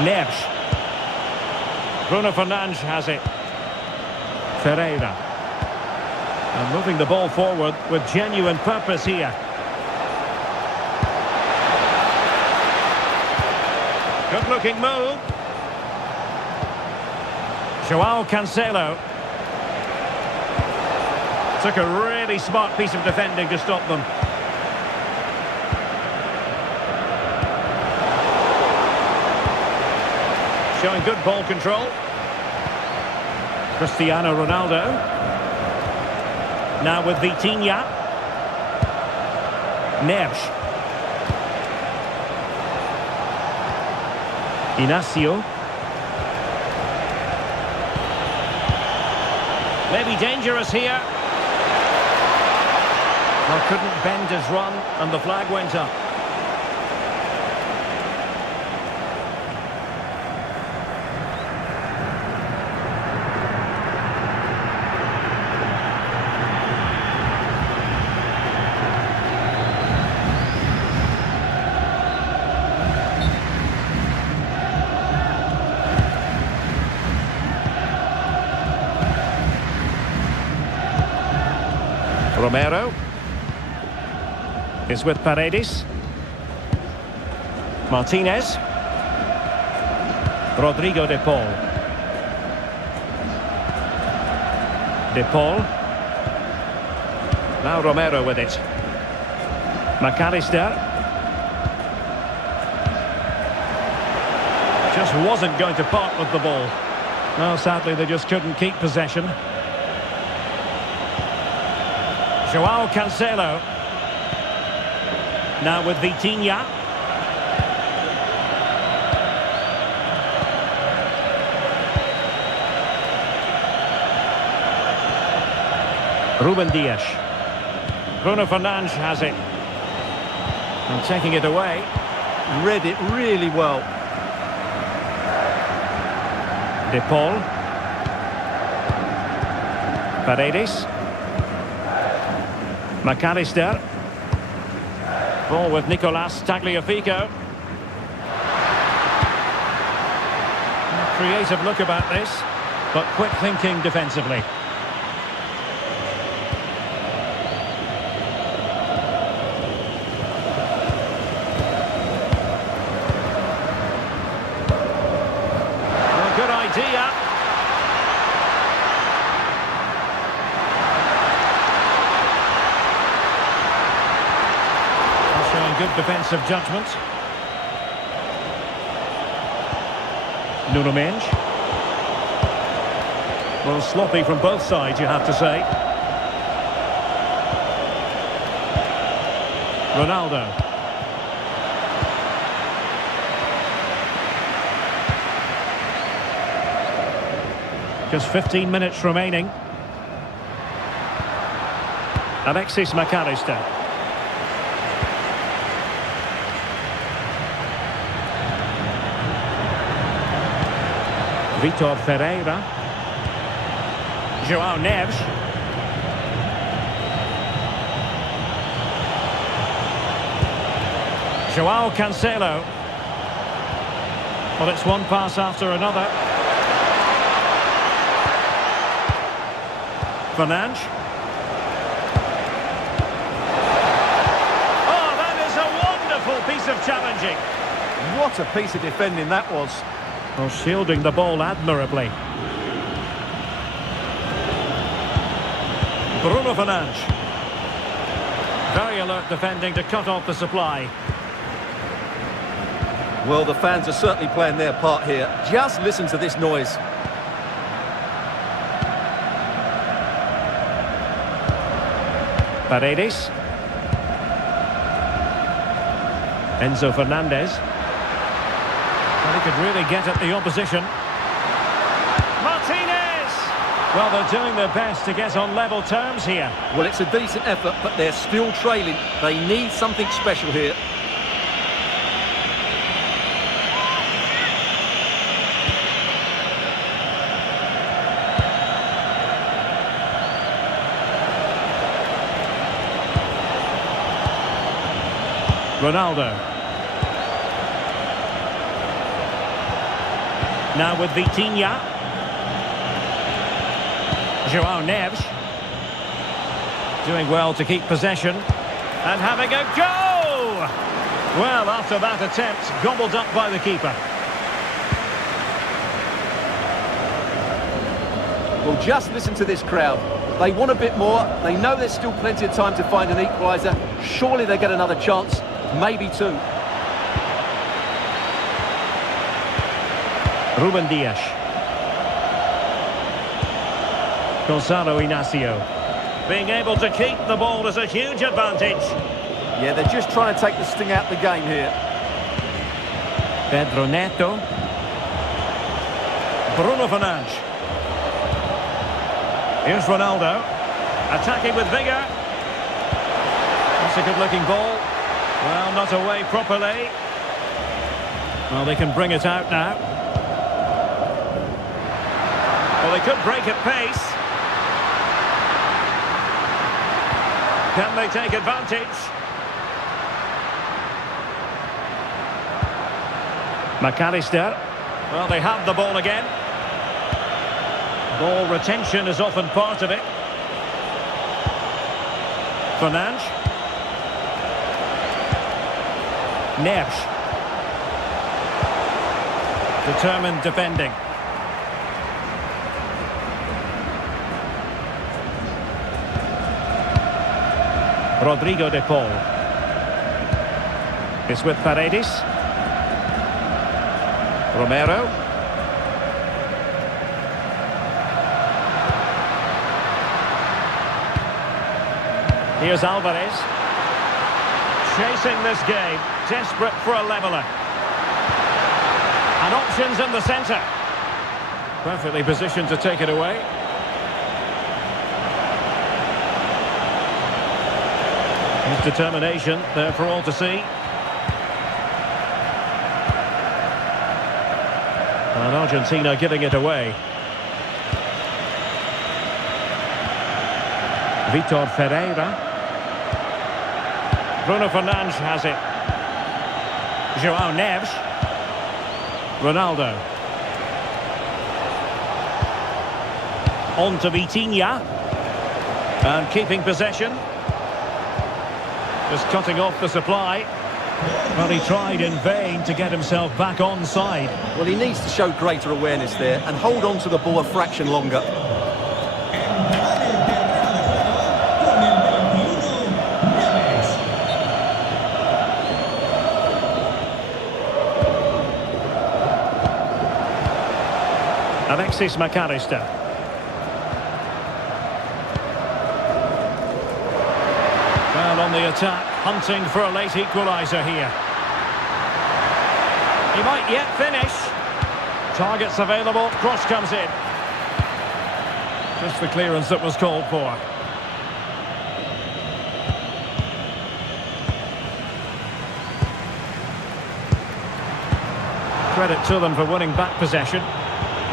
Neves. Bruno Fernandes has it. Ferreira. And moving the ball forward with genuine purpose here. Good looking move. Joao Cancelo. Took a really smart piece of defending to stop them. Showing good ball control. Cristiano Ronaldo. Now with Vitinha. Neves. Inacio. Maybe dangerous here. Well, couldn't bend his run and the flag went up. Romero is with Paredes. Martinez. Rodrigo de Paul. De Paul. Now Romero with it. McAllister. Just wasn't going to part with the ball. Well, sadly, they just couldn't keep possession. Joao Cancelo. Now with Vitinha. Ruben Dias. Bruno Fernandes has it. And taking it away. Read it really well. De Paul. Paredes. McAllister. Ball with Nicolas Tagliafico. Creative look about this, but quick thinking defensively. Well, good idea. Good defensive judgment. Nuno Mendes. Well, sloppy from both sides, you have to say. Ronaldo. Just 15 minutes remaining. Alexis McAllister. Vitor Ferreira. João Neves. João Cancelo. Well, it's one pass after another. Fernandes. Oh, that is a wonderful piece of challenging. What a piece of defending that was. Well, shielding the ball admirably. Bruno Fernandes. Very alert defending to cut off the supply. Well, the fans are certainly playing their part here. Just listen to this noise. Paredes. Enzo Fernandez. Well, he could really get at the opposition. Martinez! Well, they're doing their best to get on level terms here. Well, it's a decent effort, but they're still trailing. They need something special here. Ronaldo. Now with Vitinha. João Neves. Doing well to keep possession. And having a go! Well, after that attempt, gobbled up by the keeper. Well, just listen to this crowd. They want a bit more. They know there's still plenty of time to find an equaliser. Surely they get another chance. Maybe two. Ruben Dias. Gonzalo Inacio. Being able to keep the ball is a huge advantage. Yeah, they're just trying to take the sting out of the game here. Pedro Neto. Bruno Fernandes. Here's Ronaldo. Attacking with vigour. That's a good-looking ball. Well, not away properly. Well, they can bring it out now. Well, they could break at pace. Can they take advantage? McAllister. Well, they have the ball again. Ball retention is often part of it. Fernandes. Neves. Determined defending. Rodrigo de Paul. It's with Paredes. Romero. Here's Alvarez. Chasing this game. Desperate for a leveller. And options in the centre. Perfectly positioned to take it away. His determination there for all to see. And Argentina giving it away. Vitor Ferreira. Bruno Fernandes has it. João Neves. Ronaldo. On to Vitinha. And keeping possession. Just cutting off the supply. Well, he tried in vain to get himself back onside. Well, he needs to show greater awareness there and hold on to the ball a fraction longer. Alexis McAllister. Well, on the attack, hunting for a late equaliser here. He might yet finish. Targets available, cross comes in. Just the clearance that was called for. Credit to them for winning back possession.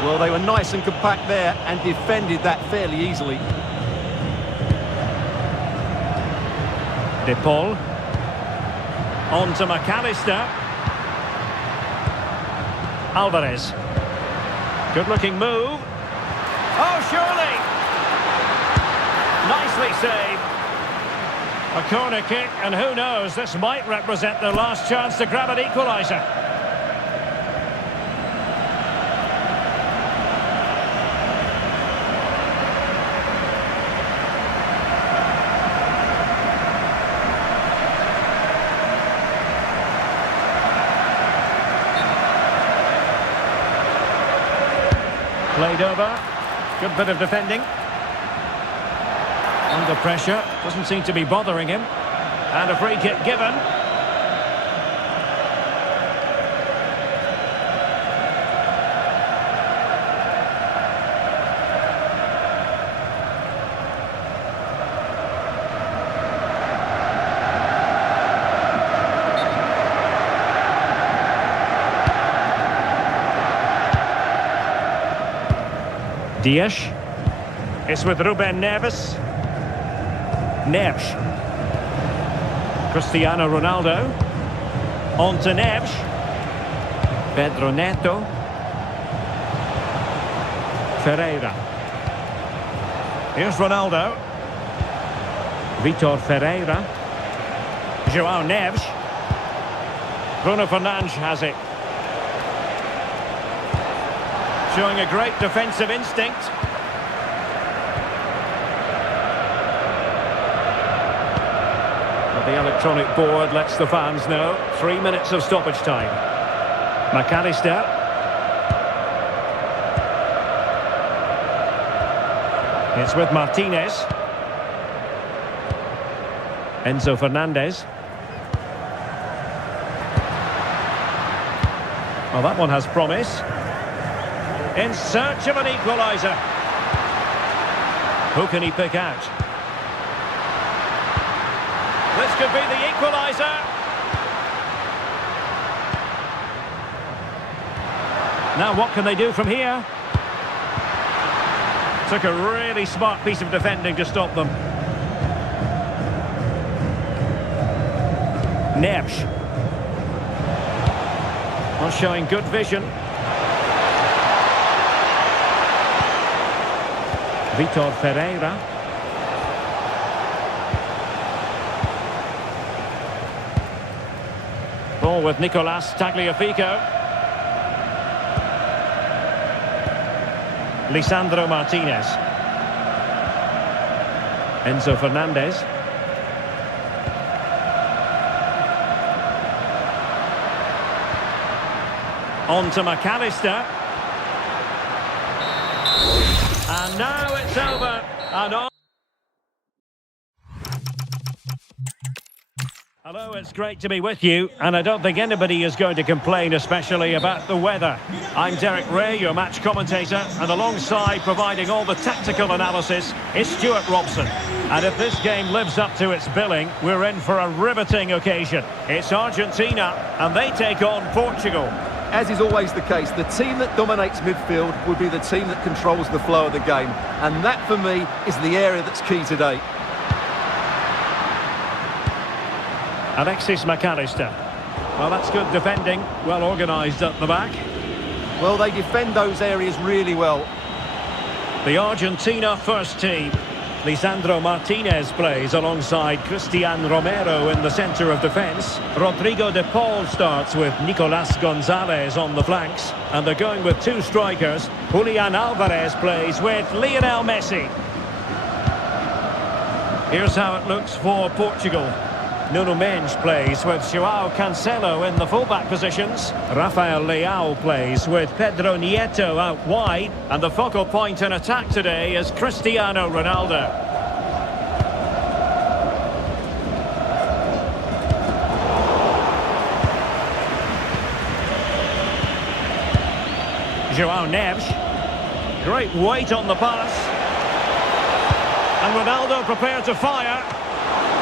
Well, they were nice and compact there and defended that fairly easily. De Paul. On to McAllister. Alvarez. Good-looking move. Oh, surely! Nicely saved. A corner kick, and who knows, this might represent their last chance to grab an equaliser. Played over. Good bit of defending. Under pressure. Doesn't seem to be bothering him. And a free kick given. Dias. It's with Ruben Neves. Neves. Cristiano Ronaldo. On to Neves. Pedro Neto. Ferreira. Here's Ronaldo. Vitor Ferreira. João Neves. Bruno Fernandes has it. Showing a great defensive instinct. But the electronic board lets the fans know. 3 minutes of stoppage time. McAllister. It's with Martinez. Enzo Fernandez. Well, that one has promise. In search of an equaliser. Who can he pick out? This could be the equaliser. Now what can they do from here? Took a really smart piece of defending to stop them. Neves. Well, showing good vision. Vitor Ferreira. Ball with Nicolas Tagliafico. Lisandro Martinez. Enzo Fernandez. On to McAllister. And now it's over. And on. Hello, it's great to be with you, and I don't think anybody is going to complain, especially about the weather. I'm Derek Ray, your match commentator, and alongside providing all the tactical analysis is Stuart Robson. And if this game lives up to its billing, we're in for a riveting occasion. It's Argentina, and they take on Portugal. As is always the case, the team that dominates midfield will be the team that controls the flow of the game. And that, for me, is the area that's key today. Alexis McAllister. Well, that's good defending. Well organised at the back. Well, they defend those areas really well. The Argentina first team. Lisandro Martinez plays alongside Cristian Romero in the centre of defence. Rodrigo de Paul starts with Nicolas Gonzalez on the flanks. And they're going with two strikers. Julian Alvarez plays with Lionel Messi. Here's how it looks for Portugal. Nuno Mendes plays with João Cancelo in the fullback positions. Rafael Leao plays with Pedro Neto out wide. And the focal point in attack today is Cristiano Ronaldo. Joao Neves. Great weight on the pass. And Ronaldo prepared to fire.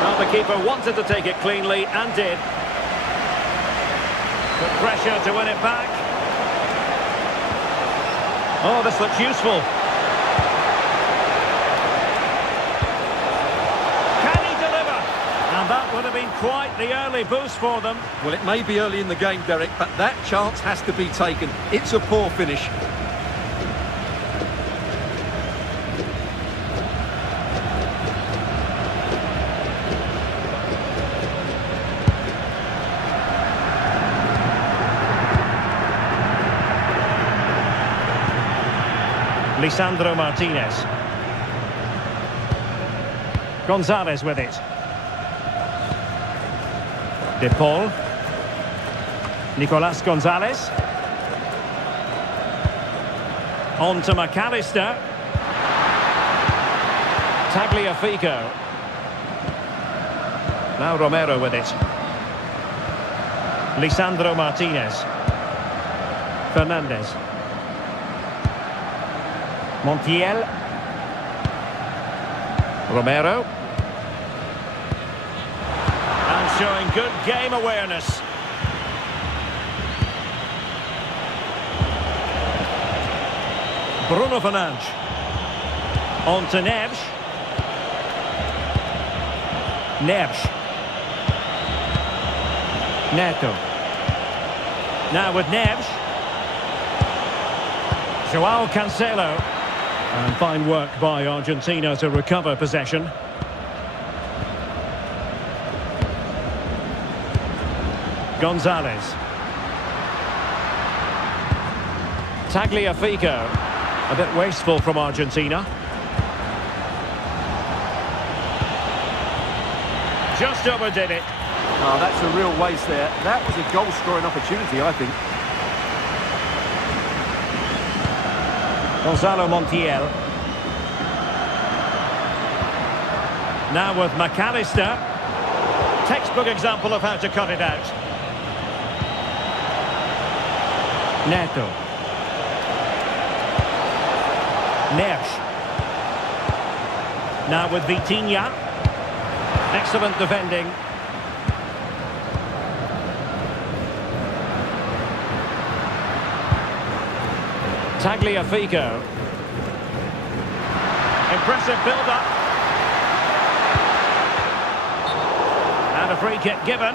Well, the keeper wanted to take it cleanly and did. Good pressure to win it back. Oh, this looks useful. Can he deliver? And that would have been quite the early boost for them. Well, it may be early in the game, Derek, but that chance has to be taken. It's a poor finish. Lisandro Martinez. Gonzalez with it. De Paul. Nicolas Gonzalez. On to McAllister. Tagliafico. Now Romero with it. Lisandro Martinez. Fernandez. Montiel. Romero. And showing good game awareness. Bruno Fernandes. On to Neves. Neves. Neto. Now with Neves. Joao Cancelo. And fine work by Argentina to recover possession. Gonzalez. Tagliafico. A bit wasteful from Argentina. Just overdid it. Oh, that's a real waste there. That was a goal-scoring opportunity, I think. Gonzalo Montiel. Now with McAllister. Textbook example of how to cut it out. Neto. Neves. Now with Vitinha. Excellent defending. Tagliafico. Impressive build-up. And a free kick given.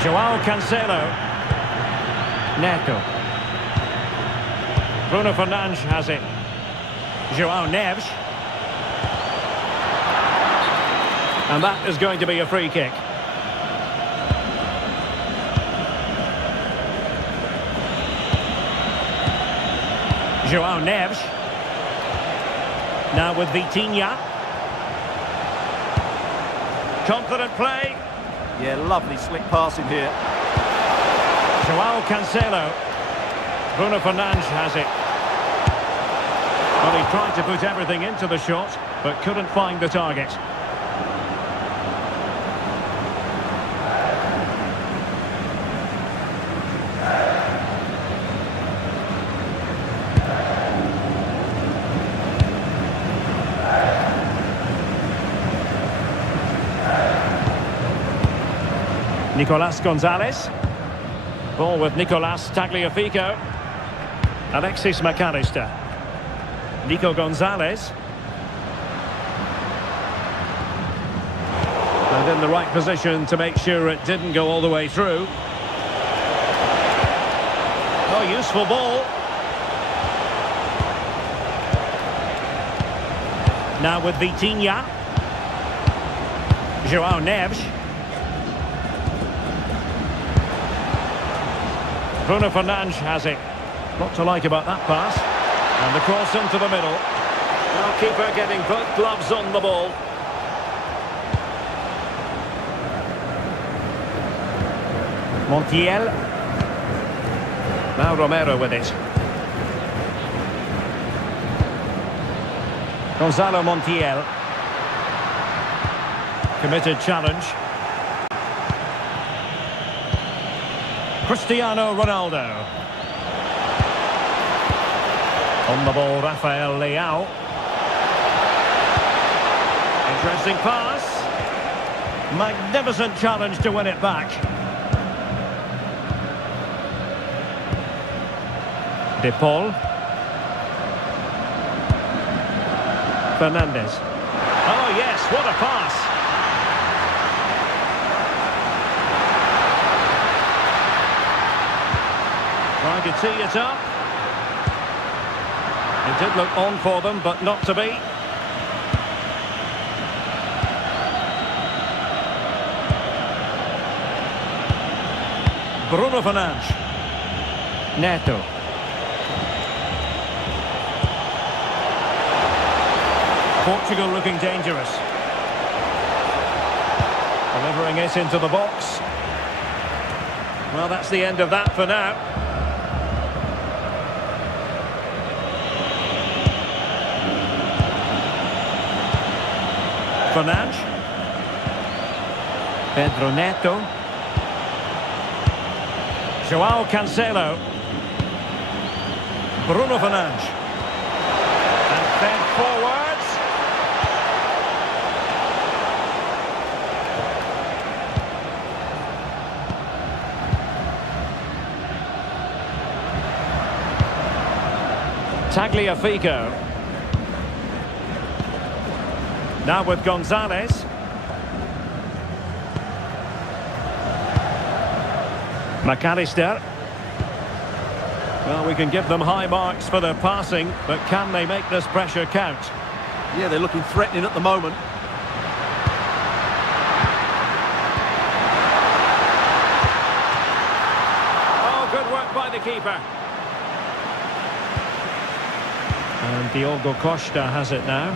Joao Cancelo. Neto. Bruno Fernandes has it. Joao Neves. And that is going to be a free kick. Joao Neves. Now with Vitinha. Confident play. Yeah, lovely slick passing here. Joao Cancelo. Bruno Fernandes has it. Well, he tried to put everything into the shot, but couldn't find the target. Nicolas Gonzalez. Ball with Nicolas Tagliafico. Alexis McAllister. Nico Gonzalez. And in the right position to make sure it didn't go all the way through. Oh, useful ball. Now with Vitinha. Joao Neves. Bruno Fernandes has it. Not to like about that pass. And the cross into the middle. Now keeper getting both gloves on the ball. Montiel. Now Romero with it. Gonzalo Montiel. Committed challenge. Cristiano Ronaldo. On the ball, Rafael Leao. Interesting pass. Magnificent challenge to win it back. De Paul. Fernandes. Oh yes, what a pass. Trying to tee it up. It did look on for them, but not to be. Bruno Fernandes. Neto. Portugal looking dangerous. Delivering it into the box. Well, that's the end of that for now. Fernandes. Pedro Neto. João Cancelo. Bruno Fernandes. And fed forwards. Tagliafico. Now with Gonzalez. McAllister. Well, we can give them high marks for their passing, but can they make this pressure count? Yeah, they're looking threatening at the moment. Oh, good work by the keeper. And Diogo Costa has it now.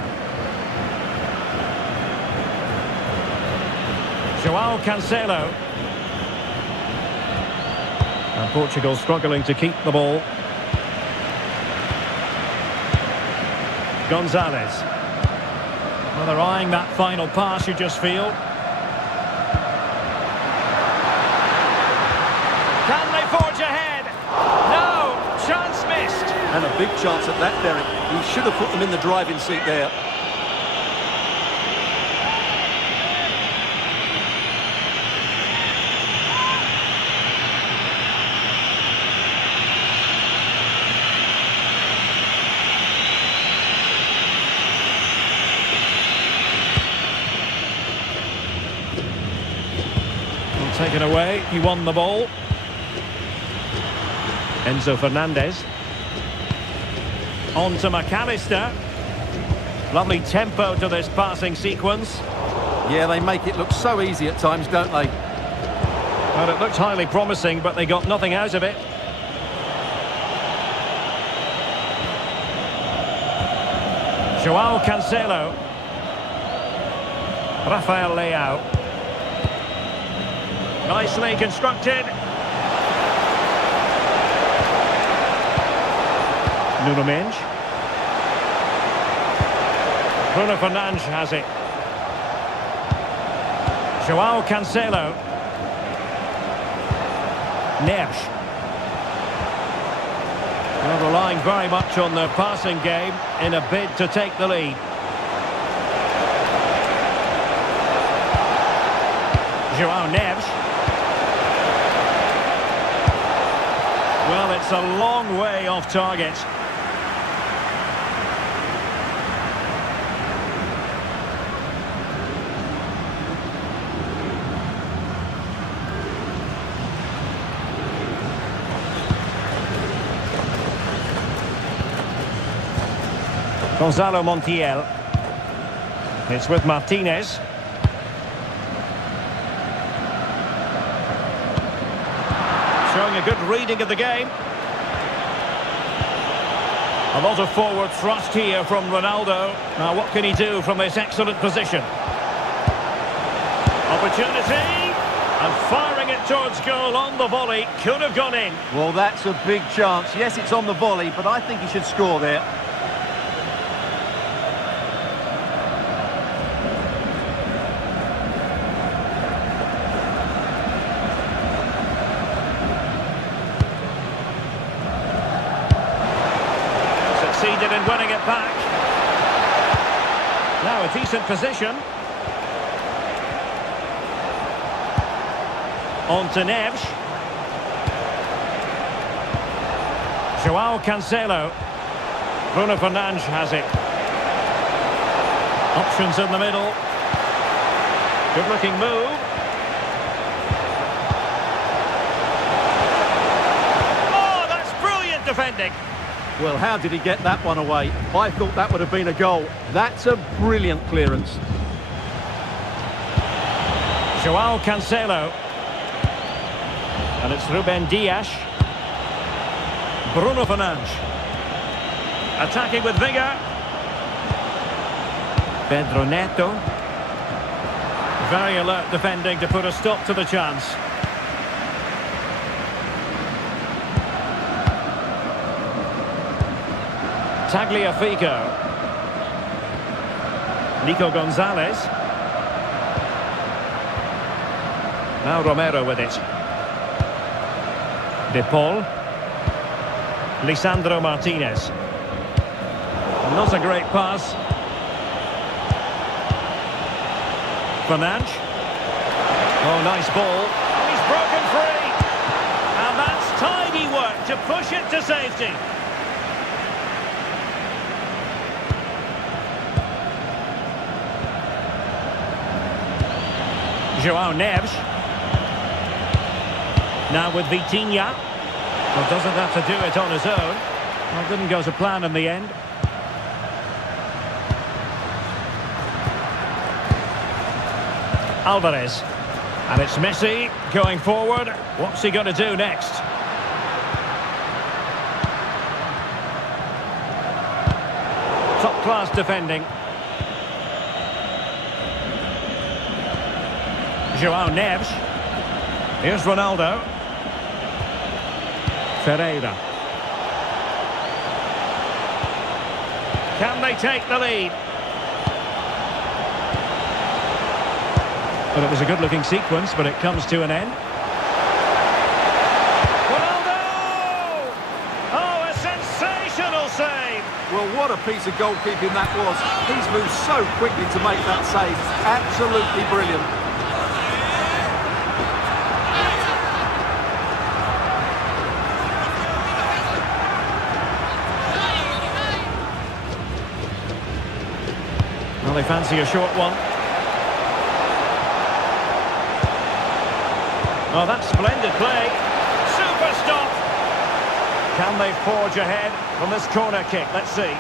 João Cancelo. And Portugal struggling to keep the ball. Gonzalez. Well, they're eyeing that final pass, you just feel. Can they forge ahead? No! Chance missed! And a big chance at that, Derek. He should have put them in the driving seat there. Taken away, he won the ball. Enzo Fernandez. On to McAllister. Lovely tempo to this passing sequence. Yeah, they make it look so easy at times, don't they? Well, it looked highly promising, but they got nothing out of it. João Cancelo. Rafael Leao. Nicely constructed. Nuno Mendes. Bruno Fernandes has it. João Cancelo. Neves. Well, relying very much on their passing game in a bid to take the lead. João Neves. Well, it's a long way off target. Gonzalo Montiel. It's with Martinez. Showing a good reading of the game. A lot of forward thrust here from Ronaldo. Now what can he do from this excellent position? Opportunity. And firing it towards goal on the volley. Could have gone in. Well, that's a big chance. Yes, it's on the volley, but I think he should score there. Succeeded in winning it back. Now a decent position. On to Neves. Joao Cancelo. Bruno Fernandes has it. Options in the middle. Good looking move. Oh, that's brilliant defending. Well, how did he get that one away? I thought that would have been a goal. That's a brilliant clearance. Joao Cancelo. And it's Ruben Dias. Bruno Fernandes. Attacking with vigour. Pedro Neto. Very alert defending to put a stop to the chance. Tagliafico. Nico Gonzalez. Now Romero with it. De Paul. Lisandro Martinez. Not a great pass. Fernandes. Oh, nice ball. He's broken free. And that's tidy work to push it to safety. Joao Neves. Now with Vitinha. Well, doesn't have to do it on his own. Well, didn't go to plan in the end. Alvarez. And it's Messi going forward. What's he going to do next? Top-class defending. Joao Neves. Here's Ronaldo. Ferreira. Can they take the lead? Well, it was a good-looking sequence, but it comes to an end. Ronaldo! Oh, a sensational save! Well, what a piece of goalkeeping that was. He's moved so quickly to make that save. Absolutely brilliant. Well, they fancy a short one. Oh, that's splendid play. Super stop. Can they forge ahead from this corner kick? Let's see.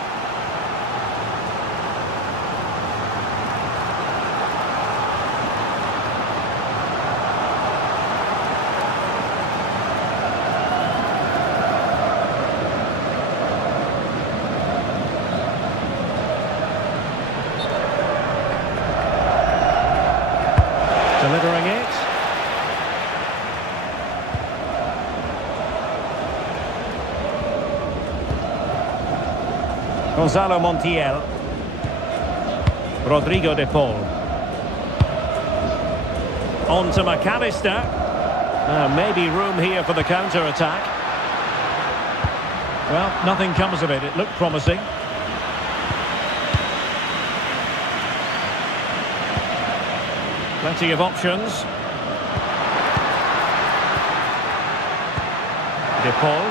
Delivering it. Gonzalo Montiel. Rodrigo de Paul. On to McAllister. Maybe room here for the counter-attack. Well, nothing comes of it. It looked promising. Plenty of options. De Paul.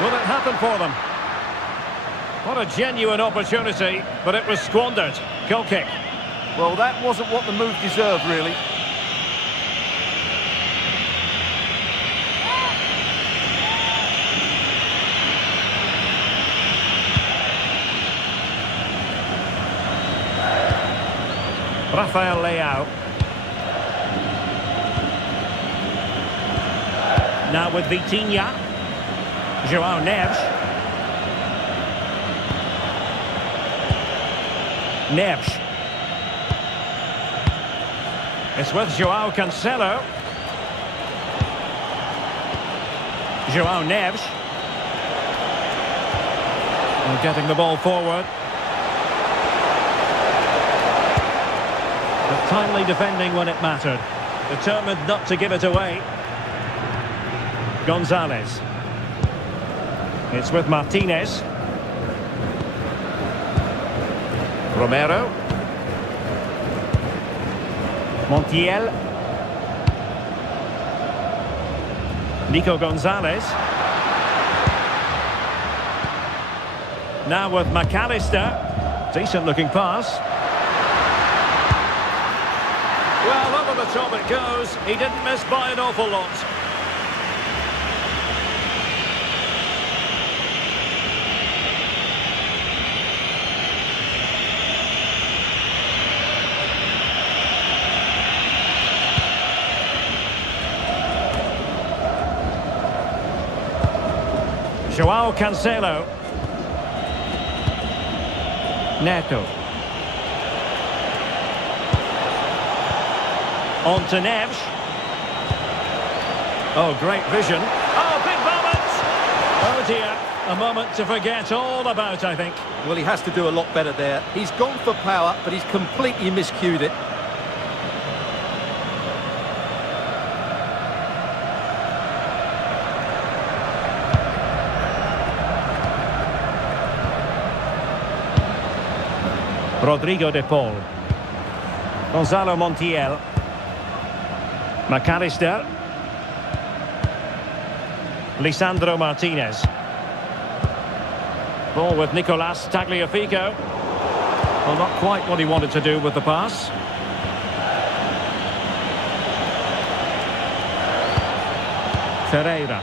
Will it happen for them? What a genuine opportunity, but it was squandered. Goal kick. Well, that wasn't what the move deserved, really. Rafael Leao. Now with Vitinha. Joao Neves. Neves. It's with Joao Cancelo. João Neves. And getting the ball forward. But timely defending when it mattered. Determined not to give it away. Gonzalez. It's with Martinez. Romero. Montiel. Nico Gonzalez. Now with McAllister. Decent looking pass. Well, over the top it goes. He didn't miss by an awful lot. João Cancelo. Neto. On to Neves. Oh, great vision. Oh, big moment! Oh dear, a moment to forget all about, I think. Well, he has to do a lot better there. He's gone for power, but he's completely miscued it. Rodrigo de Paul. Gonzalo Montiel. McAllister. Lisandro Martinez. Ball with Nicolas Tagliafico. Well, not quite what he wanted to do with the pass. Ferreira.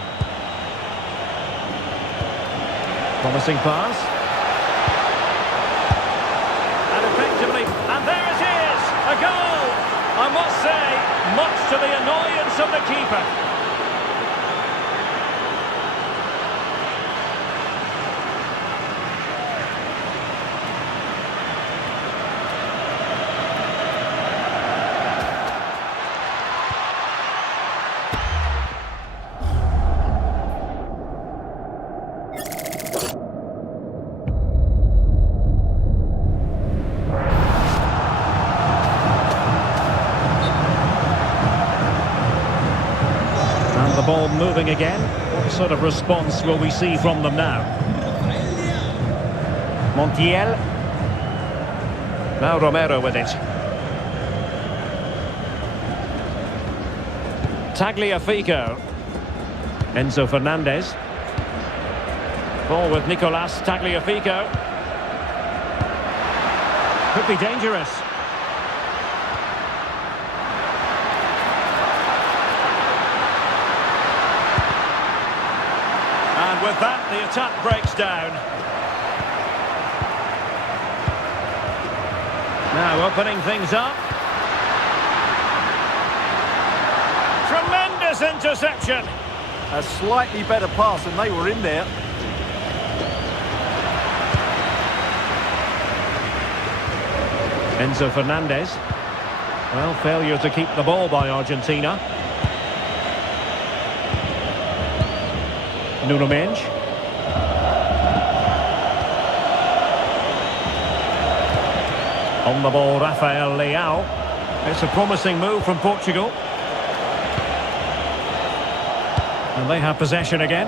Promising pass. And there it is, a goal! I must say, much to the annoyance of the keeper. Ball moving again. What sort of response will we see from them now? Montiel. Now Romero with it. Tagliafico. Enzo Fernandez. Ball with Nicolas Tagliafico. Could be dangerous. And with that, the attack breaks down. Now opening things up. Tremendous interception. A slightly better pass and they were in there. Enzo Fernandez. Well, failure to keep the ball by Argentina. Nuno Mendes. On the ball, Rafael Leao. It's a promising move from Portugal. And they have possession again.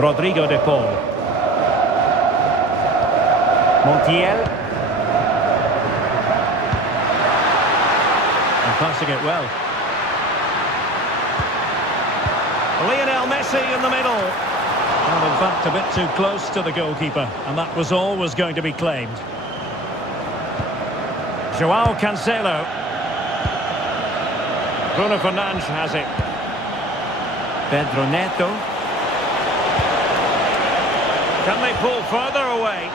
Rodrigo de Paul. Montiel. And passing it well. Lionel Messi in the middle. Well, in fact, a bit too close to the goalkeeper, and that was always going to be claimed. João Cancelo. Bruno Fernandes has it. Pedro Neto. Can they pull further away?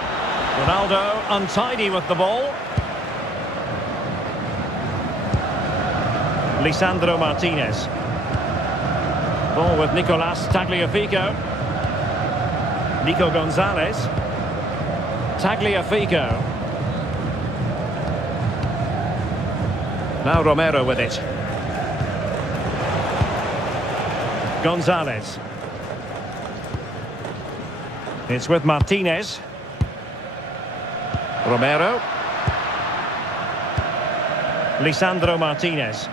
Ronaldo untidy with the ball. Lisandro Martinez. Ball with Nicolas Tagliafico. Nico Gonzalez. Tagliafico. Now Romero with it. Gonzalez. It's with Martinez. Romero. Lisandro Martinez.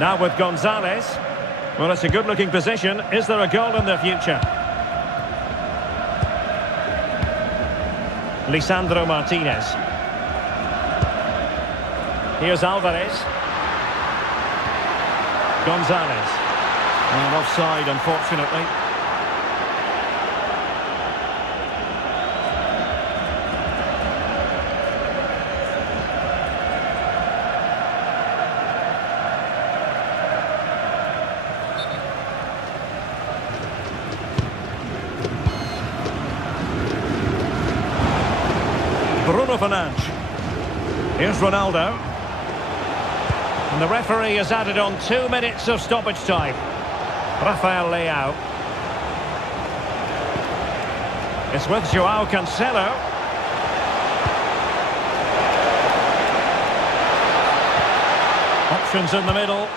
Now with Gonzalez. Well, it's a good-looking position. Is there a goal in the future? Lisandro Martinez. Here's Alvarez. Gonzalez. And offside, unfortunately. Bruno Fernandes. Here's Ronaldo. And the referee has added on 2 minutes of stoppage time. Rafael Leao. It's with Joao Cancelo. Options in the middle.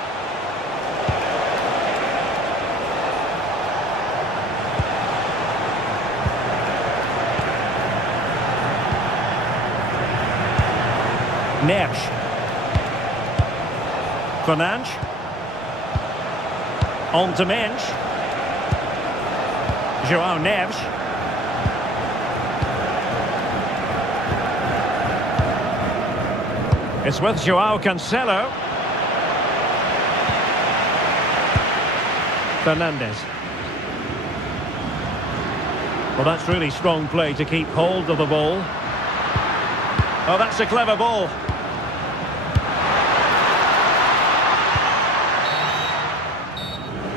Neves. Fernandes. On to Mensch. Joao Neves. It's with Joao Cancelo. Fernandes. Well, that's really strong play to keep hold of the ball. Oh, that's a clever ball.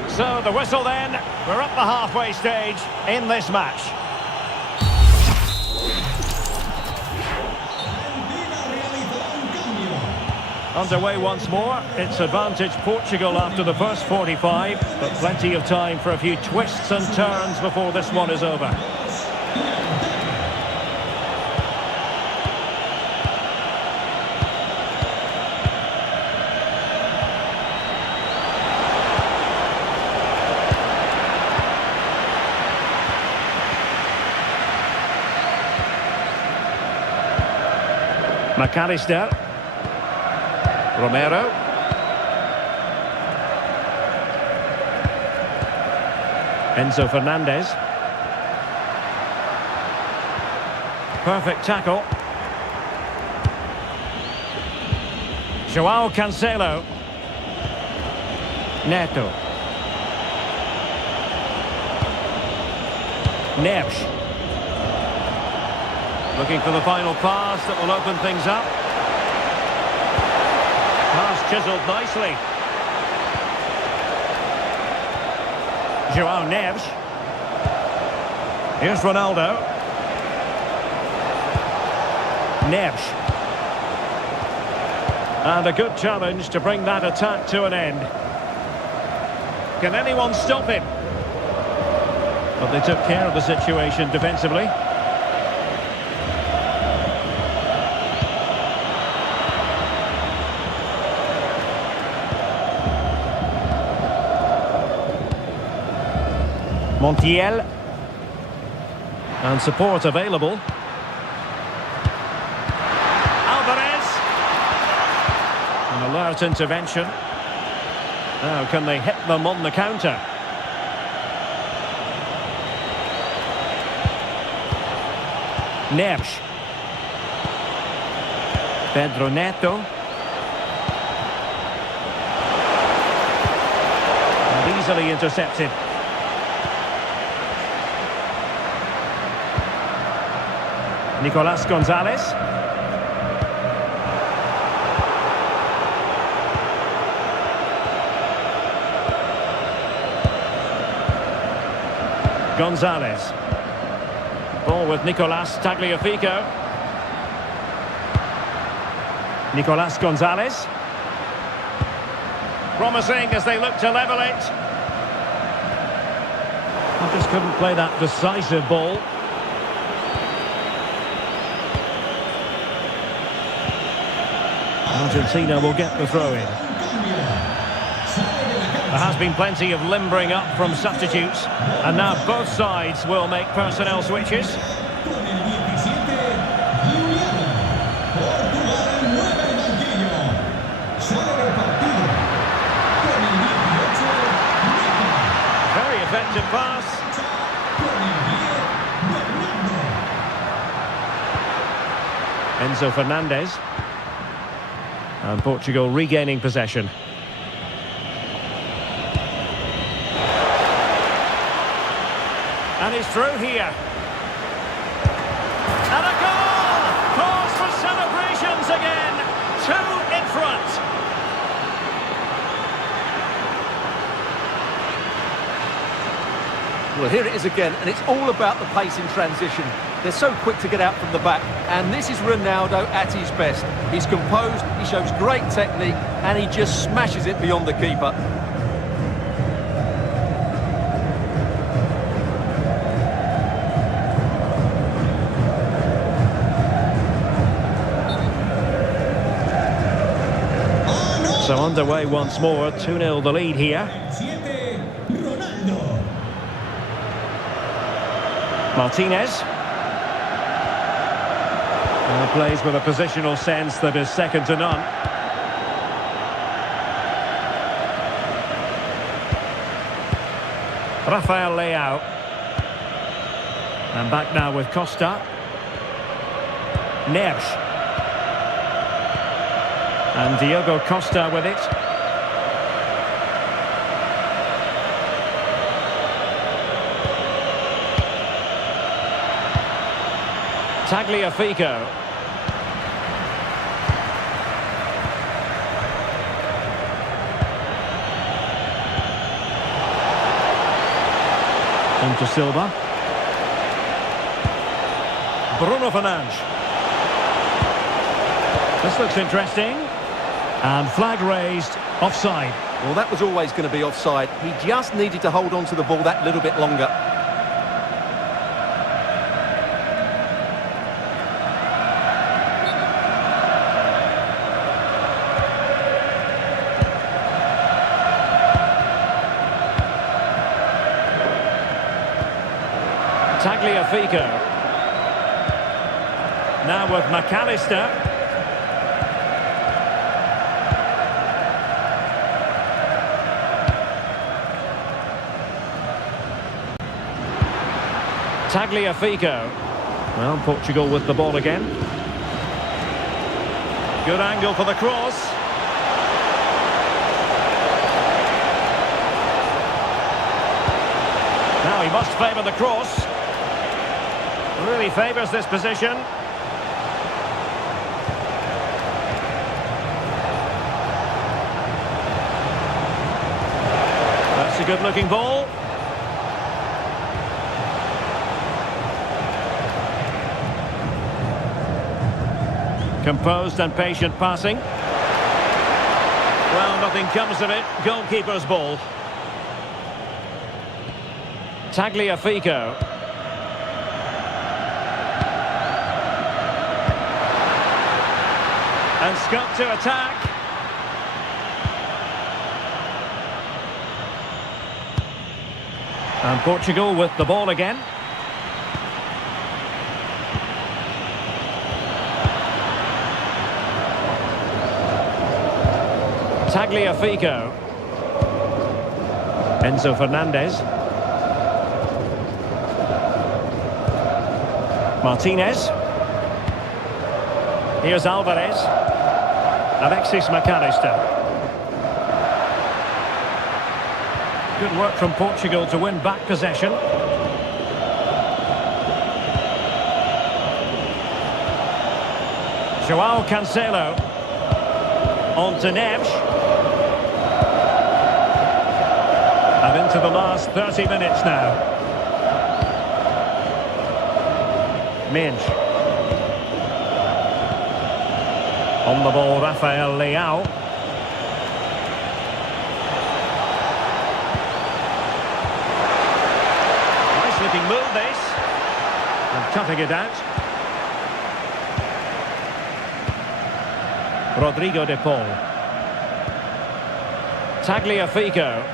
So the whistle then, we're up the halfway stage in this match. Underway once more, it's advantage Portugal after the first 45, but plenty of time for a few twists and turns before this one is over. McAllister. Romero. Enzo Fernandez. Perfect tackle. Joao Cancelo. Neto. Neves. Looking for the final pass that will open things up. Pass chiselled nicely. Joao Neves. Here's Ronaldo. Neves. And a good challenge to bring that attack to an end. Can anyone stop him? But they took care of the situation defensively. Montiel. And support available. Alvarez. An alert intervention. Now can they hit them on the counter? Neves. Pedro Neto. And easily intercepted. Nicolas Gonzalez. Gonzalez. Ball with Nicolas Tagliafico. Nicolas Gonzalez. Promising as they look to level it. I just couldn't play that decisive ball. Argentina will get the throw-in. There has been plenty of limbering up from substitutes, and now both sides will make personnel switches. Con el 17, Juliana. Portugal mueve el banquillo. Sale del partido. Con el 18, Mika. Very effective pass. Con el 10, Bernardo. Enzo Fernandez. And Portugal regaining possession. And he's through here. And a goal! Cause for celebrations again. 2 in front. Well, here it is again, and it's all about the pace in transition. They're so quick to get out from the back, and this is Ronaldo at his best. He's composed, he shows great technique, and he just smashes it beyond the keeper. So underway once more, 2-0 the lead here. 7, Ronaldo. Martinez. Plays with a positional sense that is second to none. Rafael Leao. And back now with Costa. Neves. And Diogo Costa with it. Tagliafico. Into Silva. Bruno Fernandes. This looks interesting. And flag raised, offside. Well, that was always going to be offside. He just needed to hold on to the ball that little bit longer. Tagliafico. Now with McAllister. Tagliafico. Well, Portugal with the ball again. Good angle for the cross. Now he must favour the cross. Really favours this position. That's a good-looking ball. Composed and patient passing. Well, nothing comes of it. Goalkeeper's ball. Tagliafico. And Scott to attack. And Portugal with the ball again. Tagliafico. Enzo Fernandez. Martinez. Here's Alvarez. Alexis McAllister. Good work from Portugal to win back possession. João Cancelo. On to Neves. And into the last 30 minutes now. Minge. On the ball, Rafael Leao. Nice looking move this. And cutting it out. Rodrigo de Paul. Tagliafico.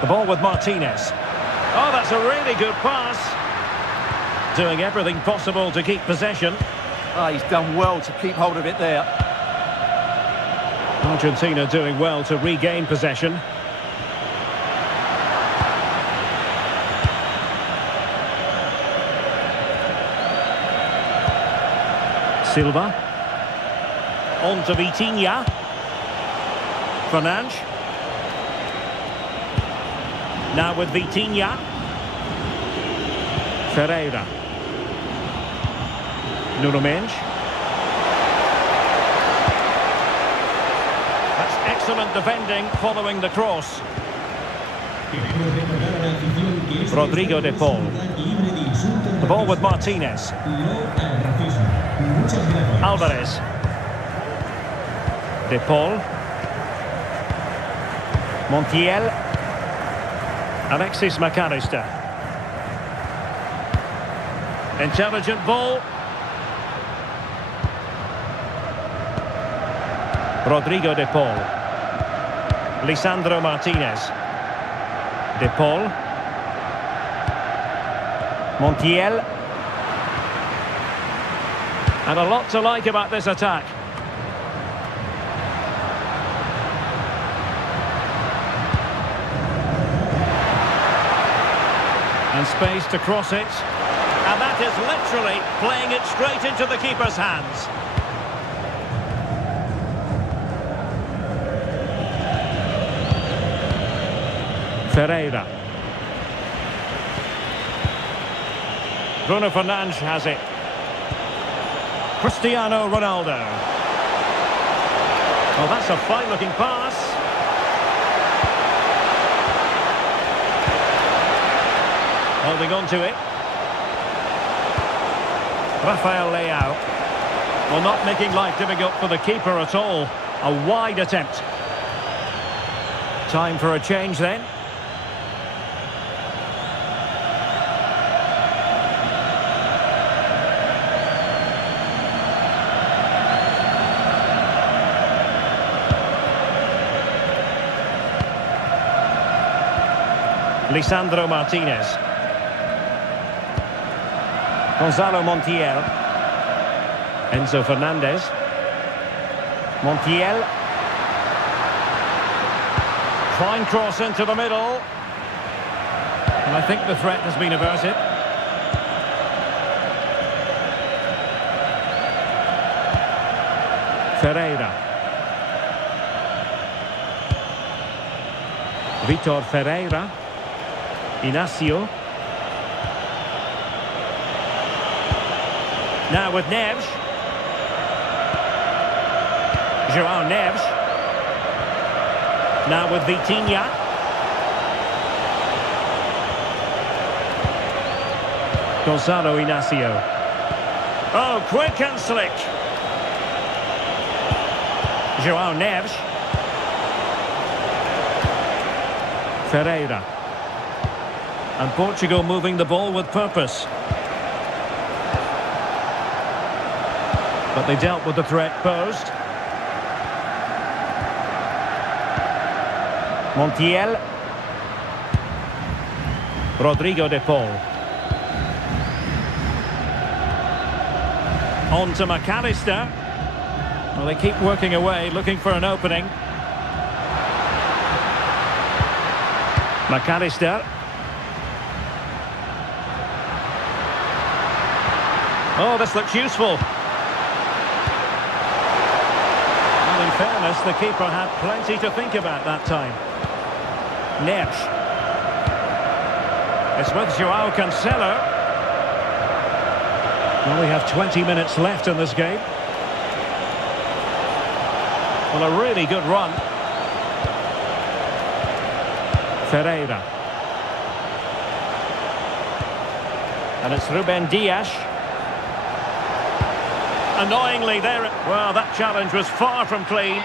The ball with Martinez. Oh, that's a really good pass. Doing everything possible to keep possession. Oh, he's done well to keep hold of it there. Argentina doing well to regain possession. Silva. On to Vitinha. Fernandes. Now with Vitinha. Ferreira. Nuno Mendes. That's excellent defending following the cross. Rodrigo de Paul. The ball with Martinez. Alvarez. De Paul. Montiel. Alexis McAllister. Intelligent ball. Rodrigo de Paul. Lisandro Martinez. De Paul. Montiel. And a lot to like about this attack. And space to cross it. And that is literally playing it straight into the keeper's hands. Ferreira. Bruno Fernandes has it. Cristiano Ronaldo. Well, that's a fine-looking pass. Holding on to it. Rafael Leao. Well, not making life difficult for the keeper at all. A wide attempt. Time for a change then. Lisandro Martinez. Gonzalo Montiel. Enzo Fernandez. Montiel. Fine cross into the middle. And I think the threat has been averted. Ferreira. Vitor Ferreira. Inacio. Now with Neves. João Neves. Now with Vitinha. Gonzalo Inacio. Oh, quick and slick. João Neves. Ferreira. And Portugal moving the ball with purpose. But they dealt with the threat posed. Montiel. Rodrigo de Paul. On to McAllister. Well, they keep working away, looking for an opening. McAllister. Oh, this looks useful. Well, in fairness, the keeper had plenty to think about that time. Neves. It's with João Cancelo. Well, we have 20 minutes left in this game. Well, a really good run. Ferreira. And it's Ruben Dias. Annoyingly there. Well, that challenge was far from clean.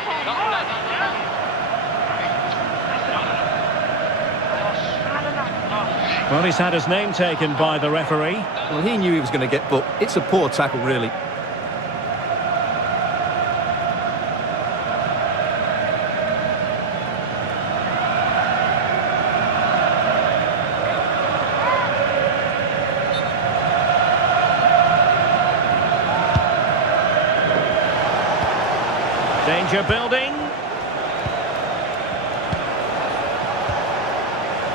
Well, he's had his name taken by the referee. Well, he knew he was going to get booked. It's a poor tackle, really. Danger building.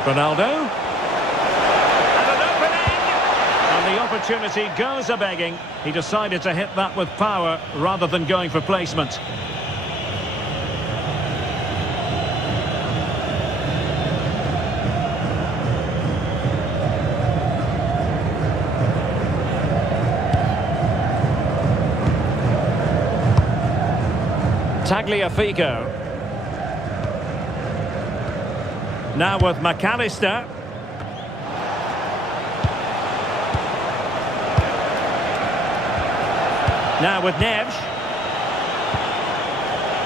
Ronaldo. And an opening. And the opportunity goes a-begging. He decided to hit that with power rather than going for placement. Tagliafico. Now with McAllister. Now with Neves.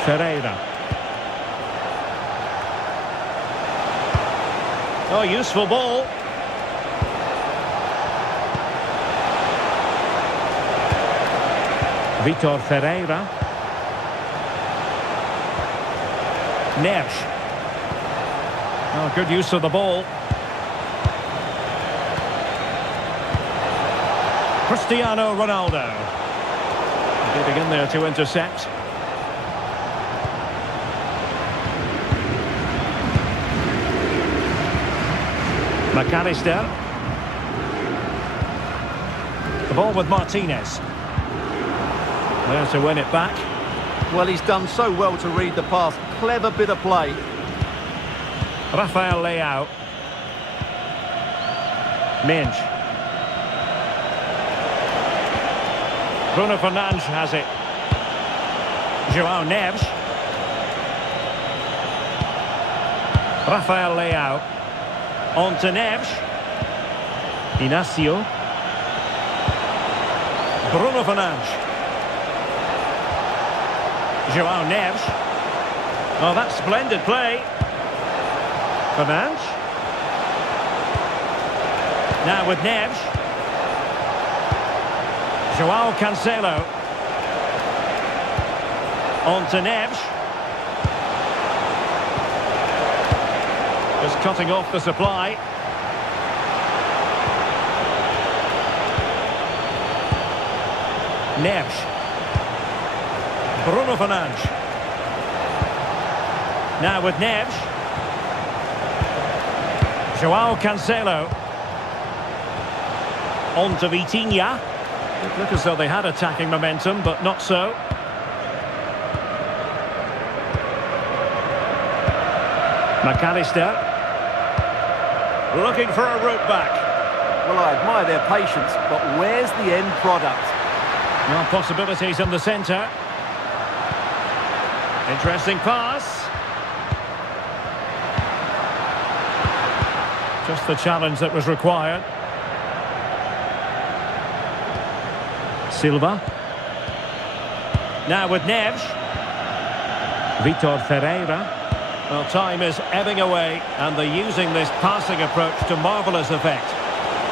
Ferreira. Oh, useful ball. Vitor Ferreira. Neves. Oh, good use of the ball. Cristiano Ronaldo. Getting in there to intercept. McAllister. The ball with Martinez. There to win it back. Well, he's done so well to read the pass. Clever bit of play. Rafael Leao. Minge. Bruno Fernandes has it. João Neves. Rafael Leao. On to Neves. Inacio. Bruno Fernandes. João Neves. Oh, that's splendid play. Fernandes. Now with Neves. João Cancelo. On to Neves. Just cutting off the supply. Neves. Bruno Fernandes. Now with Neves. João Cancelo. On to Vitinha. It looked as though they had attacking momentum, but not so. McAllister. Looking for a route back. Well, I admire their patience, but where's the end product? Well, possibilities in the centre. Interesting pass. Just the challenge that was required. Silva. Now with Neves. Vitor Ferreira. Well, time is ebbing away, and they're using this passing approach to marvellous effect.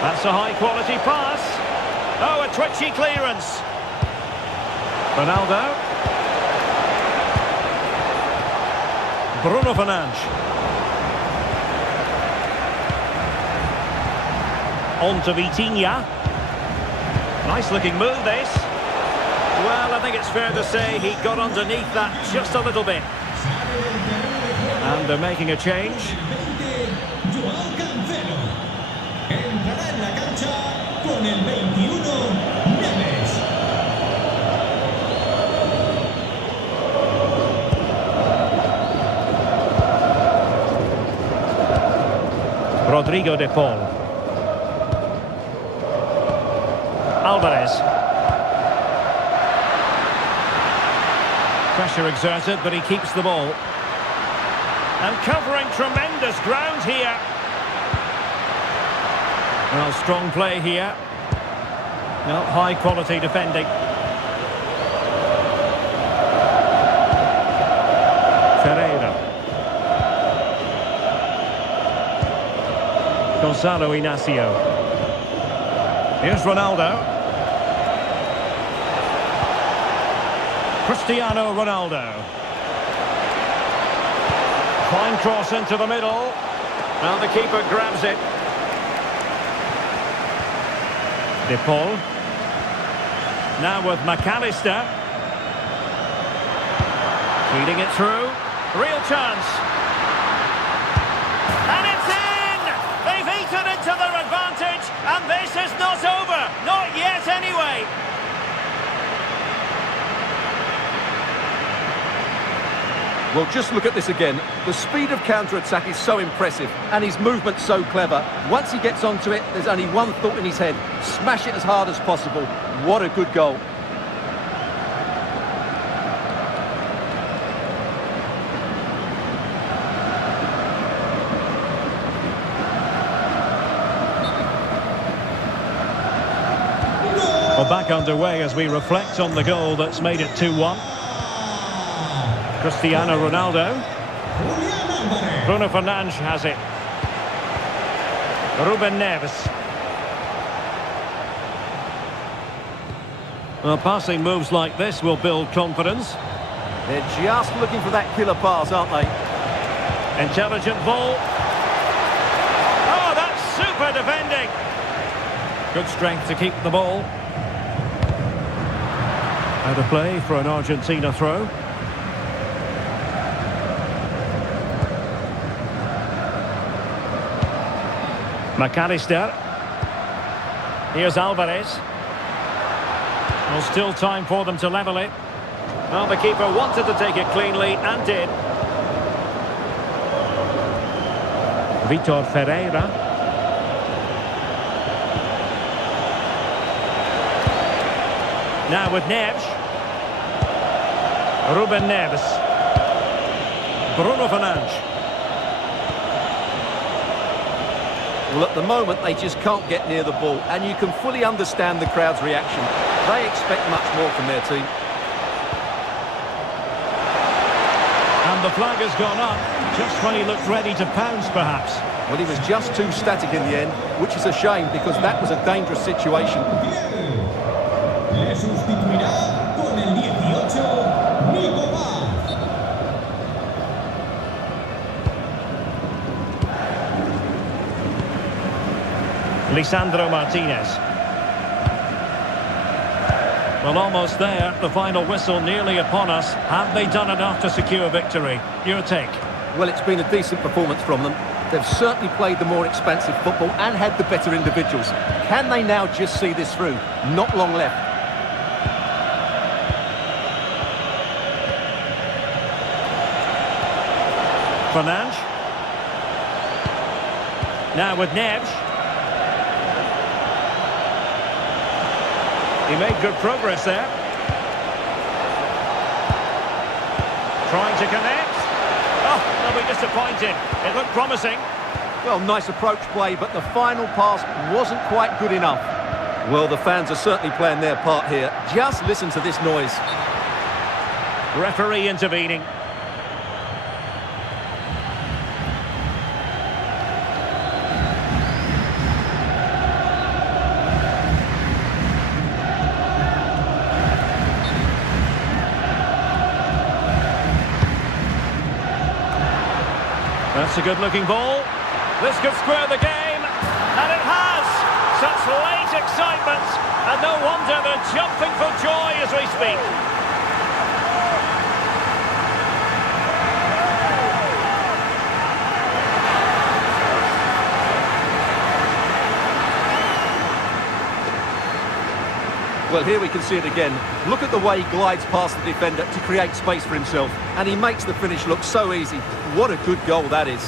That's a high-quality pass. Oh, a twitchy clearance. Ronaldo. Bruno Fernandes. On to Vitinha. Nice-looking move, this. Well, I think it's fair to say he got underneath that just a little bit. And they're making a change. João Cancelo. Entrará en la cancha con el 21, Neves. Rodrigo de Paul. Alvarez. Pressure exerted, but he keeps the ball. And covering tremendous ground here. Well, strong play here. Well, high quality defending. Ferreira. Gonzalo Inacio. Here's Ronaldo. Cristiano Ronaldo. Fine cross into the middle. And the keeper grabs it. De Paul. Now with McAllister. Feeding it through. Real chance. And it's in! They've eaten into their advantage, and this is not over. Not yet, anyway. Well, just look at this again. The speed of counter-attack is so impressive, and his movement so clever. Once he gets onto it, there's only one thought in his head. Smash it as hard as possible. What a good goal. Well, back underway as we reflect on the goal that's made it 2-1. Cristiano Ronaldo. Bruno Fernandes has it. Ruben Neves. Well, passing moves like this will build confidence. They're just looking for that killer pass, aren't they? Intelligent ball. Oh, that's super defending. Good strength to keep the ball. Out of play for an Argentina throw. McAllister. Here's Alvarez. Well, still time for them to level it. Well, the keeper wanted to take it cleanly and did. Vitor Ferreira. Now with Neves. Ruben Neves. Bruno Fernandes. Well, at the moment, they just can't get near the ball, and you can fully understand the crowd's reaction. They expect much more from their team. And the flag has gone up, just when he looked ready to pounce, perhaps. Well, he was just too static in the end, which is a shame, because that was a dangerous situation. Le sustituirá con el 18, Nico. Lisandro Martinez. Well, almost there. The final whistle nearly upon us. Have they done enough to secure victory? Your take? Well, it's been a decent performance from them. They've certainly played the more expansive football and had the better individuals. Can they now just see this through? Not long left. Fernandes. Now with Neves. He made good progress there. Trying to connect. Oh, they'll be disappointed. It looked promising. Well, nice approach play, but the final pass wasn't quite good enough. Well, the fans are certainly playing their part here. Just listen to this noise. Referee intervening. That's a good-looking ball. This could square the game, and it has! Such late excitement, and no wonder they're jumping for joy as we speak. Well, here we can see it again. Look at the way he glides past the defender to create space for himself, and he makes the finish look so easy. What a good goal that is.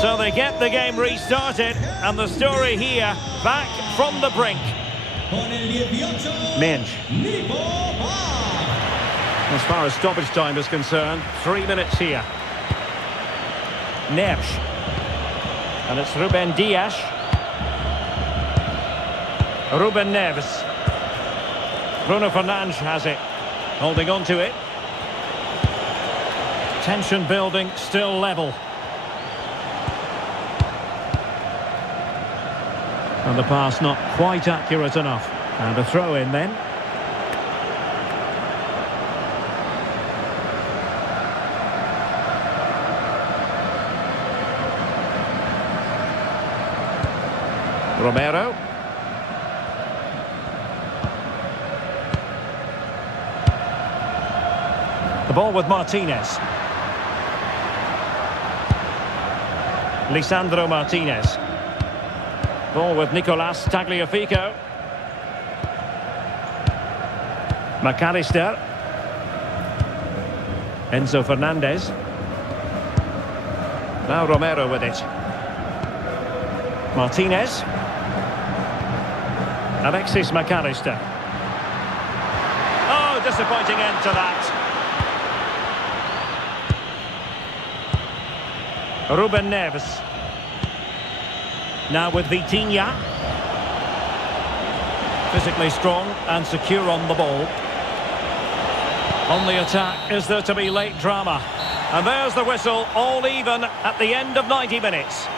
So they get the game restarted, and the story here, back from the brink. Mensch. As far as stoppage time is concerned, 3 minutes here. Neves. And it's Ruben Dias. Ruben Neves. Bruno Fernandes has it. Holding on to it. Tension building, still level. And the pass not quite accurate enough. And a throw in then. Romero. The ball with Martinez. Lisandro Martinez. Ball with Nicolas Tagliafico. McAllister. Enzo Fernandez. Now Romero with it. Martinez. Alexis McAllister. Oh, disappointing end to that. Ruben Neves. Now with Vitinha. Physically strong and secure on the ball. On the attack, is there to be late drama? And there's the whistle, all even at the end of 90 minutes.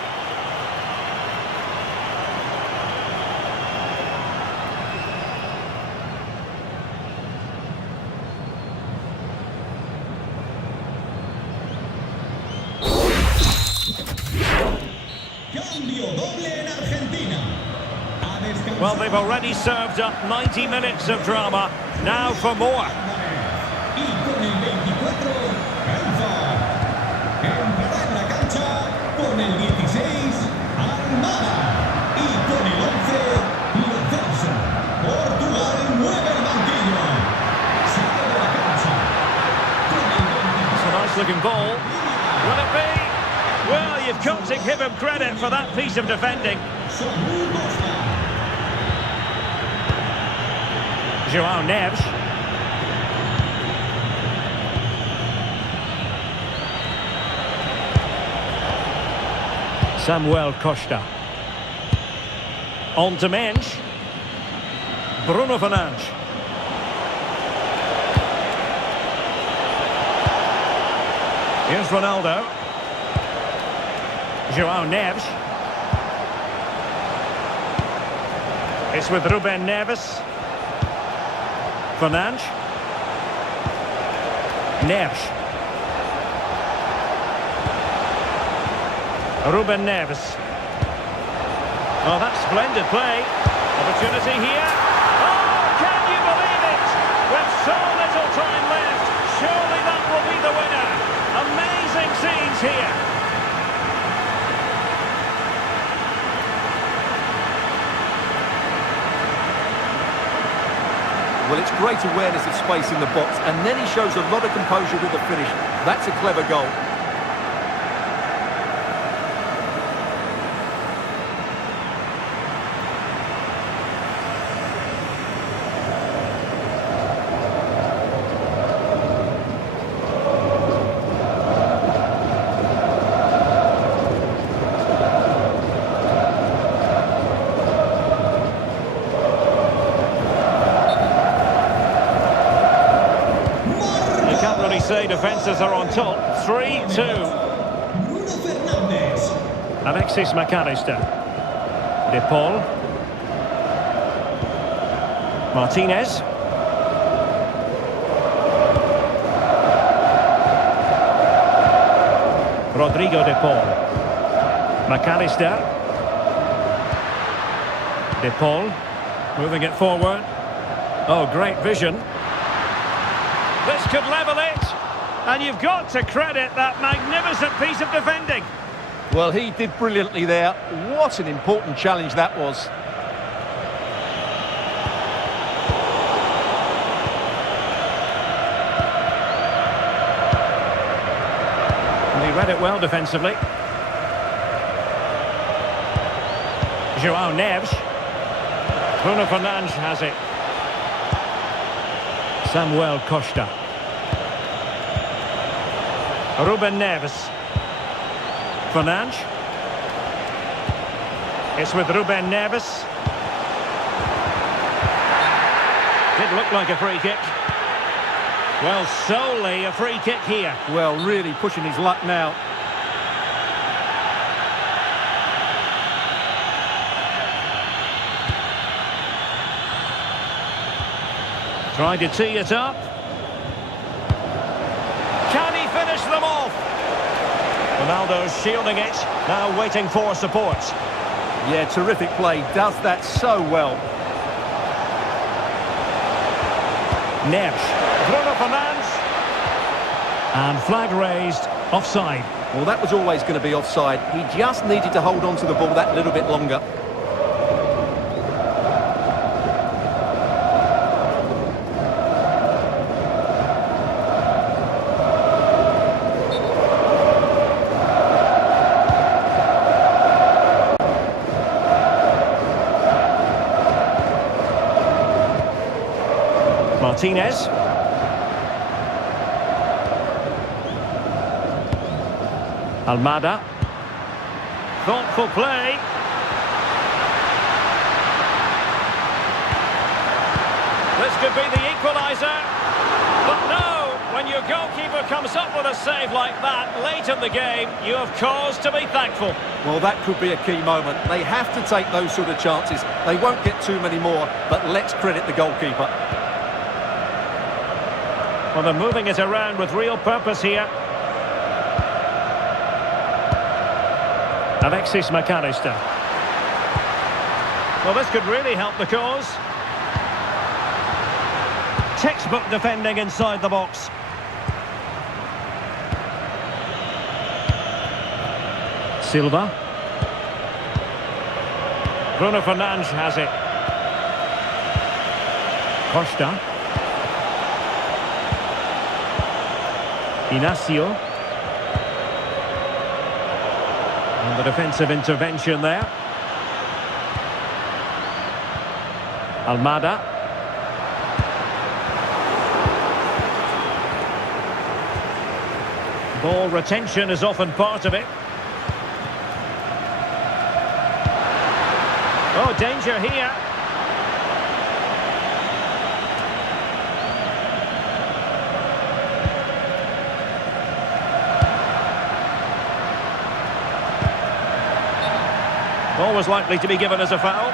Cambio doble en Argentina. Well, they've already served up 90 minutes of drama. Now for more. Y con el 24, Alfa. Entrará en la cancha con el 16, Armada. Y con el 11, Lorenzo. Portugal mueve el banquillo. Sale de la cancha. Con el 22. It's a nice looking ball. Will it be? Well, you've got to give him credit for that piece of defending. Saúl Costa. João Neves. Samuel Costa. On to Mensch. Bruno Fernandes. Here's Ronaldo. João Neves. It's with Ruben Neves. Fernandes. Neves. Ruben Neves. Oh, that's splendid play. Opportunity here. Oh, can you believe it? With so little time left, surely that will be the winner. Amazing scenes here. Well, it's great awareness of space in the box, and then he shows a lot of composure with the finish. That's a clever goal. Say defences are on top. 3-2. Bruno Fernandes. Alexis McAllister. De Paul. Martinez. Rodrigo De Paul. McAllister. De Paul. Moving it forward. Oh, great vision. This could level it. And you've got to credit that magnificent piece of defending. Well, he did brilliantly there. What an important challenge that was. And he read it well defensively. João Neves. Bruno Fernandes has it. Samuel Costa. Ruben Neves. Fernandes. It's with Ruben Neves. Did look like a free kick. Well, solely a free kick here. Well, really pushing his luck now. Trying to tee it up. Can he finish them off? Ronaldo's shielding it, now waiting for support. Yeah, terrific play. Does that so well. Neves. Bruno Fernandes. And flag raised. Offside. Well, that was always going to be offside. He just needed to hold on to the ball that little bit longer. Martinez. Almada. Thoughtful play. This could be the equaliser. But no, when your goalkeeper comes up with a save like that late in the game, you have cause to be thankful. Well, that could be a key moment. They have to take those sort of chances. They won't get too many more, but let's credit the goalkeeper. Well, they're moving it around with real purpose here. Alexis McAllister. Well, this could really help the cause. Textbook defending inside the box. Silva. Bruno Fernandes has it. Costa. Inacio. And the defensive intervention there. Almada. Ball retention is often part of it. Oh, danger here. Ball was likely to be given as a foul.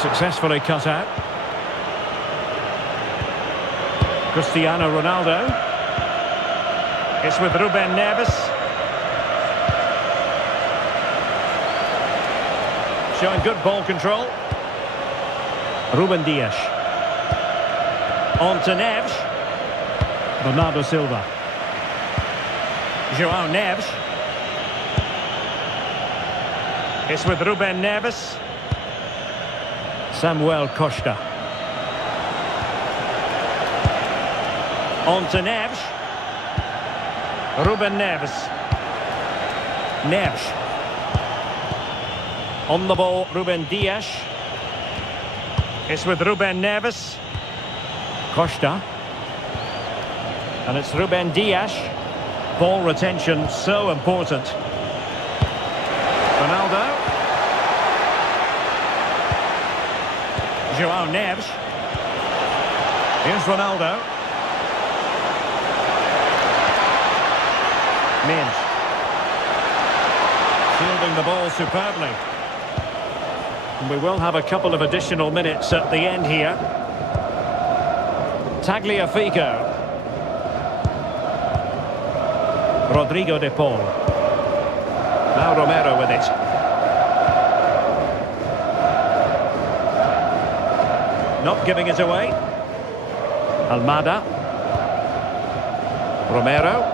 Successfully cut out. Cristiano Ronaldo. It's with Ruben Neves. Showing good ball control. Ruben Dias. On to Neves. Bernardo Silva. João Neves. It's with Ruben Neves. Samuel Costa. On to Neves. Ruben Neves. Neves. On the ball, Ruben Dias. It's with Ruben Neves. Costa. And it's Ruben Dias. Ball retention, so important. Ronaldo. João Neves. Here's Ronaldo. Mins. Shielding the ball superbly. And we will have a couple of additional minutes at the end here. Tagliafico. Rodrigo de Paul. Now Romero with it. Not giving it away. Almada. Romero.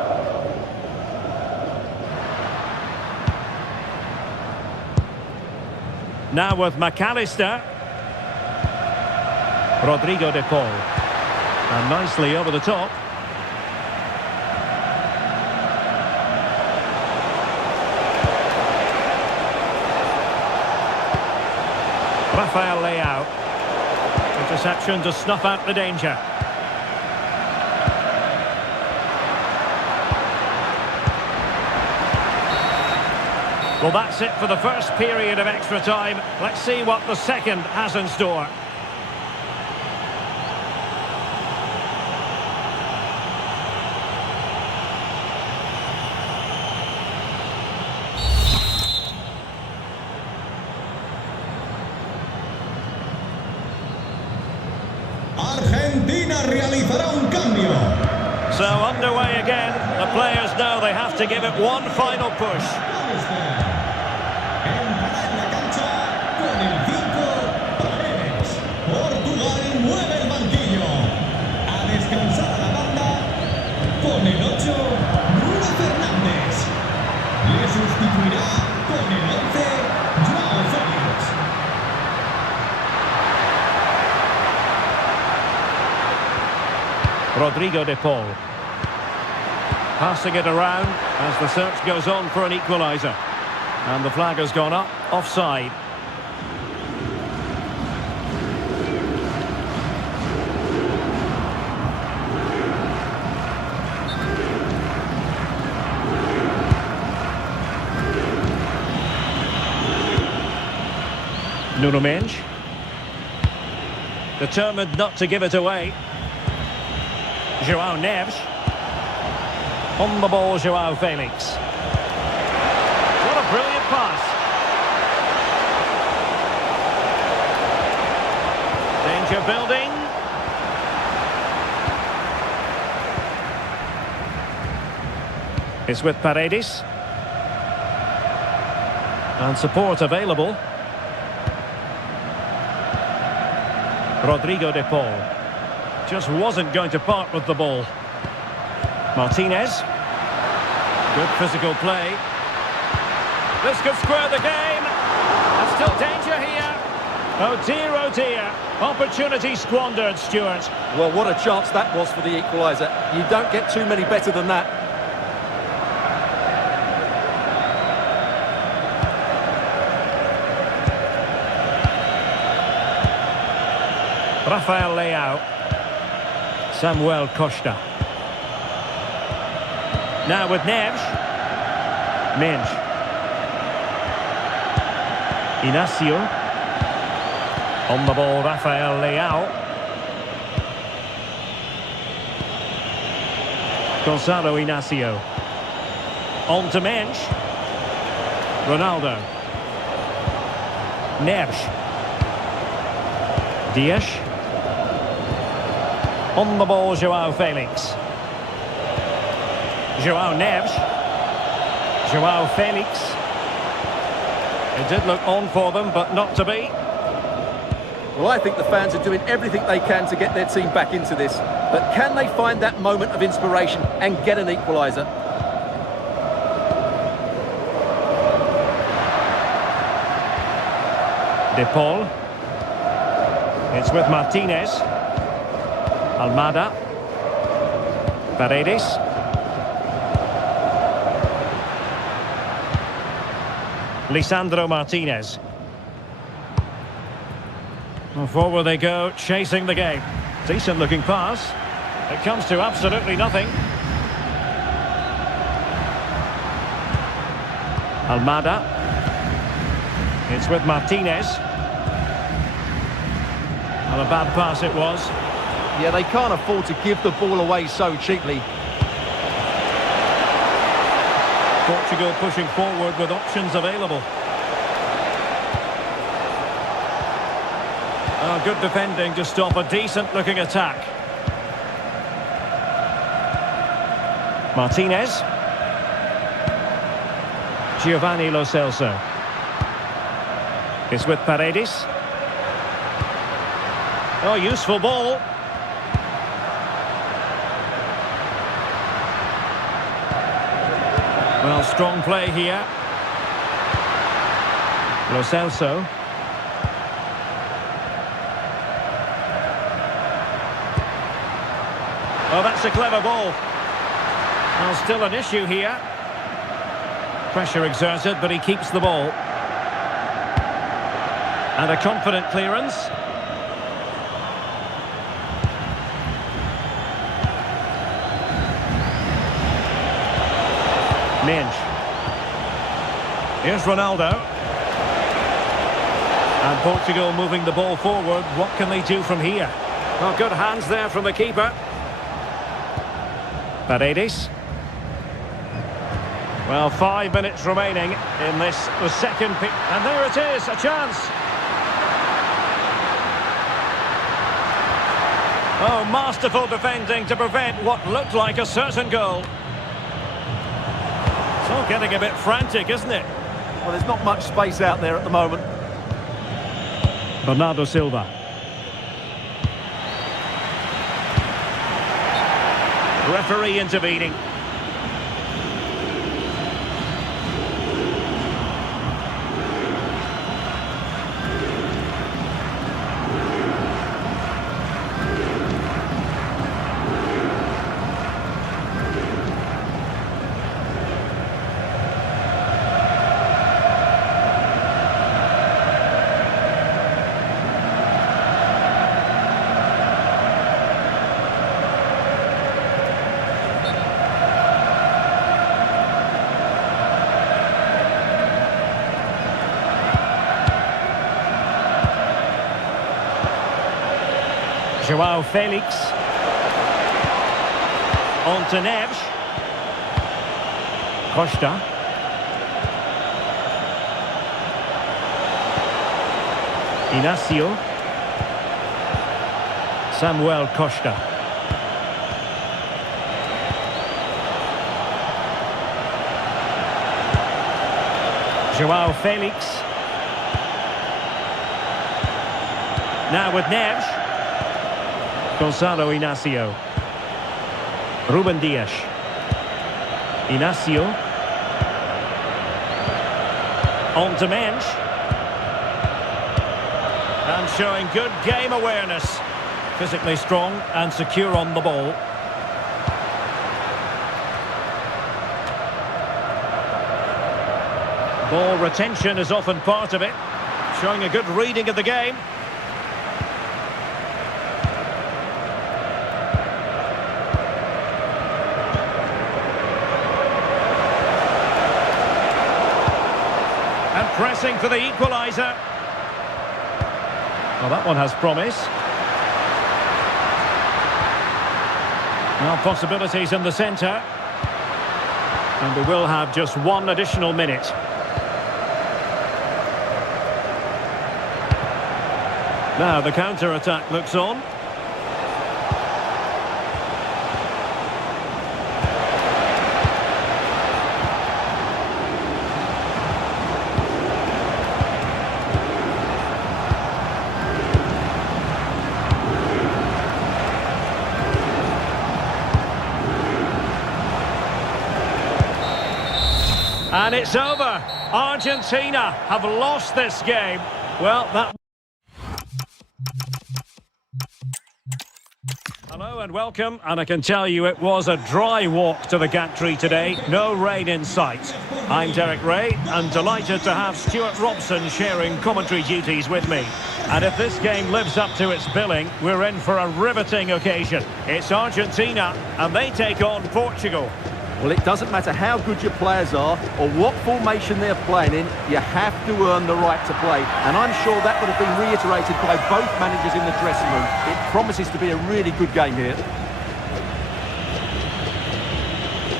Now with McAllister. Rodrigo de Paul. And nicely over the top. Rafael Leao. Interception to snuff out the danger. Well, that's it for the first period of extra time. Let's see what the second has in store. Argentina realizará un cambio. So underway again. The players know they have to give it one final push. Entrará en la cancha con el 5, Paredes. Portugal mueve el banquillo. A descansar a la banda con el 8, Bruno Fernández. Le sustituirá con el 11, Joao Félix. Rodrigo de Paul. Passing it around as the search goes on for an equaliser. And the flag has gone up, offside. Nuno Mendes. Determined not to give it away. Joao Neves. On the ball, Joao Felix. What a brilliant pass. Danger building. It's with Paredes. And support available. Rodrigo de Paul. Just wasn't going to part with the ball. Martinez. Good physical play. This could square the game. And still danger here. Oh dear, opportunity squandered, Stuart. Well, what a chance that was for the equaliser. You don't get too many better than that. Rafael Leao. Samuel Costa. Now with Neves. Mendes. Inacio. On the ball, Rafael Leao. Gonzalo Inacio. On to Mendes. Ronaldo. Neves. Dias. On the ball, Joao Felix. Joao Neves. Joao Felix. It did look on for them, but not to be. Well, I think the fans are doing everything they can to get their team back into this. But can they find that moment of inspiration and get an equaliser? De Paul. It's with Martinez. Almada. Paredes. Lisandro Martinez. Well, forward they go, chasing the game. Decent looking pass. It comes to absolutely nothing. Almada. It's with Martinez. Well, a bad pass it was. Yeah, they can't afford to give the ball away so cheaply. Portugal pushing forward with options available. Oh, good defending to stop a decent-looking attack. Martinez. Giovanni Lo Celso. It's with Paredes. Oh, useful ball. Well, strong play here. Lo Celso. Oh, that's a clever ball. Well, still an issue here. Pressure exerted, but he keeps the ball. And a confident clearance. Mendes. Here's Ronaldo. And Portugal moving the ball forward. What can they do from here? Well, good hands there from the keeper. Paredes. Well, 5 minutes remaining in this, the second pick. And there it is, a chance. Oh, masterful defending to prevent what looked like a certain goal. It's all getting a bit frantic, isn't it? Well, there's not much space out there at the moment. Bernardo Silva. Referee intervening. João Felix. On to Neves. Costa. Inacio. Samuel Costa. João Felix. Now with Neves. Gonzalo Inacio. Ruben Dias. Inacio. On to Mensch. And showing good game awareness. Physically strong and secure on the ball. Ball retention is often part of it. Showing a good reading of the game. And pressing for the equaliser. Well, that one has promise. Now possibilities in the centre. And we will have just one additional minute. Now the counter-attack looks on. And it's over. Argentina have lost this game. Well, that... Hello and welcome, and I can tell you it was a dry walk to the gantry today. No rain in sight. I'm Derek Ray, and delighted to have Stuart Robson sharing commentary duties with me. And if this game lives up to its billing, we're in for a riveting occasion. It's Argentina, and they take on Portugal. Well, it doesn't matter how good your players are or what formation they're playing in, you have to earn the right to play. And I'm sure that would have been reiterated by both managers in the dressing room. It promises to be a really good game here.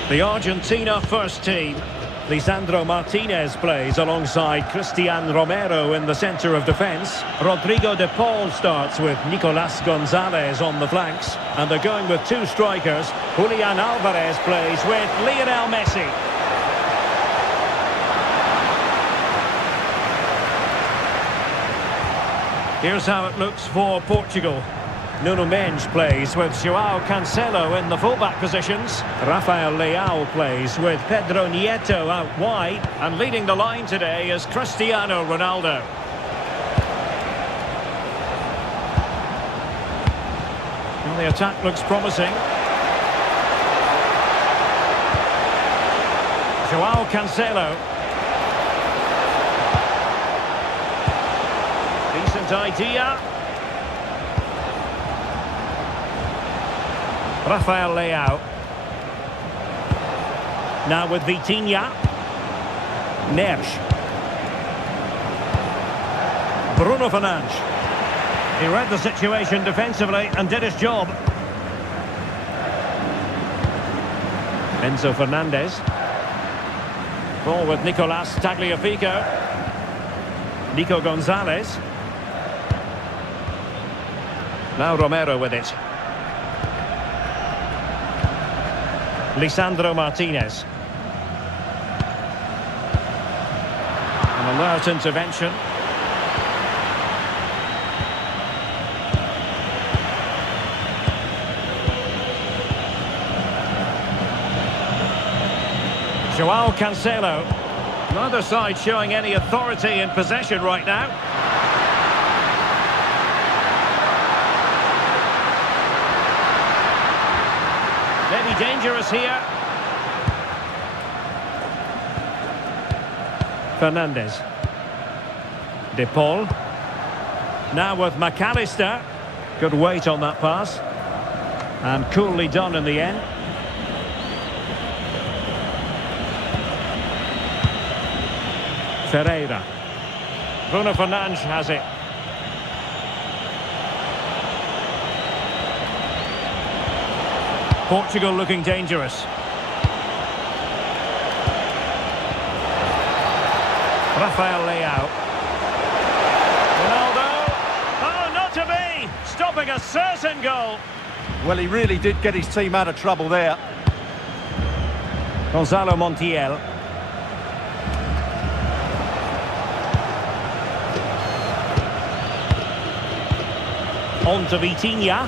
The Argentina first team. Lisandro Martinez plays alongside Cristian Romero in the centre of defence. Rodrigo de Paul starts with Nicolas Gonzalez on the flanks. And they're going with two strikers. Julian Alvarez plays with Lionel Messi. Here's how it looks for Portugal. Nuno Mendes plays with João Cancelo in the fullback positions. Rafael Leao plays with Pedro Nieto out wide. And leading the line today is Cristiano Ronaldo. Well, the attack looks promising. João Cancelo. Decent idea. Rafael Leao. Now with Vitinha. Neves. Bruno Fernandes. He read the situation defensively and did his job. Enzo Fernandez. Ball with Nicolas Tagliafico. Nico Gonzalez. Now Romero with it. Lisandro Martinez. An alert intervention. Joao Cancelo. Neither side showing any authority in possession right now. Maybe dangerous here. Fernandes. De Paul. Now with McAllister. Good weight on that pass. And coolly done in the end. Ferreira. Bruno Fernandes has it. Portugal looking dangerous. Rafael Leao. Ronaldo. Oh, not to be! Stopping a certain goal. Well, he really did get his team out of trouble there. Gonzalo Montiel. On to Vitinha.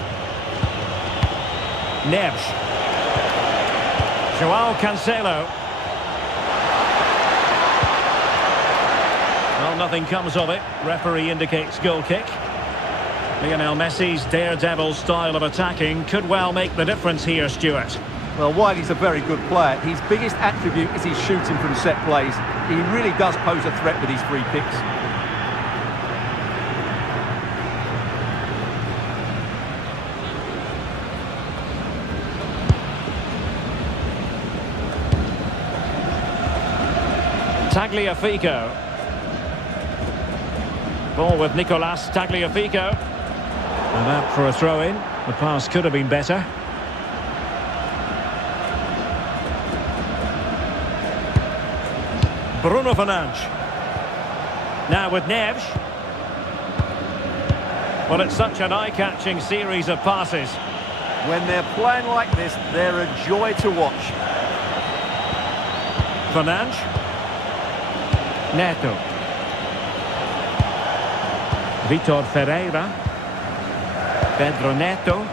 Neves. Joao Cancelo. Well, nothing comes of it. Referee indicates goal kick. Lionel Messi's daredevil style of attacking could well make the difference here, Stuart. Well, while he's a very good player, his biggest attribute is his shooting from set plays. He really does pose a threat with his free kicks. Tagliafico. Ball with Nicolas Tagliafico. And out for a throw-in. The pass could have been better. Bruno Fernandes. Now with Neves. Well, it's such an eye-catching series of passes. When they're playing like this, they're a joy to watch. Fernandes. Neto. Vitor Ferreira. Pedro Neto.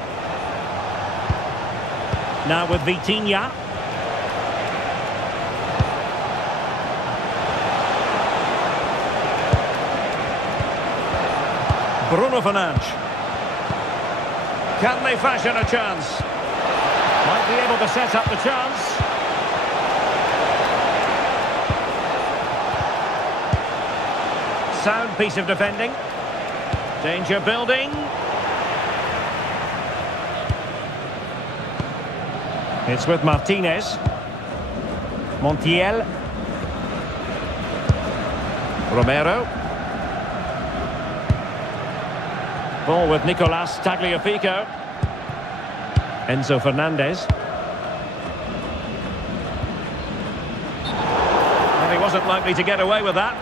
Now with Vitinha. Bruno Fernandes. Can they fashion a chance? Might be able to set up the chance. Sound piece of defending. Danger building. It's with Martinez. Montiel. Romero. Ball with Nicolas Tagliafico. Enzo Fernandez. And he wasn't likely to get away with that.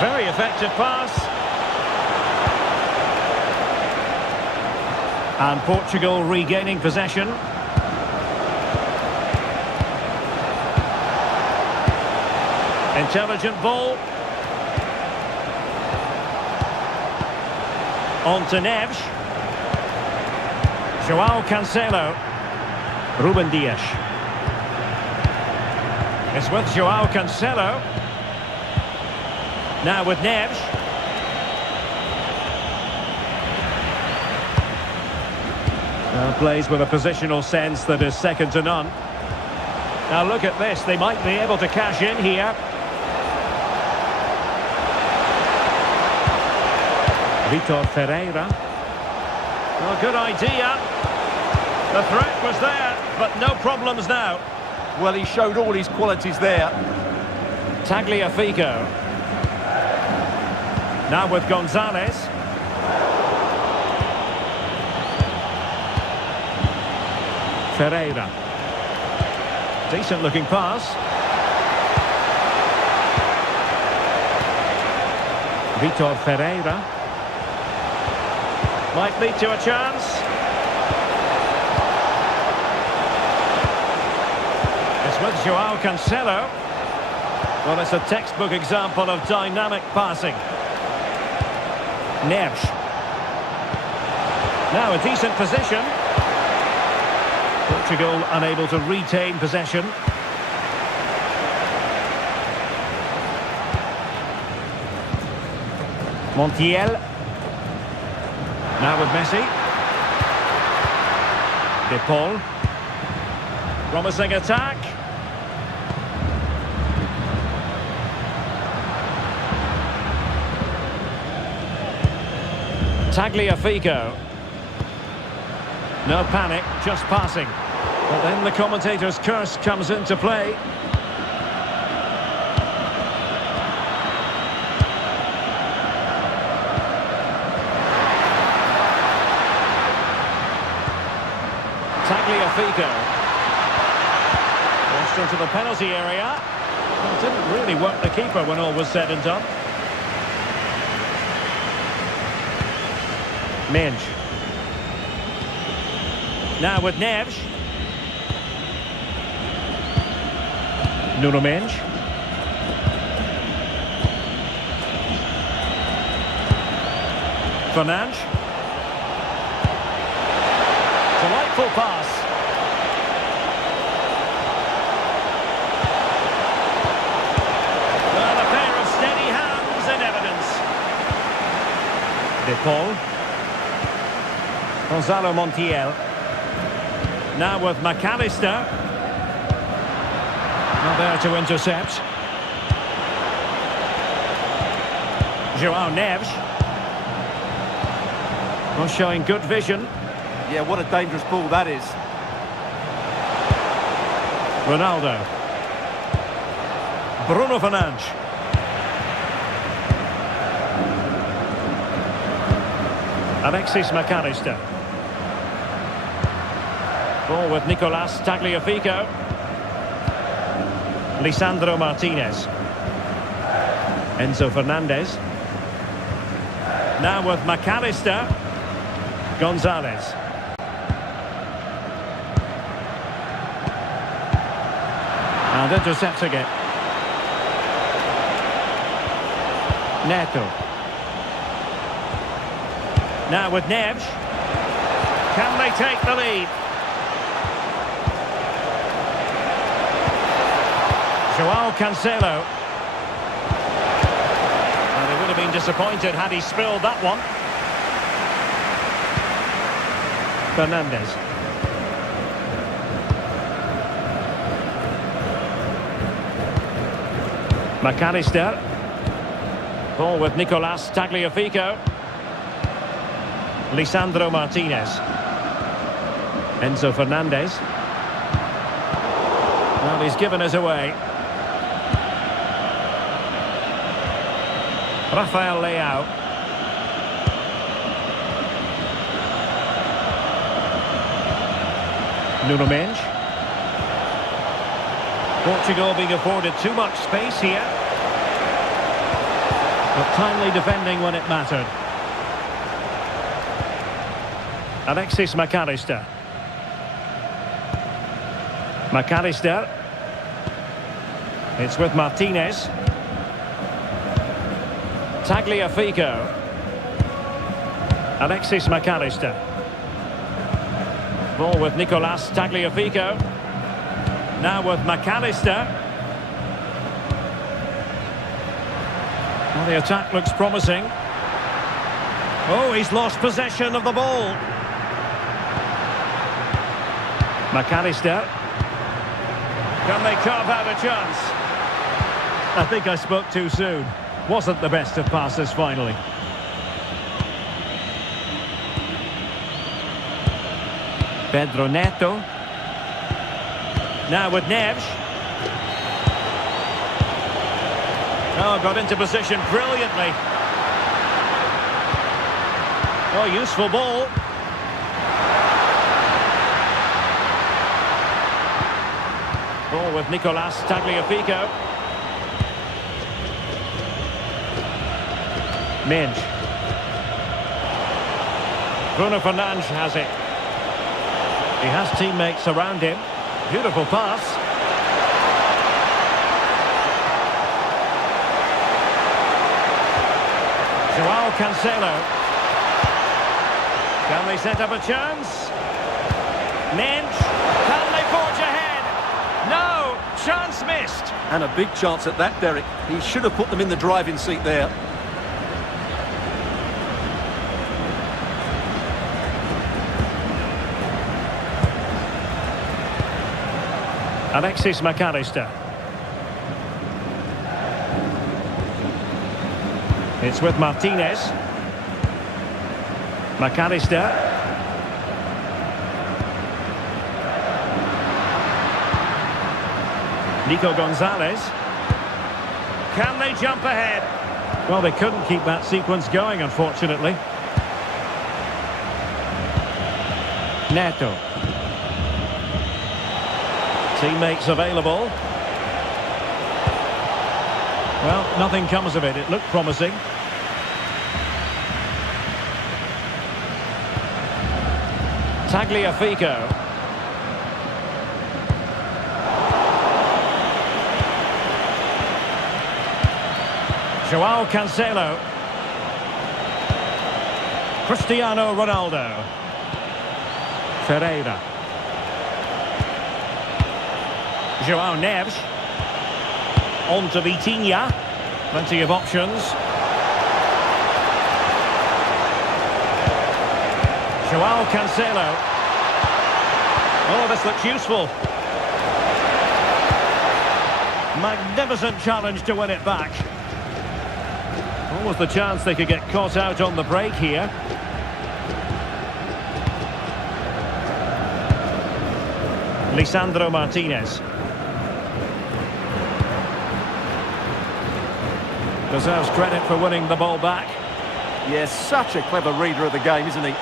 Very effective pass. And Portugal regaining possession. Intelligent ball. On to Neves. Joao Cancelo. Ruben Dias. It's with Joao Cancelo. Now with Neves. Plays with a positional sense that is second to none. Now look at this, they might be able to cash in here. Vitor Ferreira. Well, good idea. The threat was there, but no problems now. Well, he showed all his qualities there. Tagliafico. Now with Gonzalez. Ferreira. Decent looking pass. Vitor Ferreira. Might lead to a chance. It's with Joao Cancelo. Well, it's a textbook example of dynamic passing. Neves. Now a decent position. Portugal unable to retain possession. Montiel. Now with Messi. De Paul. Promising attack. Tagliafico. No panic, just passing. But then the commentator's curse comes into play. Tagliafico. Crossed into the penalty area. Well, didn't really work the keeper when all was said and done. Minge. Now with Neves. Nuno Mendes. Fernandes. Delightful pass. Well, a pair of steady hands in evidence. De Paul. Gonzalo Montiel. Now with McAllister. Not there to intercept. Joao Neves. Well, showing good vision. Yeah, what a dangerous ball that is. Ronaldo. Bruno Fernandes. Alexis McAllister. Ball with Nicolas Tagliafico. Lisandro Martinez. Enzo Fernandez. Now with McAllister. Gonzalez. And intercepting it. Neto. Now with Neves. Can they take the lead? Joao Cancelo. Well, they would have been disappointed had he spilled that one. Fernandes. McAllister. Ball with Nicolas Tagliafico. Lisandro Martinez. Enzo Fernandez. Well, he's given us away. Rafael Leao. Nuno Mendes. Portugal being afforded too much space here. But timely defending when it mattered. Alexis McAllister. McAllister. It's with Martinez. Tagliafico. Alexis McAllister. Ball with Nicolas Tagliafico. Now with McAllister. Well, the attack looks promising. Oh, he's lost possession of the ball. McAllister. Can they carve out a chance? I think I spoke too soon. Wasn't the best of passes finally. Pedro Neto. Now with Neves. Oh, got into position brilliantly. Oh, useful ball. Ball with Nicolas Tagliafico. Minge. Bruno Fernandes has it. He has teammates around him. Beautiful pass. Joao Cancelo. Can they set up a chance? Minge. Can they forge ahead? No. Chance missed. And a big chance at that, Derek. He should have put them in the driving seat there. Alexis McAllister. It's with Martinez. McAllister. Nico Gonzalez. Can they jump ahead? Well, they couldn't keep that sequence going, unfortunately. Neto. Teammates available. Well, nothing comes of it. It looked promising. Tagliafico. Joao Cancelo. Cristiano Ronaldo. Ferreira. Joao Neves. On to Vitinha. Plenty of options. Joao Cancelo. Oh, this looks useful. Magnificent challenge to win it back. What was the chance they could get caught out on the break here? Lisandro Martinez. Deserves credit for winning the ball back. Yes, such a clever reader of the game, isn't he?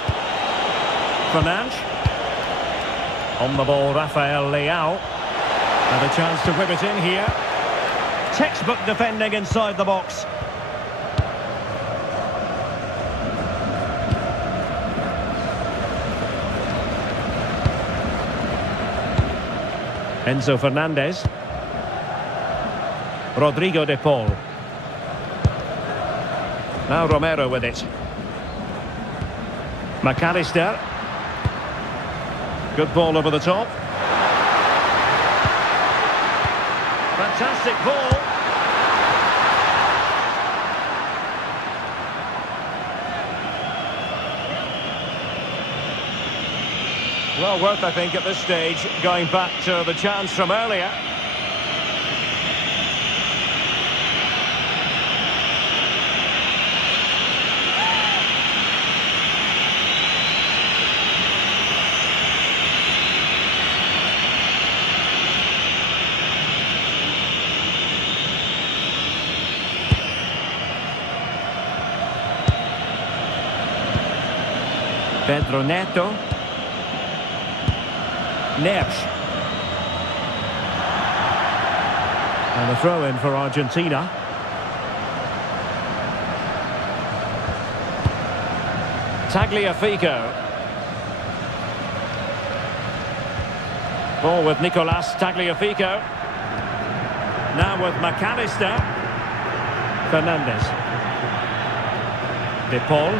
Fernandes. On the ball, Rafael Leao. And a chance to whip it in here. Textbook defending inside the box. Enzo Fernandez. Rodrigo de Paul. Now Romero with it. McAllister. Good ball over the top. Fantastic ball. Well worth, I think, at this stage, going back to the chance from earlier. Pedro Neto. Neves. And a throw-in for Argentina. Tagliafico. Ball with Nicolas Tagliafico. Now with McAllister. Fernandes. De Paul.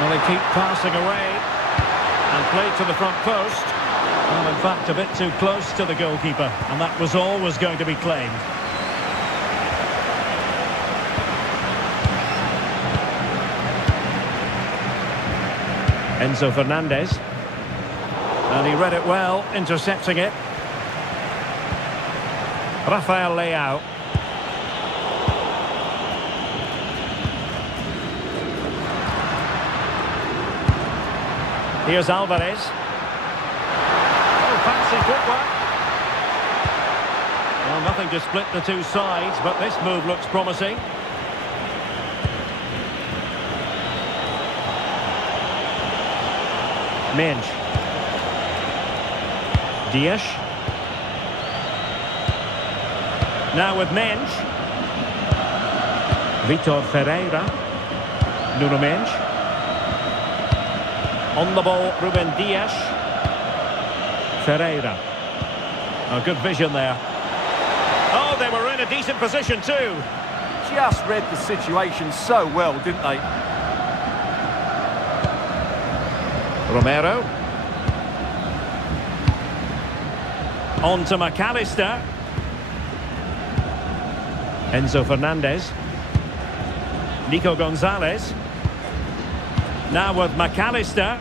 Well, they keep passing away. And played to the front post. Well, in fact, a bit too close to the goalkeeper. And that was always going to be claimed. Enzo Fernandez. And he read it well, intercepting it. Rafael Leao. Here's Alvarez. Oh, fancy footwork. Well, nothing to split the two sides, but this move looks promising. Mensch. Dias. Now with Mensch. Vitor Ferreira. Nuno Mensch. On the ball, Ruben Dias. Ferreira. Oh, good vision there. Oh, they were in a decent position too. Just read the situation so well, didn't they? Romero. On to McAllister. Enzo Fernandez. Nico Gonzalez. Now with McAllister.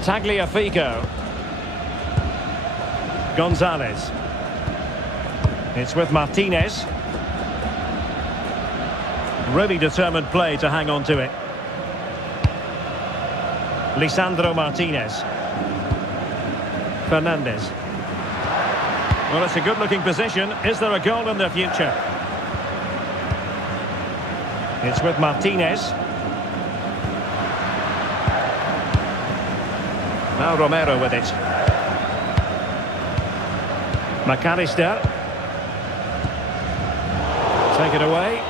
Tagliafico. Gonzalez. It's with Martinez. Really determined play to hang on to it. Lisandro Martinez. Fernandez. Well, it's a good-looking position. Is there a goal in the future? It's with Martinez. Now Romero with it. McAllister. Take it away.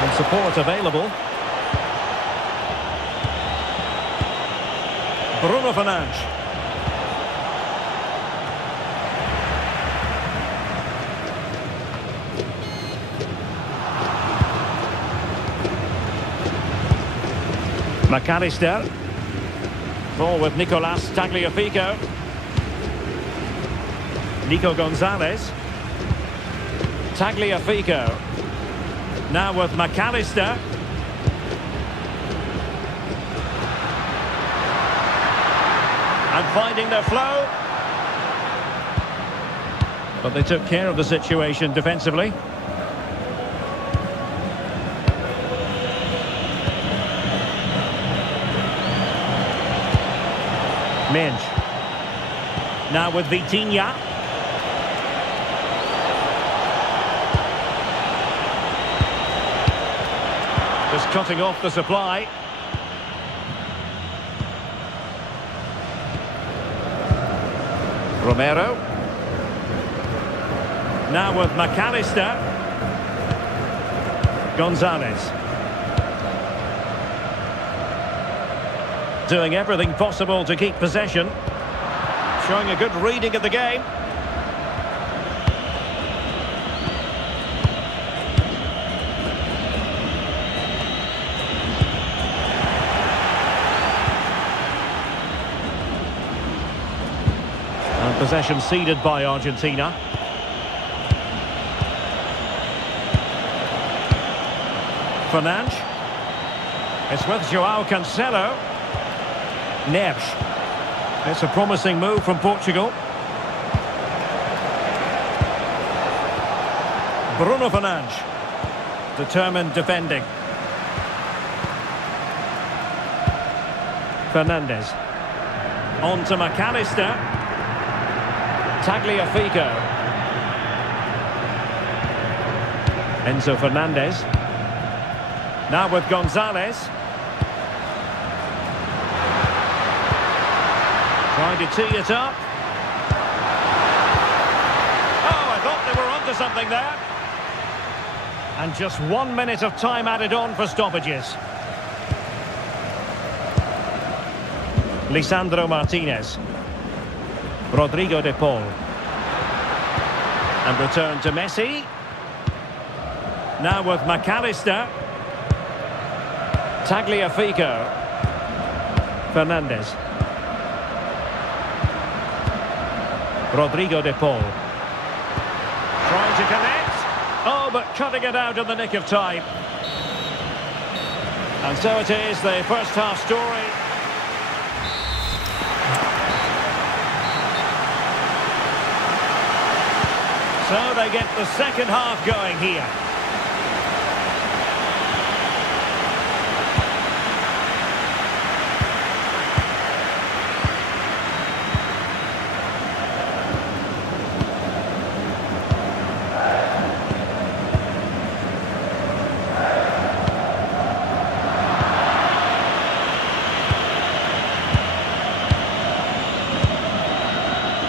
And support available. Bruno Fernandes. McAllister. Ball with Nicolas Tagliafico. Nico Gonzalez. Tagliafico. Now with McAllister. And finding their flow. But they took care of the situation defensively. Mensch. Now with Vitinha. Just cutting off the supply. Romero. Now with McAllister. Gonzalez. Doing everything possible to keep possession. Showing a good reading of the game. And possession ceded by Argentina. Fernandes. It's with João Cancelo. Neves. It's a promising move from Portugal. Bruno Fernandes. Determined defending. Fernandez. On to McAllister. Tagliafico. Enzo Fernandez. Now with Gonzalez. Trying to tee it up. Oh, I thought they were onto something there. And just 1 minute of time added on for stoppages. Lisandro Martinez. Rodrigo de Paul. And return to Messi. Now with McAllister. Tagliafico. Fernandez. Rodrigo de Paul. Trying to connect. Oh, but cutting it out in the nick of time. And so it is, the first half story. So they get the second half going here.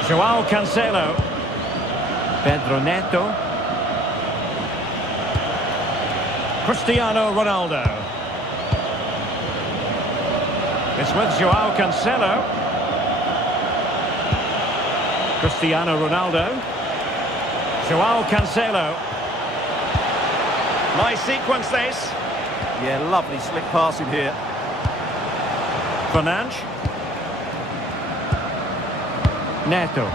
Joao Cancelo. Pedro Neto. Cristiano Ronaldo. It's with Joao Cancelo. Cristiano Ronaldo. Joao Cancelo. Nice sequence this. Yeah, lovely slick passing here. Fernandes. Neto.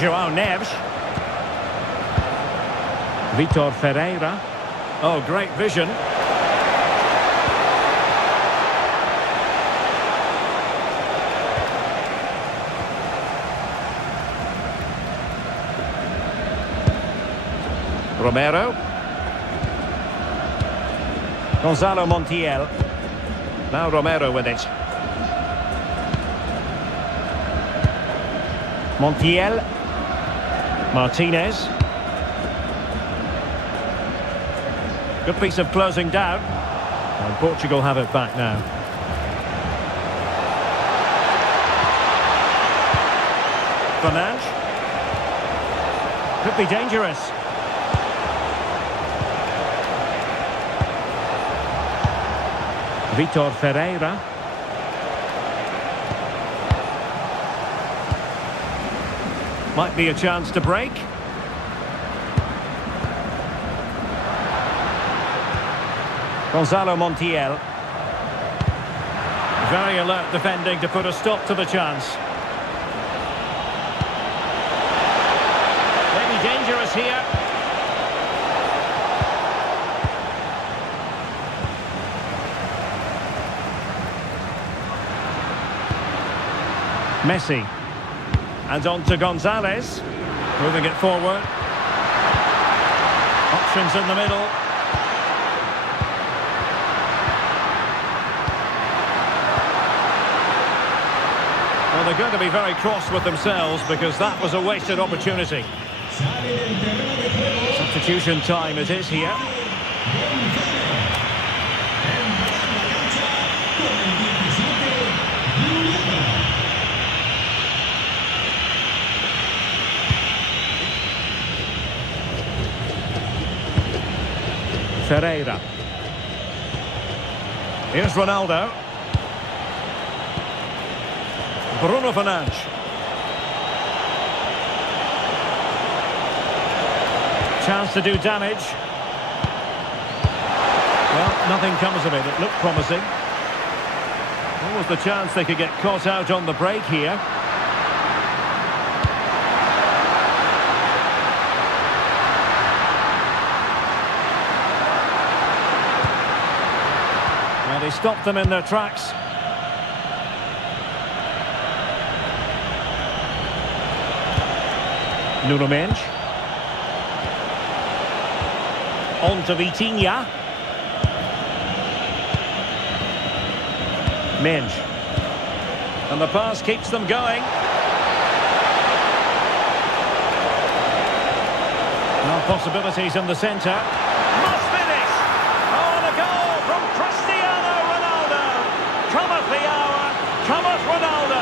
Joao Neves. Vitor Ferreira. Oh, great vision. Romero. Gonzalo Montiel. Now Romero with it. Montiel. Martinez. Good piece of closing down. And Portugal have it back now. Fernandes. Could be dangerous. Vitor Ferreira. Might be a chance to break. Gonzalo Montiel. Very alert defending to put a stop to the chance. Maybe dangerous here. Messi. And on to Gonzalez. Moving it forward. Options in the middle. Well, they're going to be very cross with themselves because that was a wasted opportunity. Substitution time it is here. Ferreira. Here's Ronaldo. Bruno Fernandes. Chance to do damage. Well, nothing comes of it. It looked promising. What was the chance they could get caught out on the break here? Well, they stopped them in their tracks. Nuno Mendes. On to Vitinha. Mendes. And the pass keeps them going. Now possibilities in the centre. Must finish! Oh, and a goal from Cristiano Ronaldo. Cometh the hour, cometh Ronaldo.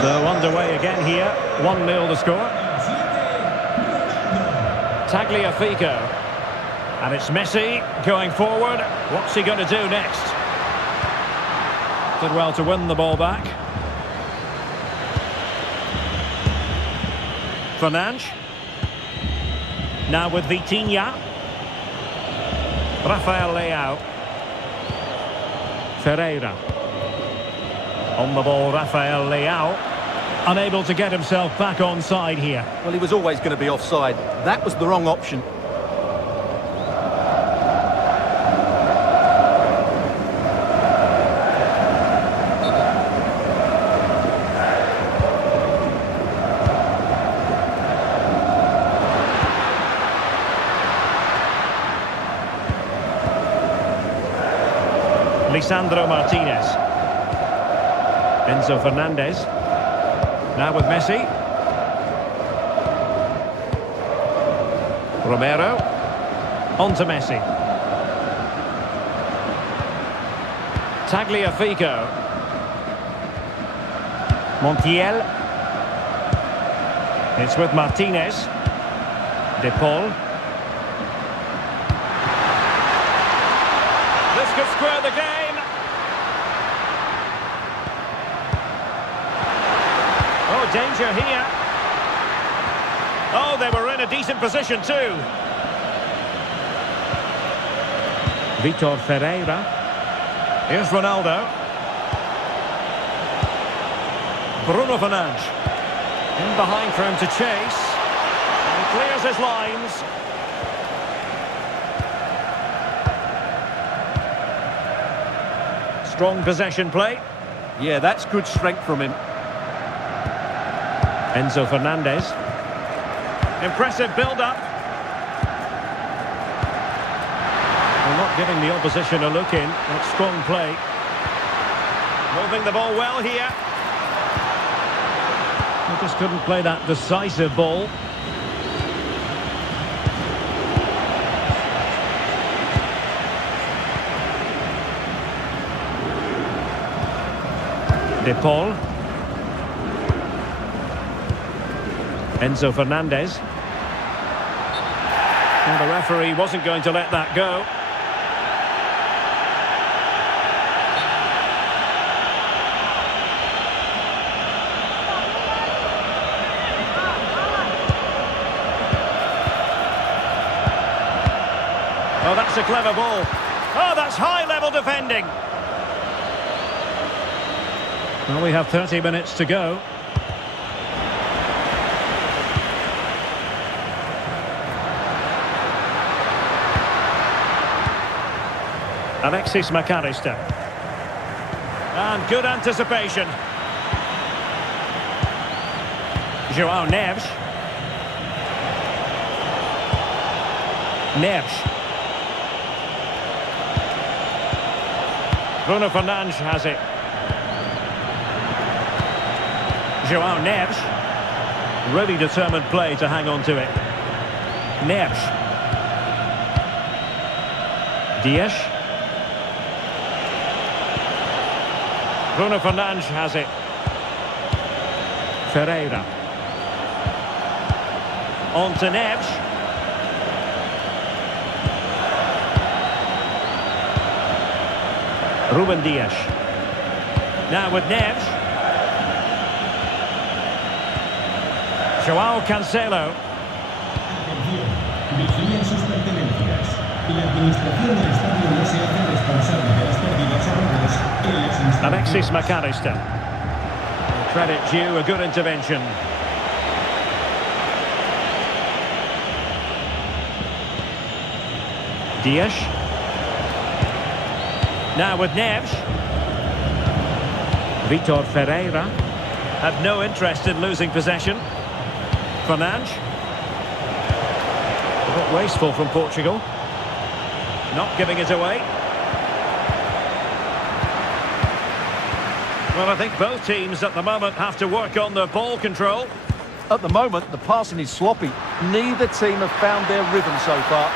So underway again here, 1-0 the score. Tagliafico. And it's Messi going forward. What's he going to do next? Did well to win the ball back. Fernandes. Now with Vitinha. Rafael Leao. Ferreira. On the ball, Rafael Leao. Unable to get himself back on side here. Well, he was always going to be offside. That was the wrong option. Lisandro Martinez. Enzo Fernandez. Now with Messi. Romero. On to Messi. Tagliafico. Montiel. It's with Martinez. De Paul. This could square the game. Oh, danger here. Oh, they were in a decent position too. Vitor Ferreira. Here's Ronaldo. Bruno Fernandes. In behind for him to chase. And clears his lines. Strong possession play. Yeah, that's good strength from him. Enzo Fernandez. Impressive build-up. Well, not giving the opposition a look in. That's strong play. Moving the ball well here. He just couldn't play that decisive ball. De Paul. Enzo Fernandez. And the referee wasn't going to let that go. Oh, that's a clever ball. Oh, that's high-level defending. Well, we have 30 minutes to go. Alexis McAllister. And good anticipation. João Neves. Neves. Bruno Fernandes has it. João Neves. Really determined play to hang on to it. Neves. Dias. Bruno Fernandes has it. Ferreira. On to Neves. Ruben Dias. Now with Neves. João Cancelo. Atención, vigilen sus pertenencias. La administración del estadio no se hace responsable de las pérdidas o robos en las instalaciones. Alexis McAllister. Credit due, a good intervention. Dias. Now with Neves. Vitor Ferreira. Had no interest in losing possession. Fernandes. A bit wasteful from Portugal. Not giving it away. Well, I think both teams at the moment have to work on their ball control. At the moment, the passing is sloppy. Neither team have found their rhythm so far.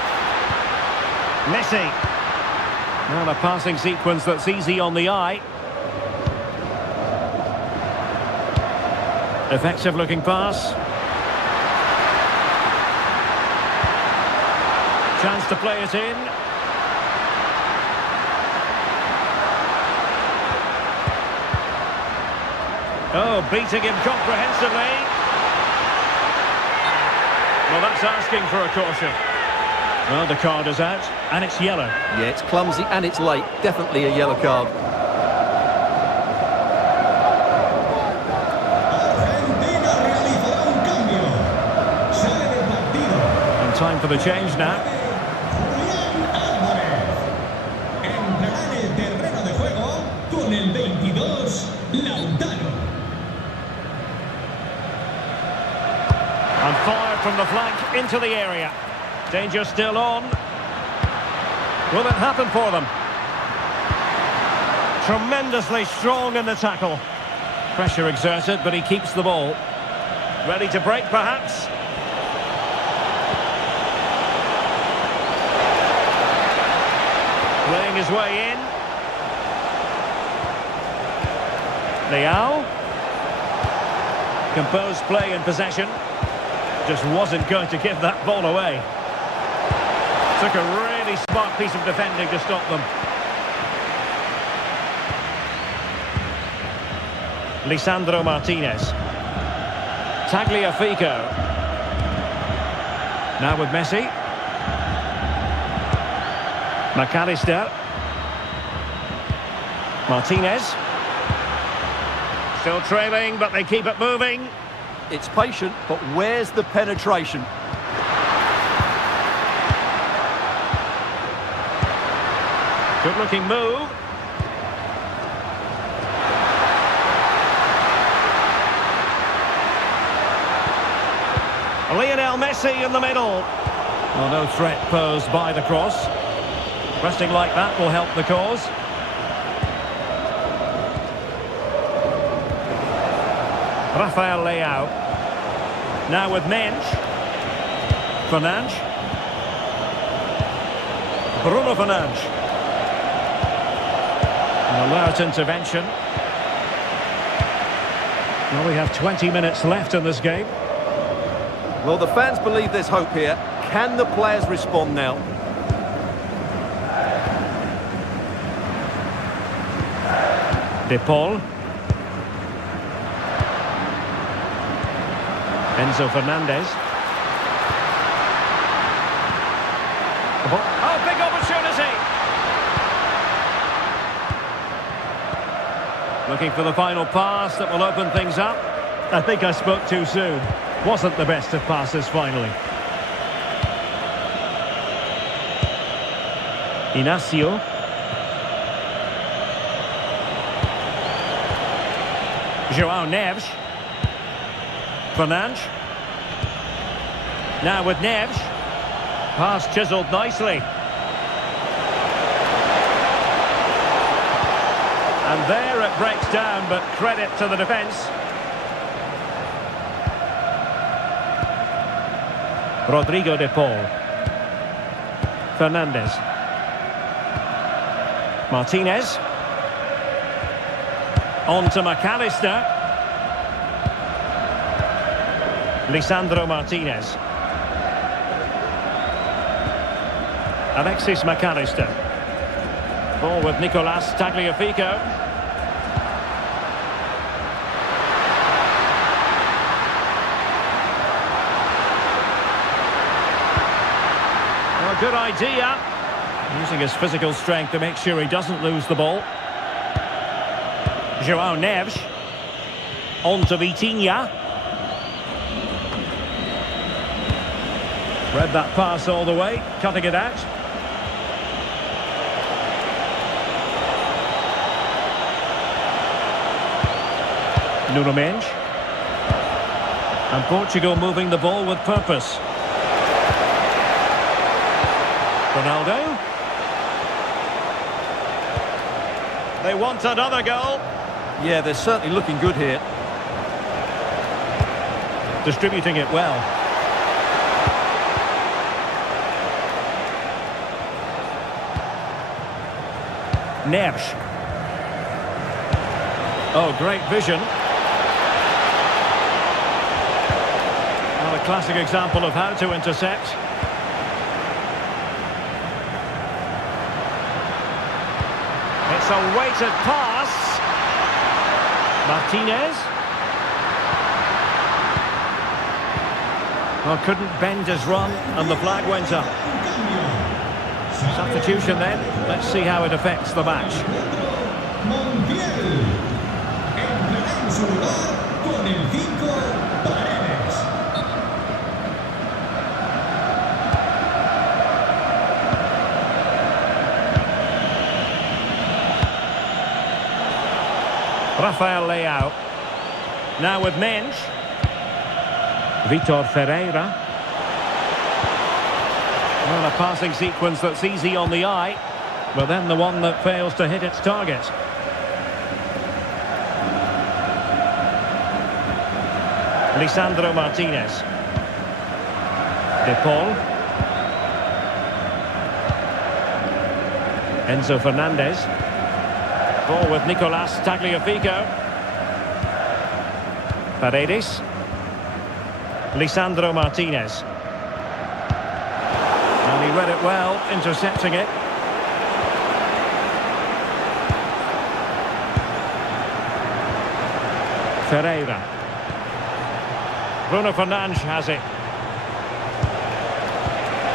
Messi. Well, a passing sequence that's easy on the eye. Effective looking pass. Chance to play it in. Oh, beating him comprehensively. Well, that's asking for a caution. Well, the card is out, and it's yellow. Yeah, it's clumsy and it's late. Definitely a yellow card. Argentina realizará un cambio. Sale del partido. And time for the change now. Julián Álvarez. Entrará en el terreno de juego con el 22, Lautaro. And fired from the flank into the area. Danger still on. Will it happen for them? Tremendously strong in the tackle. Pressure exerted, but he keeps the ball. Ready to break, perhaps. Playing his way in. Leao. Composed play in possession. Just wasn't going to give that ball away. Took a really smart piece of defending to stop them. Lisandro Martinez. Tagliafico. Now with Messi. McAllister. Martinez. Still trailing, but they keep it moving. It's patient, but where's the penetration? Good-looking move. Lionel Messi in the middle. Well, no threat posed by the cross. Resting like that will help the cause. Rafael Leao. Now with Mensch. Fernandes. Bruno Fernandes. An alert intervention. Well, we have 20 minutes left in this game. Well, the fans believe there's hope here. Can the players respond now? De Paul. Enzo Fernandez. Oh, big opportunity! Looking for the final pass that will open things up. I think I spoke too soon. Wasn't the best of passes finally. Inacio. João Neves. Fernandes. Now with Neves. Pass chiselled nicely. And there it breaks down, but credit to the defence. Rodrigo de Paul. Fernandes. Martinez. On to McAllister. Lisandro Martinez. Alexis McAllister. Ball with Nicolas Tagliafico. Well, good idea. Using his physical strength to make sure he doesn't lose the ball. João Neves. On to Vitinha. Read that pass all the way, cutting it out. Nuno Mendes. And Portugal moving the ball with purpose. Ronaldo. They want another goal. Yeah, they're certainly looking good here. Distributing it well. Neves. Oh, great vision. Well, a classic example of how to intercept. It's a weighted pass. Martinez. Well, couldn't bend his run, and the flag went up. Substitution then. Let's see how it affects the match. Rafael Leao. Now with Mensch. Vitor Ferreira. Well, a passing sequence that's easy on the eye, but then the one that fails to hit its target. Lisandro Martinez. De Paul. Enzo Fernandez. Ball with Nicolas Tagliafico. Paredes. Lisandro Martinez. And he read it well, intercepting it. Ferreira. Bruno Fernandes has it.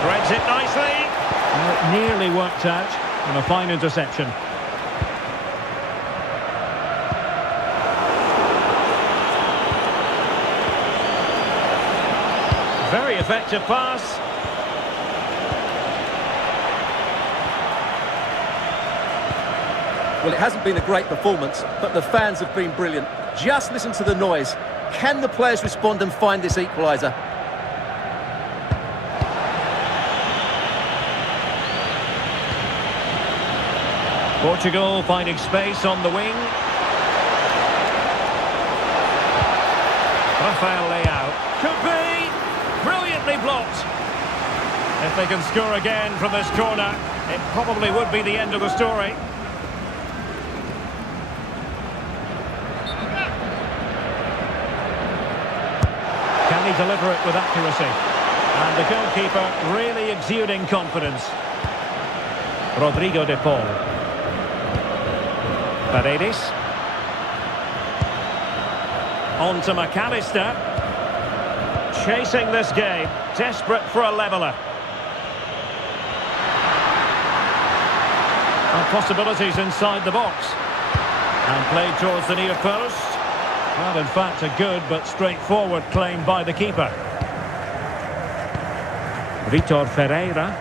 Threads it nicely. Well, it nearly worked out, and a fine interception. Very effective pass. Well, it hasn't been a great performance, but the fans have been brilliant. Just listen to the noise. Can the players respond and find this equaliser? Portugal finding space on the wing. Rafael Leao. Could be. Brilliantly blocked. If they can score again from this corner, it probably would be the end of the story. Can he deliver it with accuracy? And the goalkeeper really exuding confidence. Rodrigo de Paul. Paredes. On to McAllister. Chasing this game. Desperate for a leveller. And possibilities inside the box. And played towards the near post. Well, in fact, a good but straightforward claim by the keeper. Vitor Ferreira.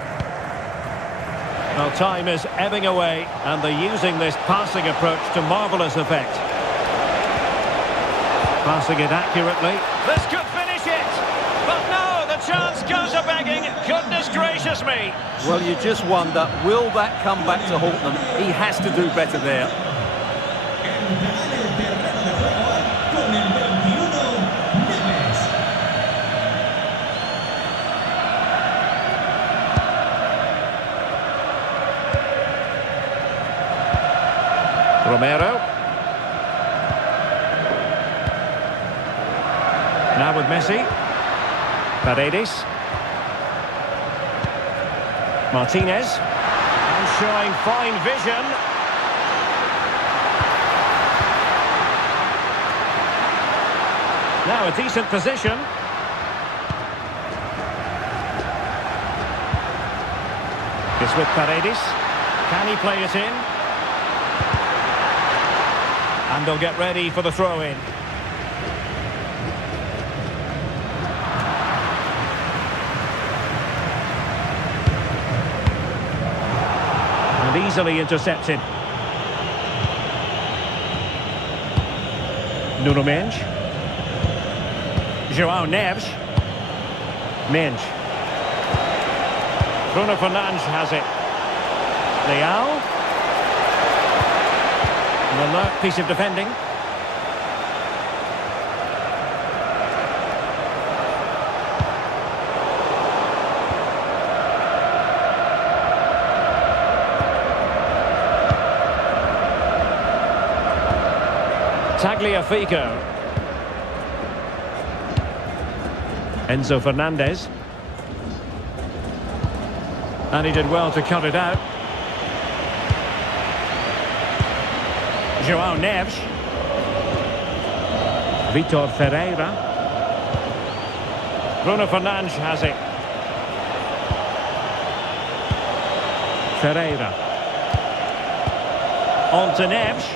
Well, time is ebbing away, and they're using this passing approach to marvellous effect. Passing it accurately. This could finish it! But no, the chance goes a-begging. Goodness gracious me! Well, you just wonder, will that come back to haunt them? He has to do better there. Romero. Now with Messi. Paredes. Martinez. And showing fine vision. Now a decent position. It's with Paredes. Can he play it in? And they'll get ready for the throw-in. And easily intercepted. Nuno Mendes. João Neves. Mendes. Bruno Fernandes has it. Leao. An alert piece of defending. Tagliafico. Enzo Fernandez. And he did well to cut it out. João Neves. Vitor Ferreira. Bruno Fernandes has it. Ferreira. On to Neves.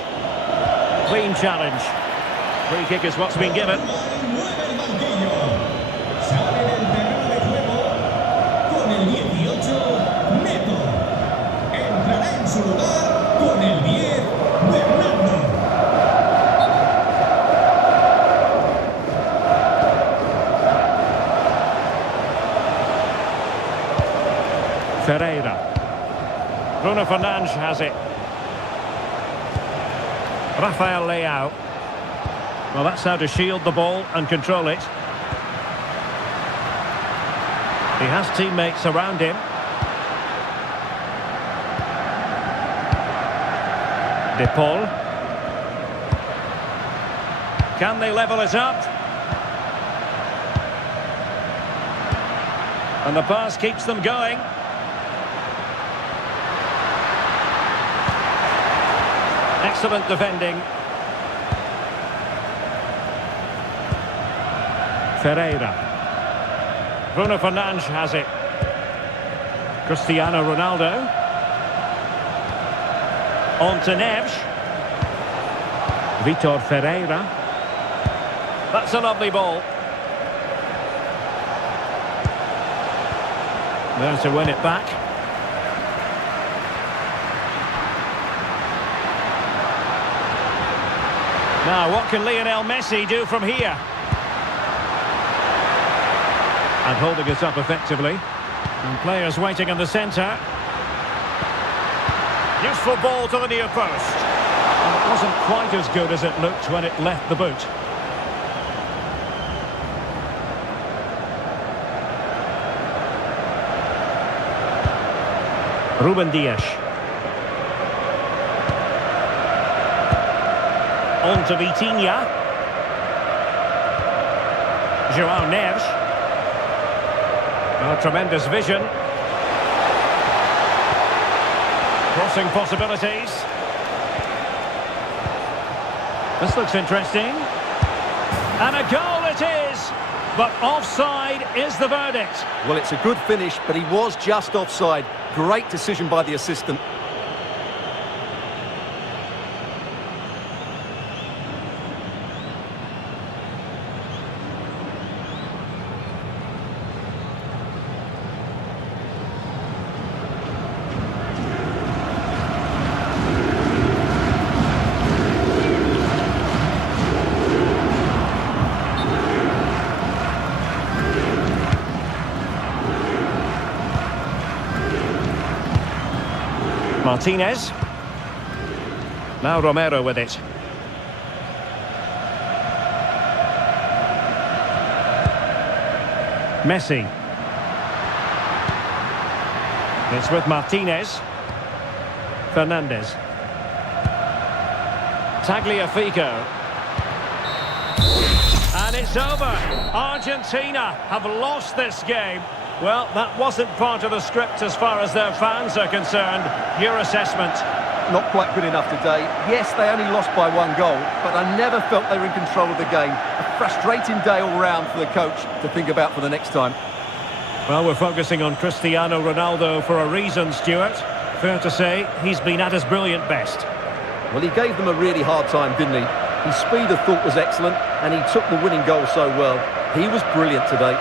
Clean challenge. Free kick is what's been given. Ferreira. Bruno Fernandes has it. Rafael Leao. Well, that's how to shield the ball and control it. He has teammates around him. De Paul. Can they level it up? And the pass keeps them going. Excellent defending. Ferreira. Bruno Fernandes has it. Cristiano Ronaldo. On to Neves. Vitor Ferreira. That's a lovely ball. There to win it back. Now, what can Lionel Messi do from here? And holding it up effectively. And players waiting in the centre. Useful ball to the near post. And it wasn't quite as good as it looked when it left the boot. Ruben Dias. On to Vitinha. João Neves. Oh, tremendous vision. Crossing possibilities. This looks interesting. And a goal it is! But offside is the verdict. Well, it's a good finish, but he was just offside. Great decision by the assistant. Martinez. Now Romero with it. Messi. It's with Martinez. Fernandes. Tagliafico. And it's over. Argentina have lost this game. Well, that wasn't part of the script as far as their fans are concerned. Your assessment? Not quite good enough today. Yes, they only lost by 1 goal, but I never felt they were in control of the game. A frustrating day all round for the coach to think about for the next time. Well, we're focusing on Cristiano Ronaldo for a reason, Stuart. Fair to say, he's been at his brilliant best. Well, he gave them a really hard time, didn't he? His speed of thought was excellent, and he took the winning goal so well. He was brilliant today.